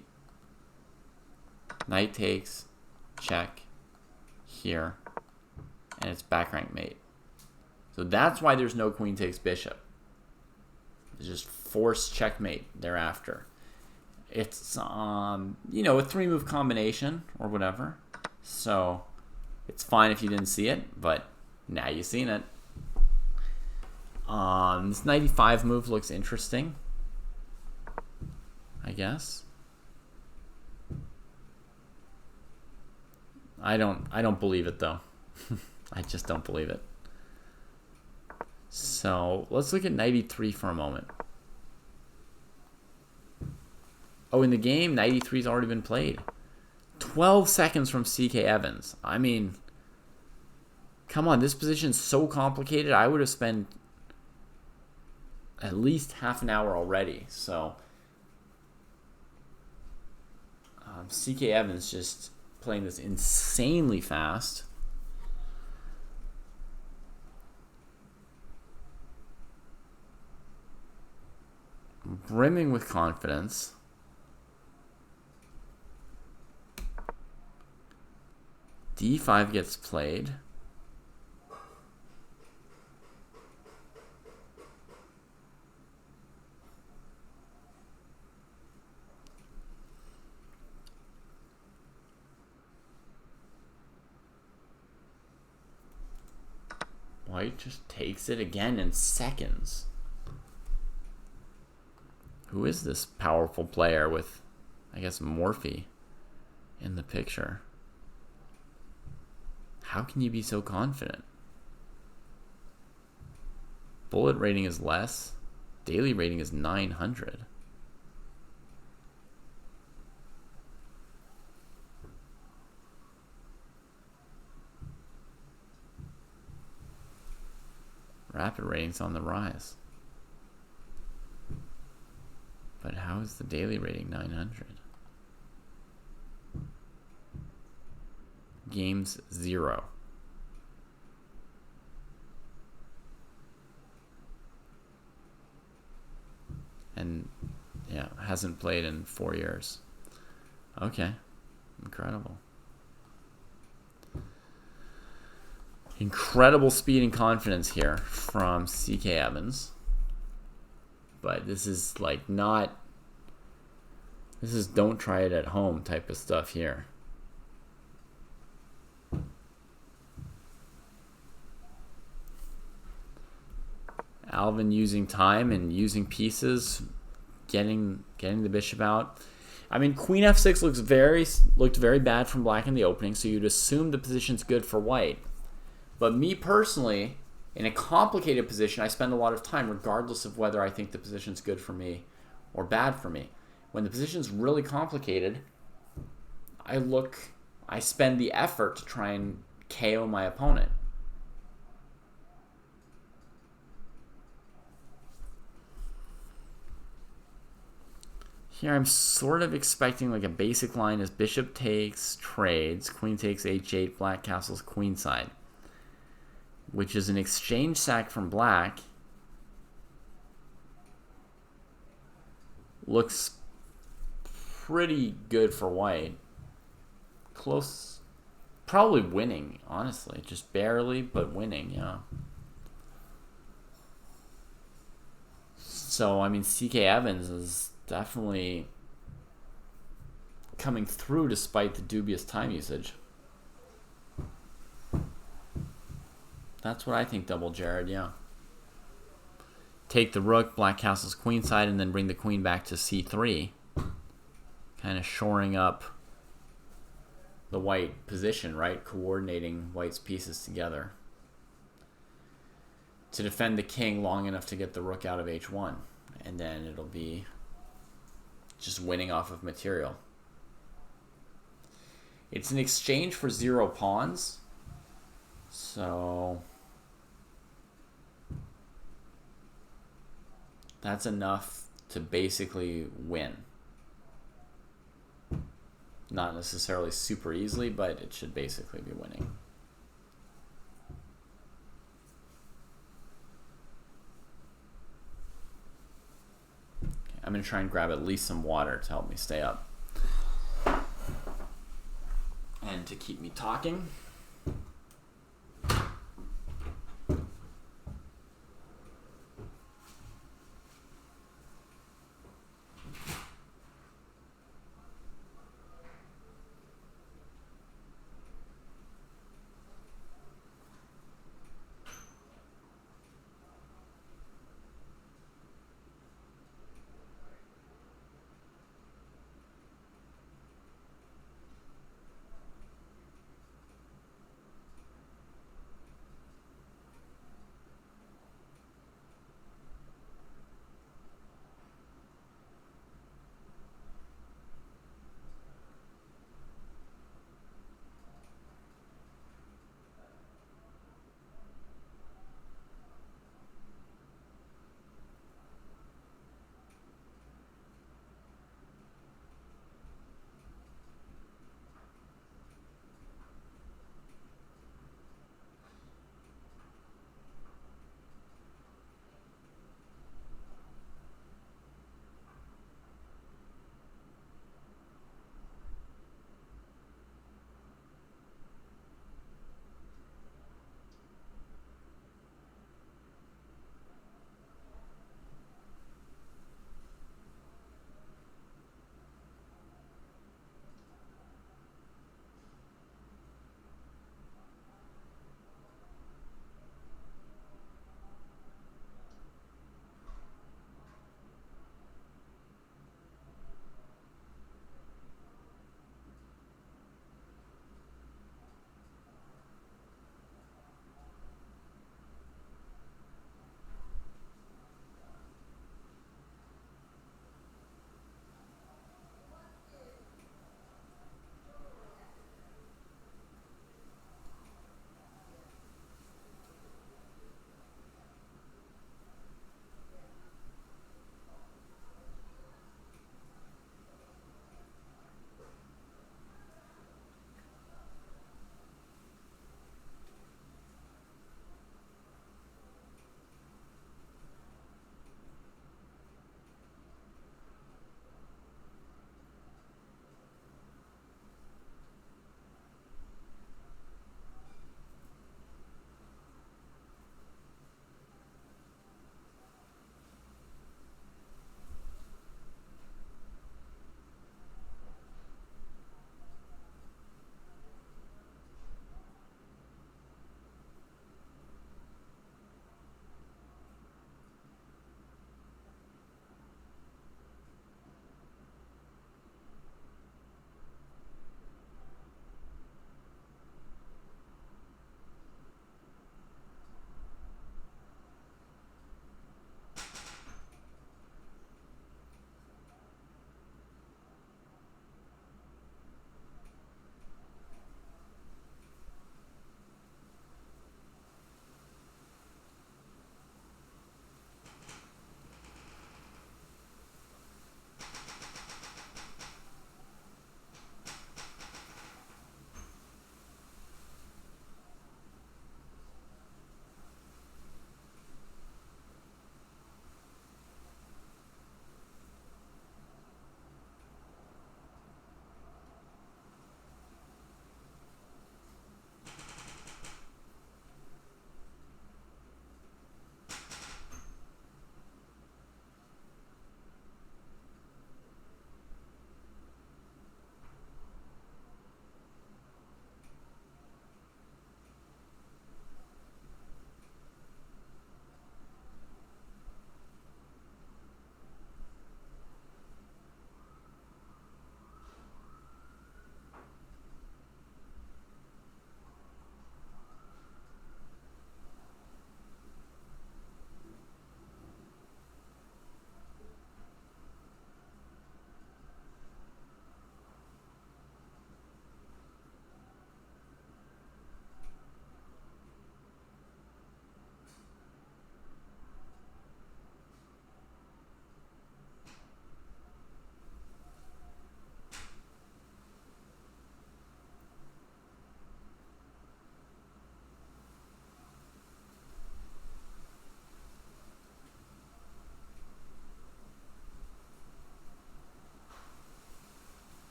Knight takes, check, here, and it's back rank mate. So that's why there's no queen takes bishop. It's just forced checkmate thereafter. It's, you know, a 3-move combination or whatever. So it's fine if you didn't see it, but now you've seen it. This 95 move looks interesting, I guess. I don't believe it though. I just don't believe it. So let's look at 93 for a moment. Oh, in the game, 93's already been played. 12 seconds from CK Evans. I mean, come on, this position's so complicated. I would have spent at least half an hour already. So, CK Evans just playing this insanely fast. Brimming with confidence. D5 gets played. White just takes it again in seconds. Who is this powerful player with, I guess, Morphe in the picture? How can you be so confident? Bullet rating is less. Daily rating is 900. Rapid rating's on the rise. But how is the daily rating 900? Games 0. And yeah, hasn't played in 4 years. Okay. Incredible. Incredible speed and confidence here from CK Evans. But this is like not, this is don't try it at home type of stuff here. Alvin using time and using pieces, getting the bishop out. I mean, queen f6 looked very bad from black in the opening, so you'd assume the position's good for white. But me personally, in a complicated position, I spend a lot of time regardless of whether I think the position's good for me or bad for me. When the position's really complicated, I spend the effort to try and KO my opponent. Here I'm sort of expecting like a basic line is bishop takes, trades, queen takes h8, black castles queenside, which is an exchange sack from black. Looks pretty good for white. Close, probably winning, honestly. Just barely, but winning, yeah. So, I mean, CK Evans is definitely coming through despite the dubious time usage. That's what I think, Double Jared, yeah. Take the rook, black castle's queenside, and then bring the queen back to c3. Kind of shoring up the white position, right? Coordinating white's pieces together. To defend the king long enough to get the rook out of h1. And then it'll be just winning off of material. It's an exchange for 0 pawns. So that's enough to basically win. Not necessarily super easily, but it should basically be winning. I'm going to try and grab at least some water to help me stay up. And to keep me talking.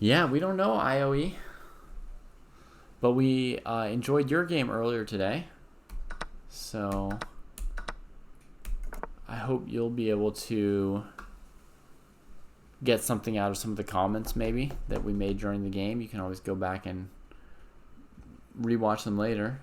Yeah, we don't know, IOE. But we enjoyed your game earlier today. So I hope you'll be able to get something out of some of the comments maybe that we made during the game. You can always go back and rewatch them later.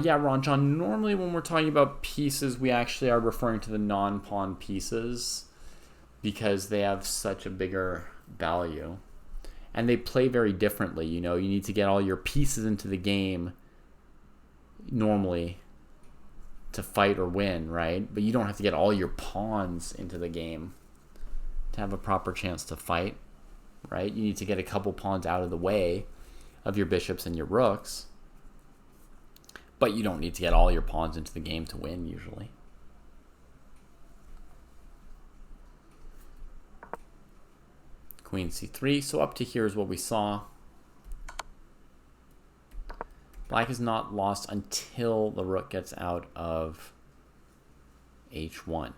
Yeah, Ron John, normally when we're talking about pieces, we actually are referring to the non-pawn pieces because they have such a bigger value. And they play very differently. You know, you need to get all your pieces into the game normally to fight or win, right? But you don't have to get all your pawns into the game to have a proper chance to fight, right? You need to get a couple pawns out of the way of your bishops and your rooks. But you don't need to get all your pawns into the game to win, usually. Queen c3. So up to here is what we saw. Black is not lost until the rook gets out of h1,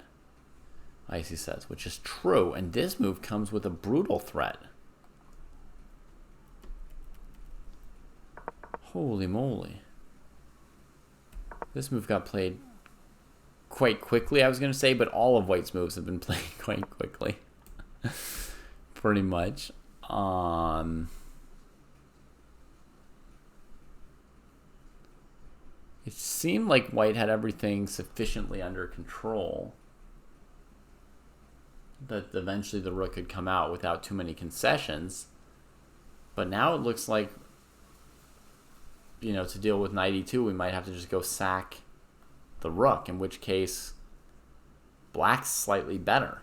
Icy says, which is true. And this move comes with a brutal threat. Holy moly. This move got played quite quickly, I was going to say, but all of White's moves have been played quite quickly. Pretty much. It seemed like White had everything sufficiently under control that eventually the rook could come out without too many concessions. But now it looks like, you know, to deal with knight e2, we might have to just go sack the rook, in which case black's slightly better.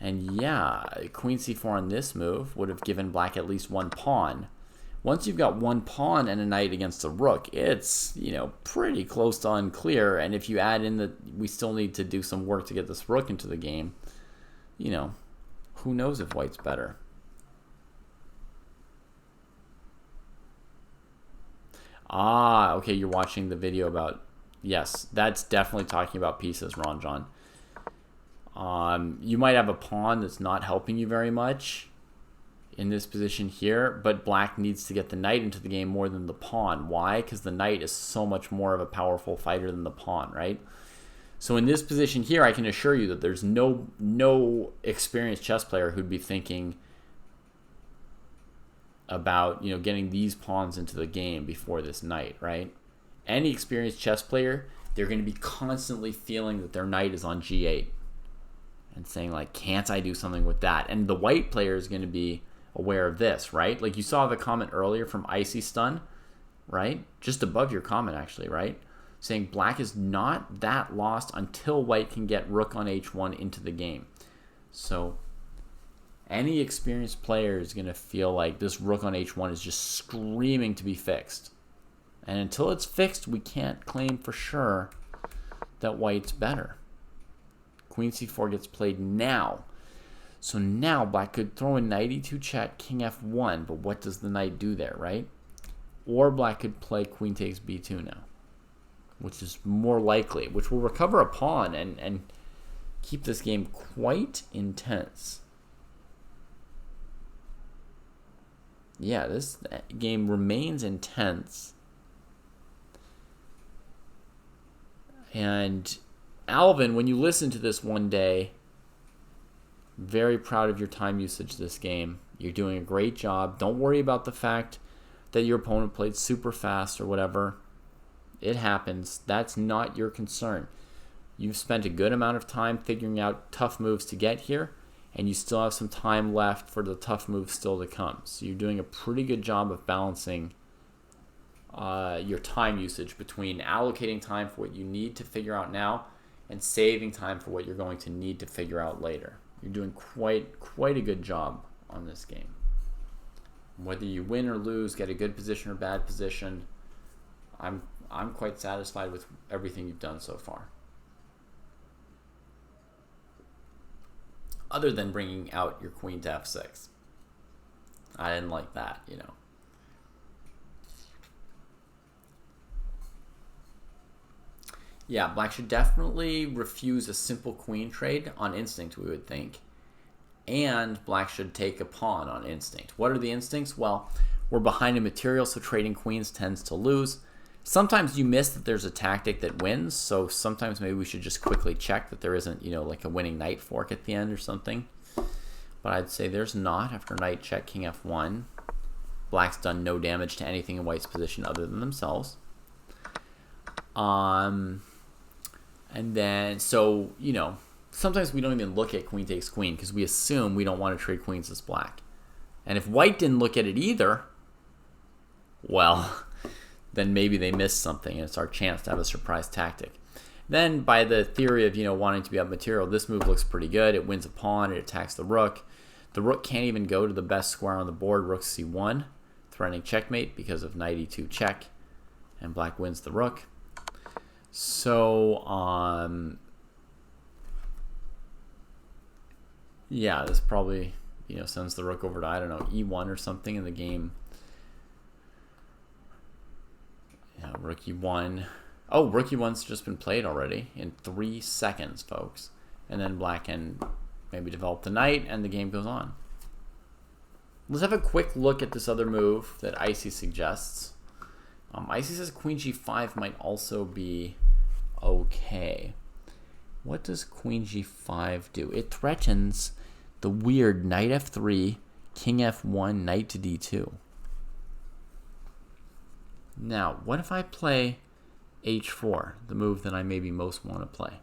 And yeah, queen c4 on this move would have given black at least one pawn. Once you've got one pawn and a knight against a rook, it's, you know, pretty close to unclear. And if you add in that we still need to do some work to get this rook into the game, you know, who knows if White's better. Ah, okay, you're watching the video about... Yes, that's definitely talking about pieces, Ron John. You might have a pawn that's not helping you very much in this position here, but black needs to get the knight into the game more than the pawn. Why? Because the knight is so much more of a powerful fighter than the pawn, right? So in this position here, I can assure you that there's no experienced chess player who'd be thinking about, you know, getting these pawns into the game before this knight, right? Any experienced chess player, they're going to be constantly feeling that their knight is on g8 and saying, like, can't I do something with that? And the white player is going to be aware of this, right? Like you saw the comment earlier from Icy Stun, right? Just above your comment, actually, right? Saying black is not that lost until white can get rook on h1 into the game. So any experienced player is going to feel like this rook on h1 is just screaming to be fixed. And until it's fixed, we can't claim for sure that white's better. Queen c4 gets played now. So now black could throw a knight e2 check, king f1, but what does the knight do there, right? Or black could play queen takes b2 now, which is more likely, which will recover a pawn and keep this game quite intense. Yeah, this game remains intense. And Alvin, when you listen to this one day, very proud of your time usage this game. You're doing a great job. Don't worry about the fact that your opponent played super fast or whatever. It happens. That's not your concern. You've spent a good amount of time figuring out tough moves to get here, and you still have some time left for the tough moves still to come. So you're doing a pretty good job of balancing your time usage between allocating time for what you need to figure out now and saving time for what you're going to need to figure out later. You're doing quite a good job on this game. Whether you win or lose, get a good position or bad position, I'm quite satisfied with everything you've done so far. Other than bringing out your queen to f6. I didn't like that, you know. Yeah, black should definitely refuse a simple queen trade on instinct, we would think. And black should take a pawn on instinct. What are the instincts? Well, we're behind in material, so trading queens tends to lose. Sometimes you miss that there's a tactic that wins, so sometimes maybe we should just quickly check that there isn't, you know, like a winning knight fork at the end or something. But I'd say there's not. After knight check, king f1. Black's done no damage to anything in white's position other than themselves. And then, so, you know, sometimes we don't even look at queen takes queen because we assume we don't want to trade queens as black. And if white didn't look at it either, well, then maybe they missed something and it's our chance to have a surprise tactic. Then by the theory of, you know, wanting to be up material, this move looks pretty good. It wins a pawn, it attacks the rook. The rook can't even go to the best square on the board, rook c1, threatening checkmate because of knight e2 check, and black wins the rook. So, yeah, this probably, you know, sends the rook over to, I don't know, e1 or something in the game. Yeah, rook e1. Oh, rook e1's just been played already in 3 seconds, folks. And then black can maybe develop the knight, and the game goes on. Let's have a quick look at this other move that Icy suggests. Icy says queen g5 might also be okay. What does queen g5 do? It threatens the weird knight f3, king f1, knight to d2. Now, what if I play h4, the move that I maybe most want to play?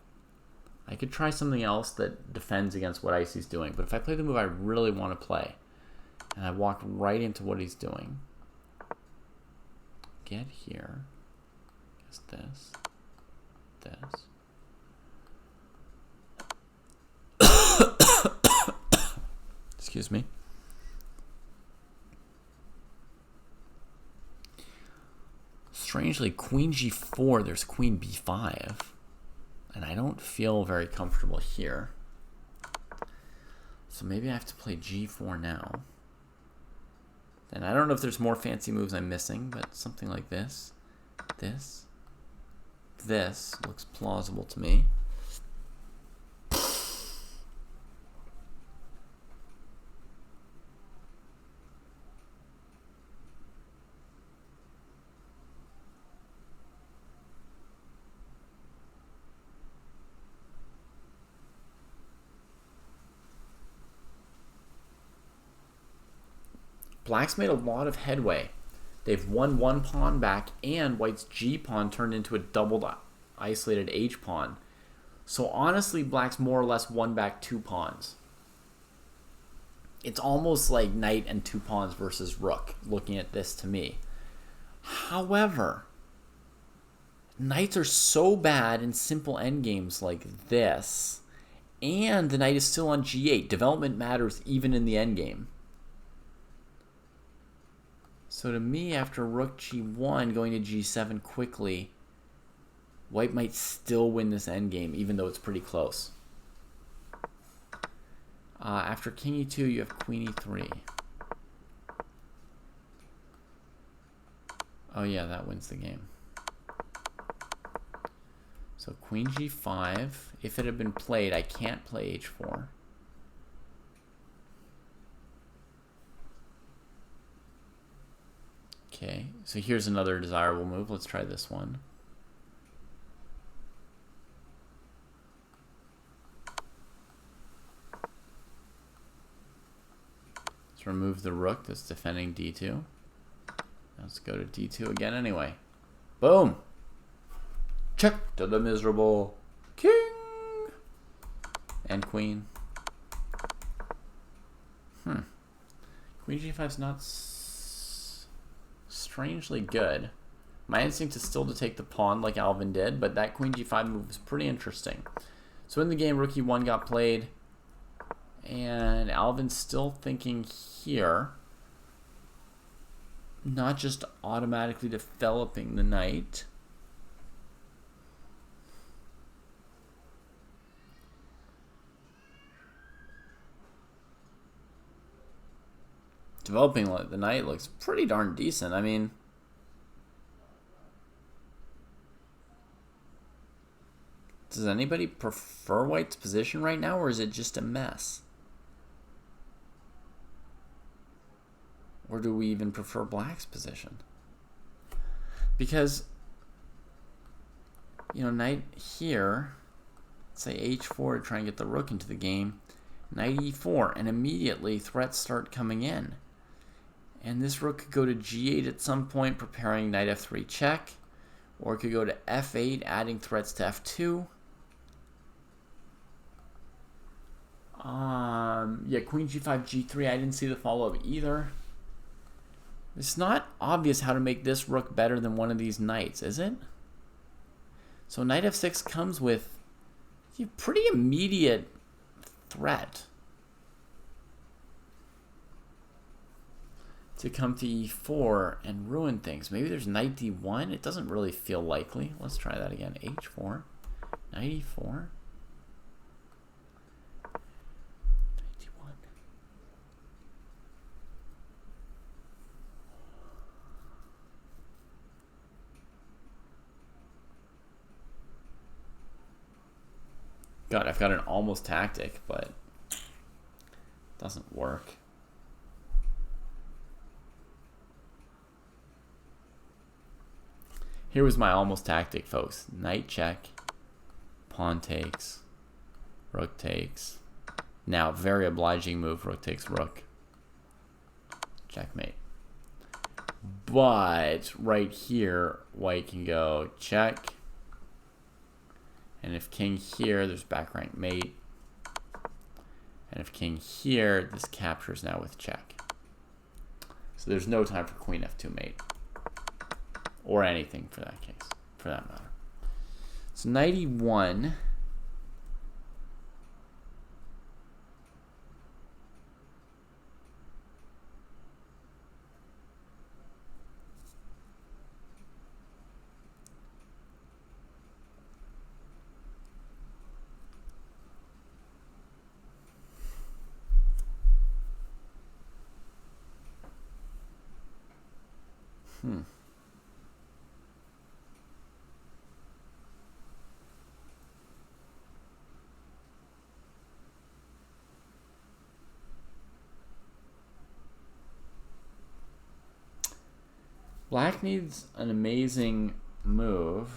I could try something else that defends against what Icy's doing, but if I play the move I really want to play, and I walk right into what he's doing, get here, guess this. Excuse me. Strangely, queen g4, there's queen b5. And I don't feel very comfortable here. So maybe I have to play g4 now. And I don't know if there's more fancy moves I'm missing, but something like this. This looks plausible to me. Black's made a lot of headway. They've won one pawn back, and white's g pawn turned into a doubled isolated h pawn. So honestly, black's more or less won back 2 pawns. It's almost like knight and 2 pawns versus rook, looking at this to me. However, knights are so bad in simple endgames like this, and the knight is still on g8. Development matters even in the endgame. So to me, after rook g1, going to g7 quickly, white might still win this endgame, even though it's pretty close. After king e2, you have queen e3. Oh yeah, that wins the game. So queen g5. If it had been played, I can't play h4. Okay, so here's another desirable move. Let's try this one. Let's remove the rook that's defending d2. Let's go to d2 again anyway. Boom! Check to the miserable king and queen. Queen g5 is not strangely good. My instinct is still to take the pawn like Alvin did, but that queen g5 move is pretty interesting. So in the game, rook e1 got played, and Alvin's still thinking here, not just automatically developing the knight. developing the knight looks pretty darn decent. I mean, does anybody prefer white's position right now, or is it just a mess? Or do we even prefer black's position? Because, you know, knight here, say h4 to try and get the rook into the game, knight e4, and immediately threats start coming in. And this rook could go to g8 at some point, preparing knight f3 check, or it could go to f8, adding threats to f2. Yeah, queen g5, g3, I didn't see the follow-up either. It's not obvious how to make this rook better than one of these knights, is it? So knight f6 comes with a pretty immediate threat to come to e4 and ruin things. Maybe there's knight d1. It doesn't really feel likely. Let's try that again. h4, knight e4. God, I've got an almost tactic, but it doesn't work. Here was my almost tactic, folks. Knight check, pawn takes, rook takes. Now, very obliging move, rook takes rook. Checkmate. But right here, white can go check. And if king here, there's back rank mate. And if king here, this captures now with check. So there's no time for queen f2 mate. Or anything for that case, for that matter. So knight e1. Black needs an amazing move,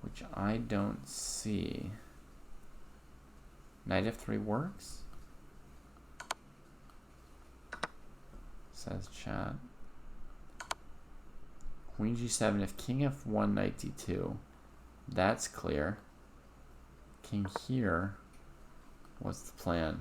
which I don't see. Knight f3 works? Says chat. Queen g7, if king f1, knight d2, that's clear. King here, what's the plan?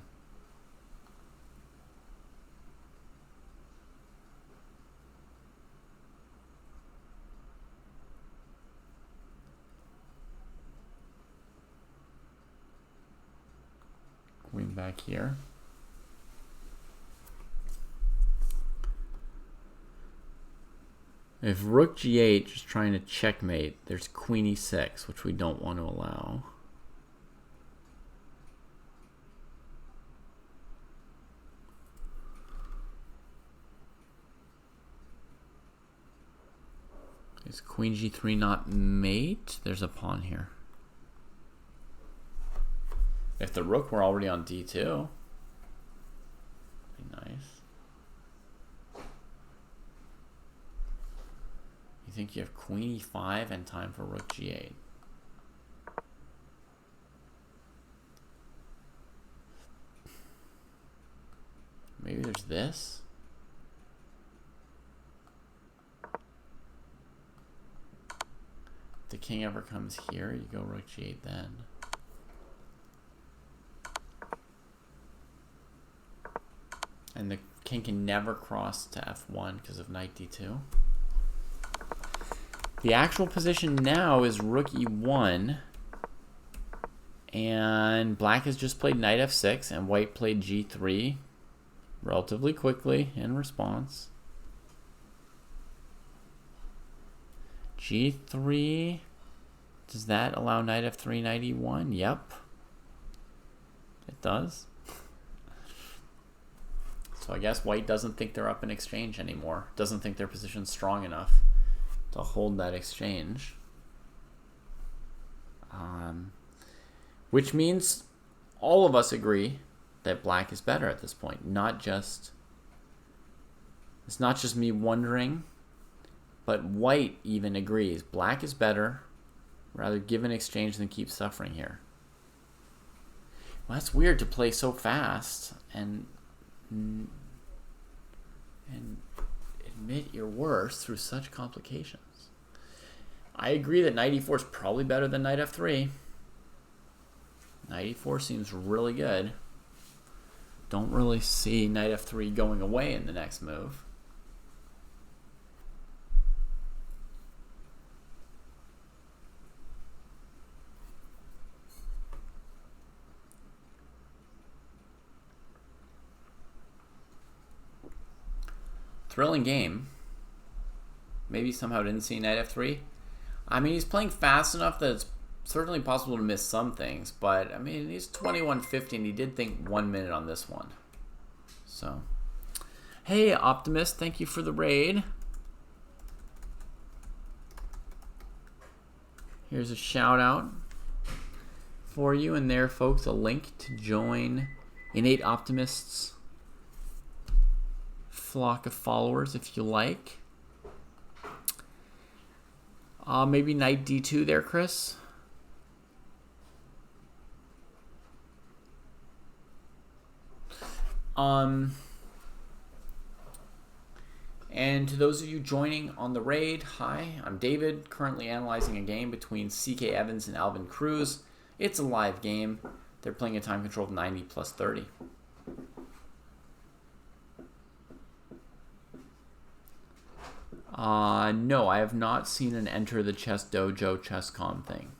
Queen back here. If rook g8 is trying to checkmate, there's queen e6, which we don't want to allow. Is queen g3 not mate? There's a pawn here. If the rook were already on d2, be nice. You think you have queen e5 and time for rook g8? Maybe there's this. If the king ever comes here, you go rook g8 then. And the king can never cross to f1 because of knight d2. The actual position now is rook e1. And black has just played knight f6 and white played g3 relatively quickly in response. g3. Does that allow knight f3, knight e1? Yep. It does. So I guess white doesn't think they're up in exchange anymore. Doesn't think their position's strong enough to hold that exchange. Which means all of us agree that black is better at this point. It's not just me wondering, but white even agrees. Black is better. Rather give an exchange than keep suffering here. Well, that's weird to play so fast and admit your worst through such complications. I agree that knight e4 is probably better than knight f3. Knight e4 seems really good. Don't really see knight f3 going away in the next move. Thrilling game. Maybe somehow didn't see knight f3. I mean, he's playing fast enough that it's certainly possible to miss some things, but I mean, he's 21-50 and he did think 1 minute on this one. So, hey, Optimist, thank you for the raid. Here's a shout out for you, and there, folks, a link to join Innate Optimists flock of followers if you like. Maybe knight d2 there, Chris. And to those of you joining on the raid, hi, I'm David, currently analyzing a game between CK Evans and Alvin Cruz. It's a live game. They're playing a time control of 90 plus 30. No, I have not seen an Enter the Chess Dojo ChessCom thing.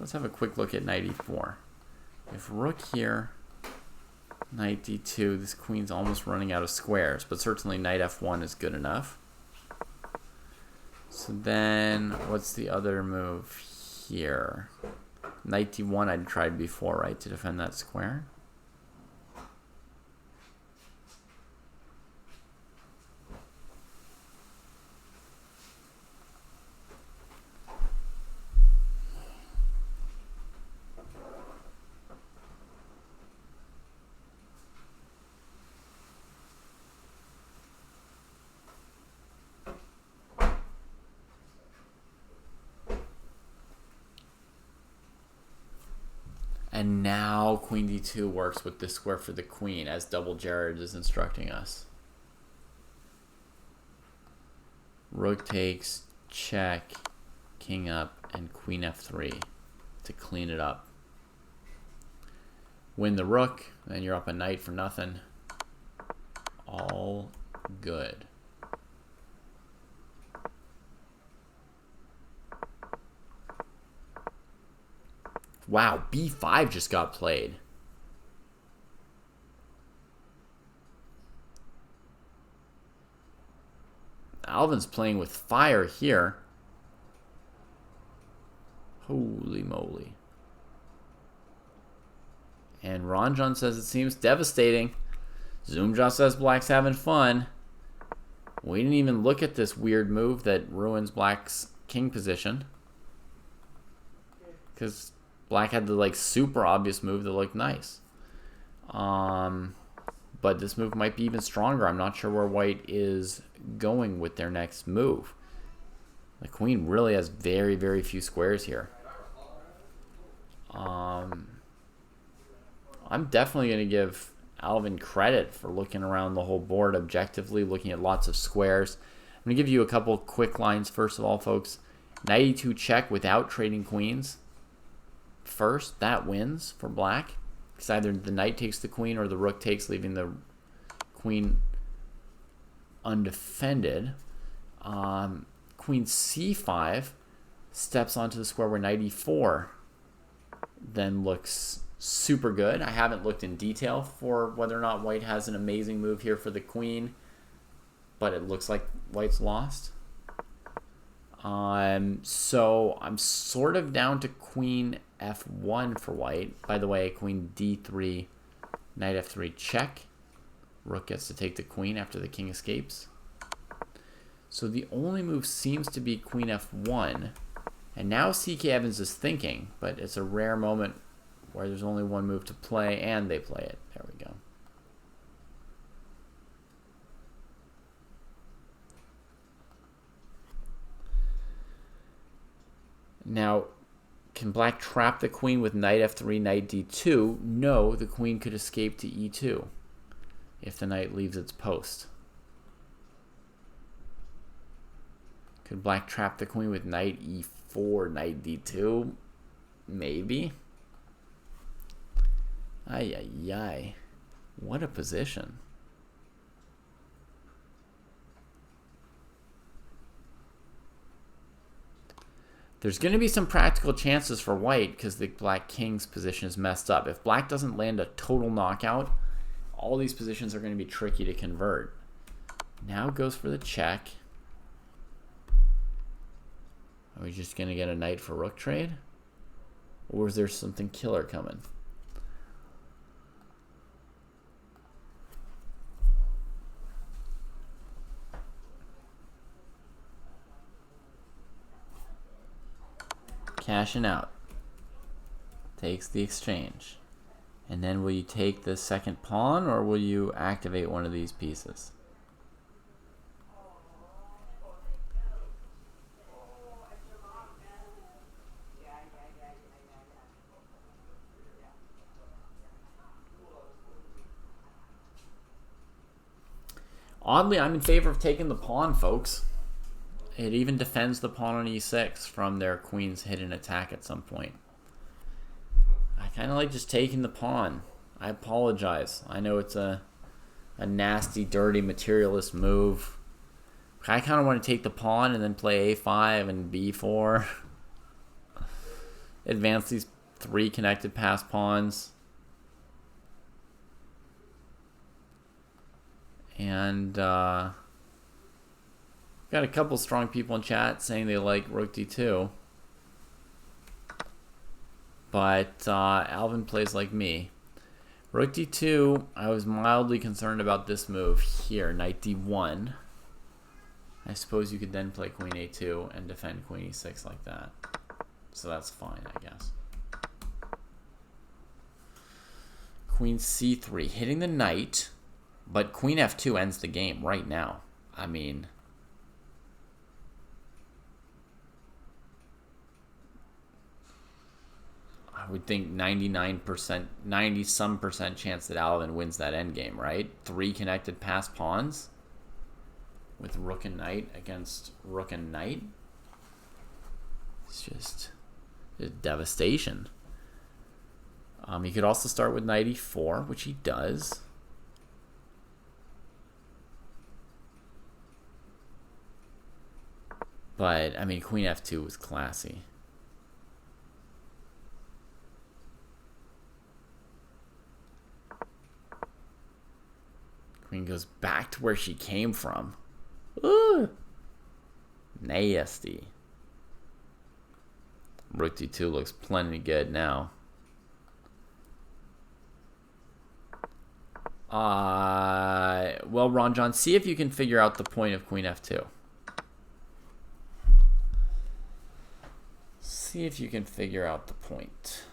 Let's have a quick look at knight e4. If rook here, knight d2, this queen's almost running out of squares, but certainly knight f1 is good enough. So then, what's the other move here? Knight d1 I'd tried before, right, to defend that square. And now queen d2 works with this square for the queen, as Double Jared is instructing us. Rook takes, check, king up, and queen f3 to clean it up. Win the rook, then you're up a knight for nothing. All good. Wow, b5 just got played. Alvin's playing with fire here. Holy moly. And Ranjan says it seems devastating. Zoomja says black's having fun. We didn't even look at this weird move that ruins black's king position, because black had the like super obvious move that looked nice. But this move might be even stronger. I'm not sure where white is going with their next move. The queen really has very, very few squares here. I'm definitely going to give Alvin credit for looking around the whole board objectively, looking at lots of squares. I'm going to give you a couple quick lines first of all, folks. Knight e2 check without trading queens. First, that wins for black, because either the knight takes the queen or the rook takes, leaving the queen undefended. Queen c5 steps onto the square where knight e4 then looks super good. I haven't looked in detail for whether or not white has an amazing move here for the queen, but it looks like white's lost. So I'm sort of down to queen f1 for white. By the way, queen d3, knight f3 check. Rook gets to take the queen after the king escapes. So the only move seems to be queen f1. And now C.K. Evans is thinking, but it's a rare moment where there's only one move to play, and they play it. There we go. Now, can black trap the queen with knight f3, knight d2? No, the queen could escape to e2 if the knight leaves its post. Could black trap the queen with knight e4, knight d2? Maybe. Ay, ay, ay. What a position. There's going to be some practical chances for white because the black king's position is messed up. If black doesn't land a total knockout, all these positions are going to be tricky to convert. Now goes for the check. Are we just going to get a knight for rook trade? Or is there something killer coming? Cashing out. Takes the exchange. And then will you take the second pawn or will you activate one of these pieces? Oddly, I'm in favor of taking the pawn, folks. It even defends the pawn on e6 from their queen's hidden attack at some point. I kind of like just taking the pawn. I apologize. I know it's a nasty, dirty, materialist move. I kind of want to take the pawn and then play a5 and b4. Advance these 3 connected pass pawns. And got a couple strong people in chat saying they like rook d2. But Alvin plays like me. Rook d2, I was mildly concerned about this move here, knight d1. I suppose you could then play queen a2 and defend queen e6 like that. So that's fine, I guess. Queen c3, hitting the knight. But queen f2 ends the game right now. I mean, I would think 99%, 90-some% chance that Alvin wins that endgame, right? 3 connected pass pawns with rook and knight against rook and knight. It's just devastation. He could also start with knight e4, which he does. But, I mean, queen f2 was classy. Queen goes back to where she came from. Ooh. Nasty. Rook d2 looks plenty good now. Well, Ron John, see if you can figure out the point of queen f2. See if you can figure out the point.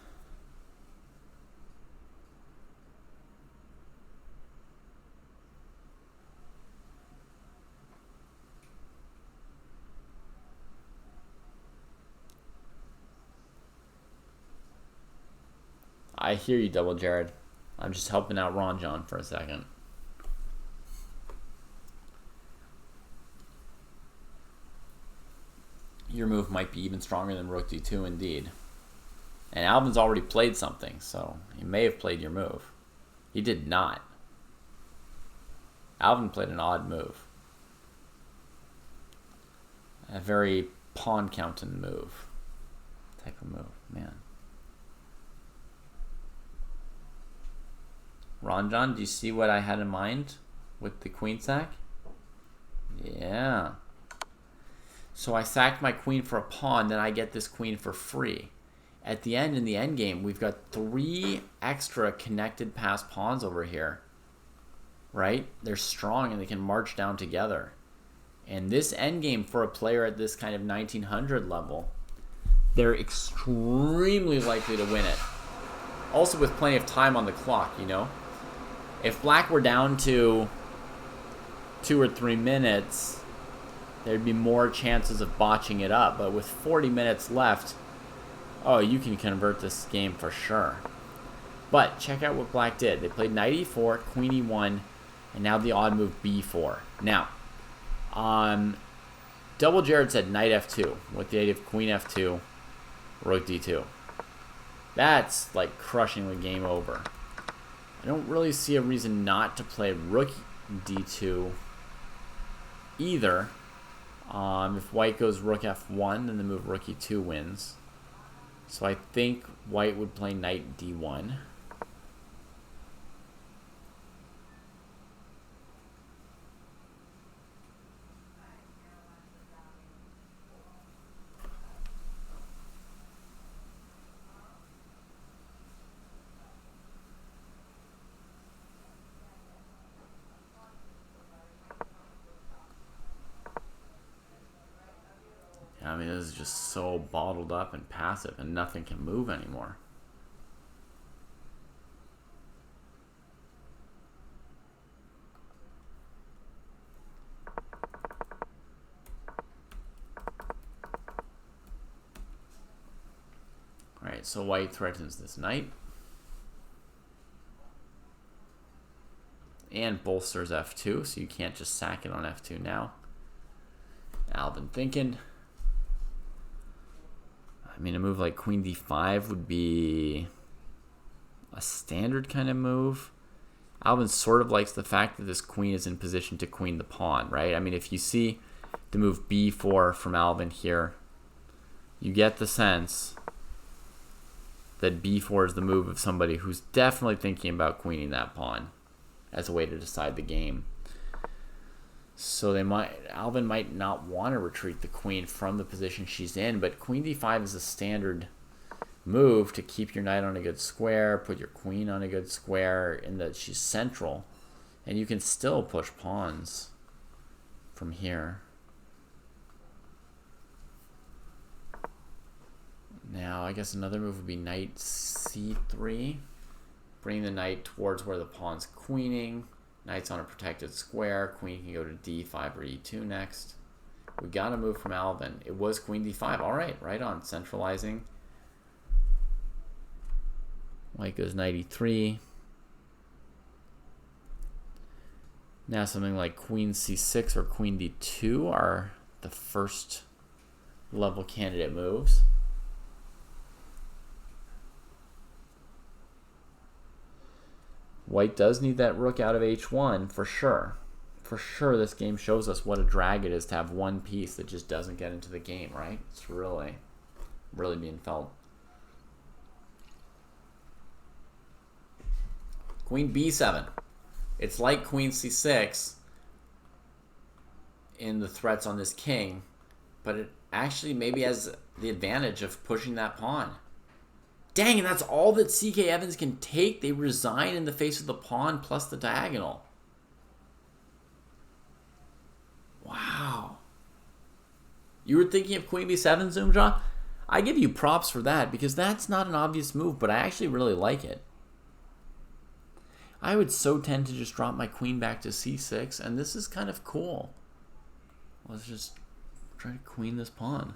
I hear you, Double Jared. I'm just helping out Ron John for a second. Your move might be even stronger than rook d2 indeed. And Alvin's already played something, so he may have played your move. He did not. Alvin played an odd move. A very pawn counting move. Type of move, man. Ron John, do you see what I had in mind with the queen sack? Yeah. So I sacked my queen for a pawn, then I get this queen for free. At the end, in the end game, we've got 3 extra connected passed pawns over here. Right? They're strong and they can march down together. And this endgame for a player at this kind of 1900 level, they're extremely likely to win it. Also with plenty of time on the clock, you know? If black were down to 2 or 3 minutes, there'd be more chances of botching it up. But with 40 minutes left, oh, you can convert this game for sure. But check out what black did. They played knight e4, queen e1, and now the odd move b4. Now, Double Jared said knight f2 with the idea of queen f2, rook d2. That's like crushing the game over. I don't really see a reason not to play rook d2 either. If white goes rook f1, then the move rook e2 wins. So I think white would play knight d1. I mean, this is just so bottled up and passive, and nothing can move anymore. Alright, so white threatens this knight. And bolsters f2, so you can't just sack it on f2 now. Alvin thinking. I mean, a move like queen d5 would be a standard kind of move. Alvin sort of likes the fact that this queen is in position to queen the pawn, right? I mean, if you see the move b4 from Alvin here, you get the sense that b4 is the move of somebody who's definitely thinking about queening that pawn as a way to decide the game. So Alvin might not want to retreat the queen from the position she's in, but queen d5 is a standard move to keep your knight on a good square, put your queen on a good square, in that she's central, and you can still push pawns from here. Now, I guess another move would be knight c3, bring the knight towards where the pawn's queening. Knight's on a protected square. Queen can go to d5 or e2 next. We got a move from Alvin. It was queen d5. All right, right on. Centralizing. White goes knight e3. Now something like queen c6 or queen d2 are the first level candidate moves. White does need that rook out of h1 for sure. For sure, this game shows us what a drag it is to have one piece that just doesn't get into the game, right? It's really, really being felt. Queen b7. It's like queen c6 in the threats on this king, but it actually maybe has the advantage of pushing that pawn. Dang, and that's all that C.K. Evans can take. They resign in the face of the pawn plus the diagonal. Wow. You were thinking of queen b7, Zoomjaw? I give you props for that because that's not an obvious move, but I actually really like it. I would so tend to just drop my queen back to c6, and this is kind of cool. Let's just try to queen this pawn.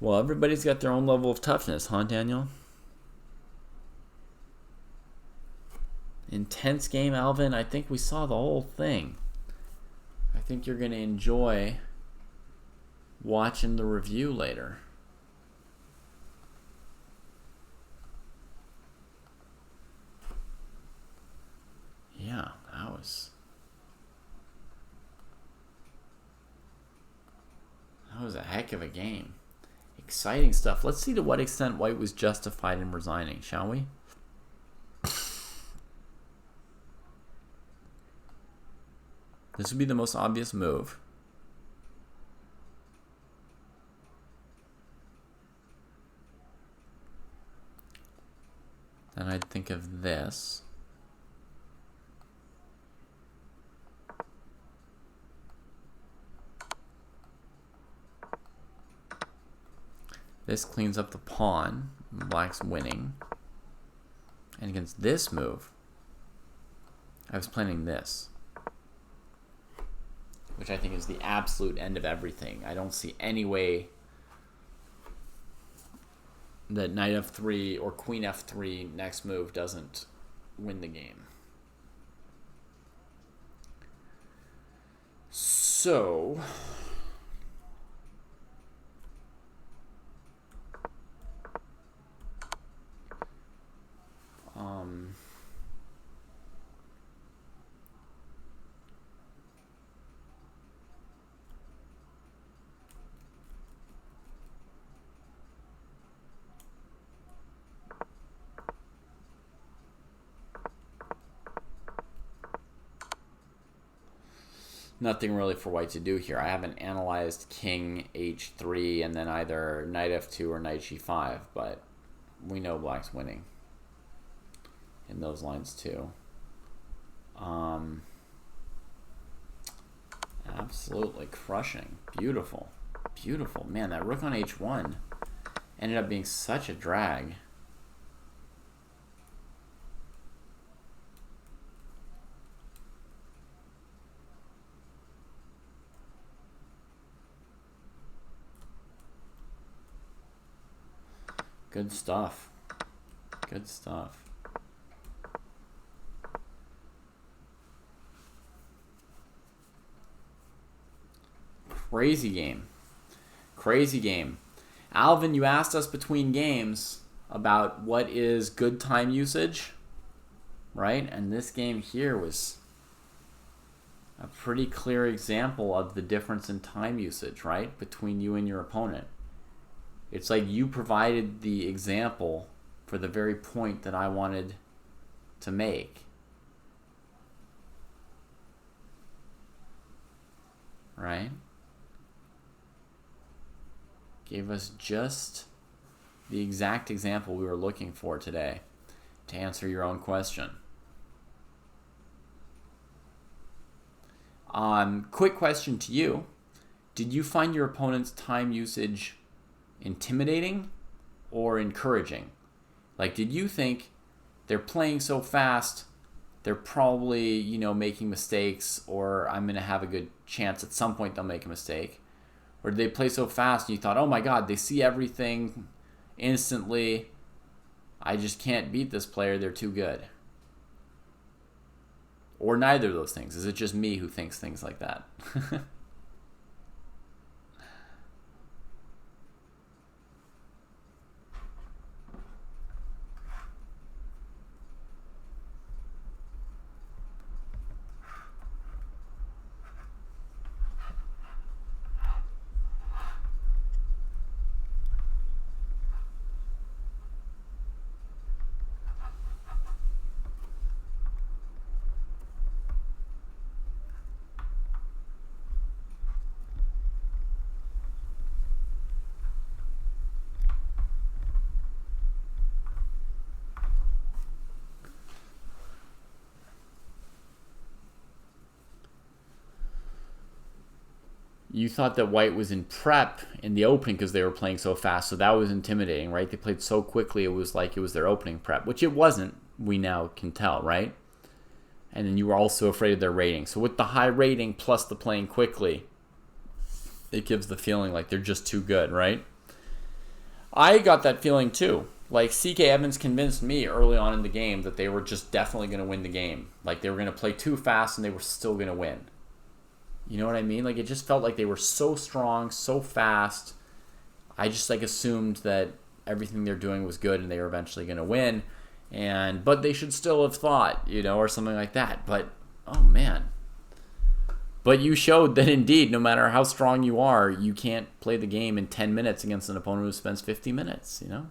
Well, everybody's got their own level of toughness, huh, Daniel? Intense game, Alvin. I think we saw the whole thing. I think you're going to enjoy watching the review later. Yeah, that was a heck of a game. Exciting stuff. Let's see to what extent white was justified in resigning, shall we? This would be the most obvious move. Then I'd think of this. This cleans up the pawn. Black's winning. And against this move, I was planning this, which I think is the absolute end of everything. I don't see any way that knight f3 or queen f3 next move doesn't win the game. So nothing really for white to do here. I haven't analyzed king h3 and then either knight f2 or knight g5, but we know black's winning in those lines too. Absolutely crushing. Beautiful. Beautiful. Man, that rook on h1 ended up being such a drag. Good stuff. Good stuff. Crazy game. Crazy game. Alvin, you asked us between games about what is good time usage, right? And this game here was a pretty clear example of the difference in time usage, right? Between you and your opponent. It's like you provided the example for the very point that I wanted to make. Right? Gave us just the exact example we were looking for today to answer your own question. Quick question to you. Did you find your opponent's time usage intimidating or encouraging? Like, did you think they're playing so fast, they're probably, making mistakes, or I'm going to have a good chance at some point they'll make a mistake? Or did they play so fast and you thought, oh my god, they see everything instantly, I just can't beat this player, they're too good? Or neither of those things? Is it just me who thinks things like that? You thought that white was in prep in the opening because they were playing so fast, so that was intimidating, right? They played so quickly, it was like it was their opening prep, which it wasn't, we now can tell, right? And then you were also afraid of their rating. So with the high rating plus the playing quickly, it gives the feeling like they're just too good, right? I got that feeling too. Like, C.K. Evans convinced me early on in the game that they were just definitely going to win the game. Like, they were going to play too fast and they were still going to win. You know what I mean? Like, it just felt like they were so strong, so fast. I just, assumed that everything they're doing was good and they were eventually going to win. But they should still have thought, or something like that. But, oh, man. But you showed that indeed, no matter how strong you are, you can't play the game in 10 minutes against an opponent who spends 50 minutes, you know?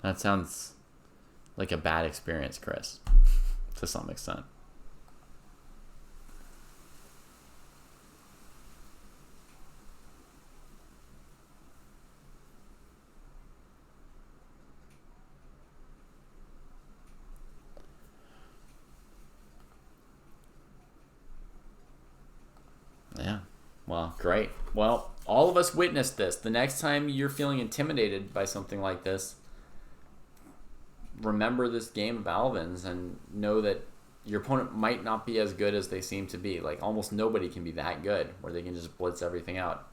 That sounds like a bad experience, Chris, to some extent. Yeah. Well, great. Well, all of us witnessed this. The next time you're feeling intimidated by something like this, remember this game of Alvin's and know that your opponent might not be as good as they seem to be. Like, almost nobody can be that good where they can just blitz everything out.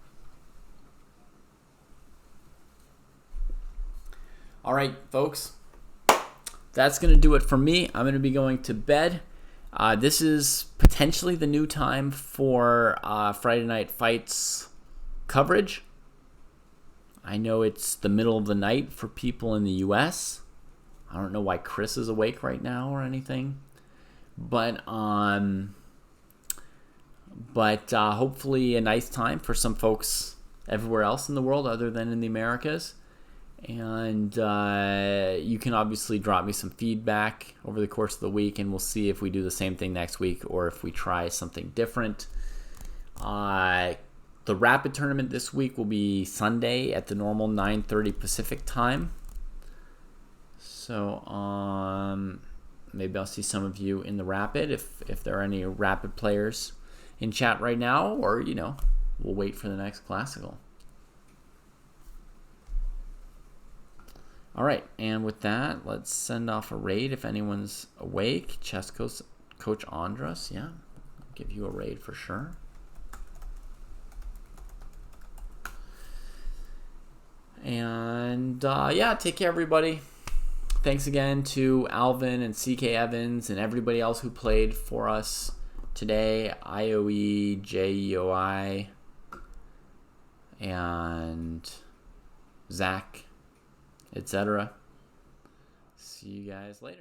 All right, folks. That's going to do it for me. I'm going to be going to bed. This is potentially the new time for Friday Night Fights coverage. I know it's the middle of the night for people in the U.S. I don't know why Chris is awake right now or anything, but hopefully a nice time for some folks everywhere else in the world other than in the Americas. And you can obviously drop me some feedback over the course of the week, and we'll see if we do the same thing next week or if we try something different. The Rapid tournament this week will be Sunday at the normal 9:30 Pacific time. So maybe I'll see some of you in the Rapid if there are any Rapid players in chat right now, or, you know, we'll wait for the next Classical. All right, and with that, let's send off a raid if anyone's awake. Chess Coach Andras, yeah, I'll give you a raid for sure. And yeah, take care, everybody. Thanks again to Alvin and CK Evans and everybody else who played for us today. IOE, JEOI, and Zach, etc. See you guys later.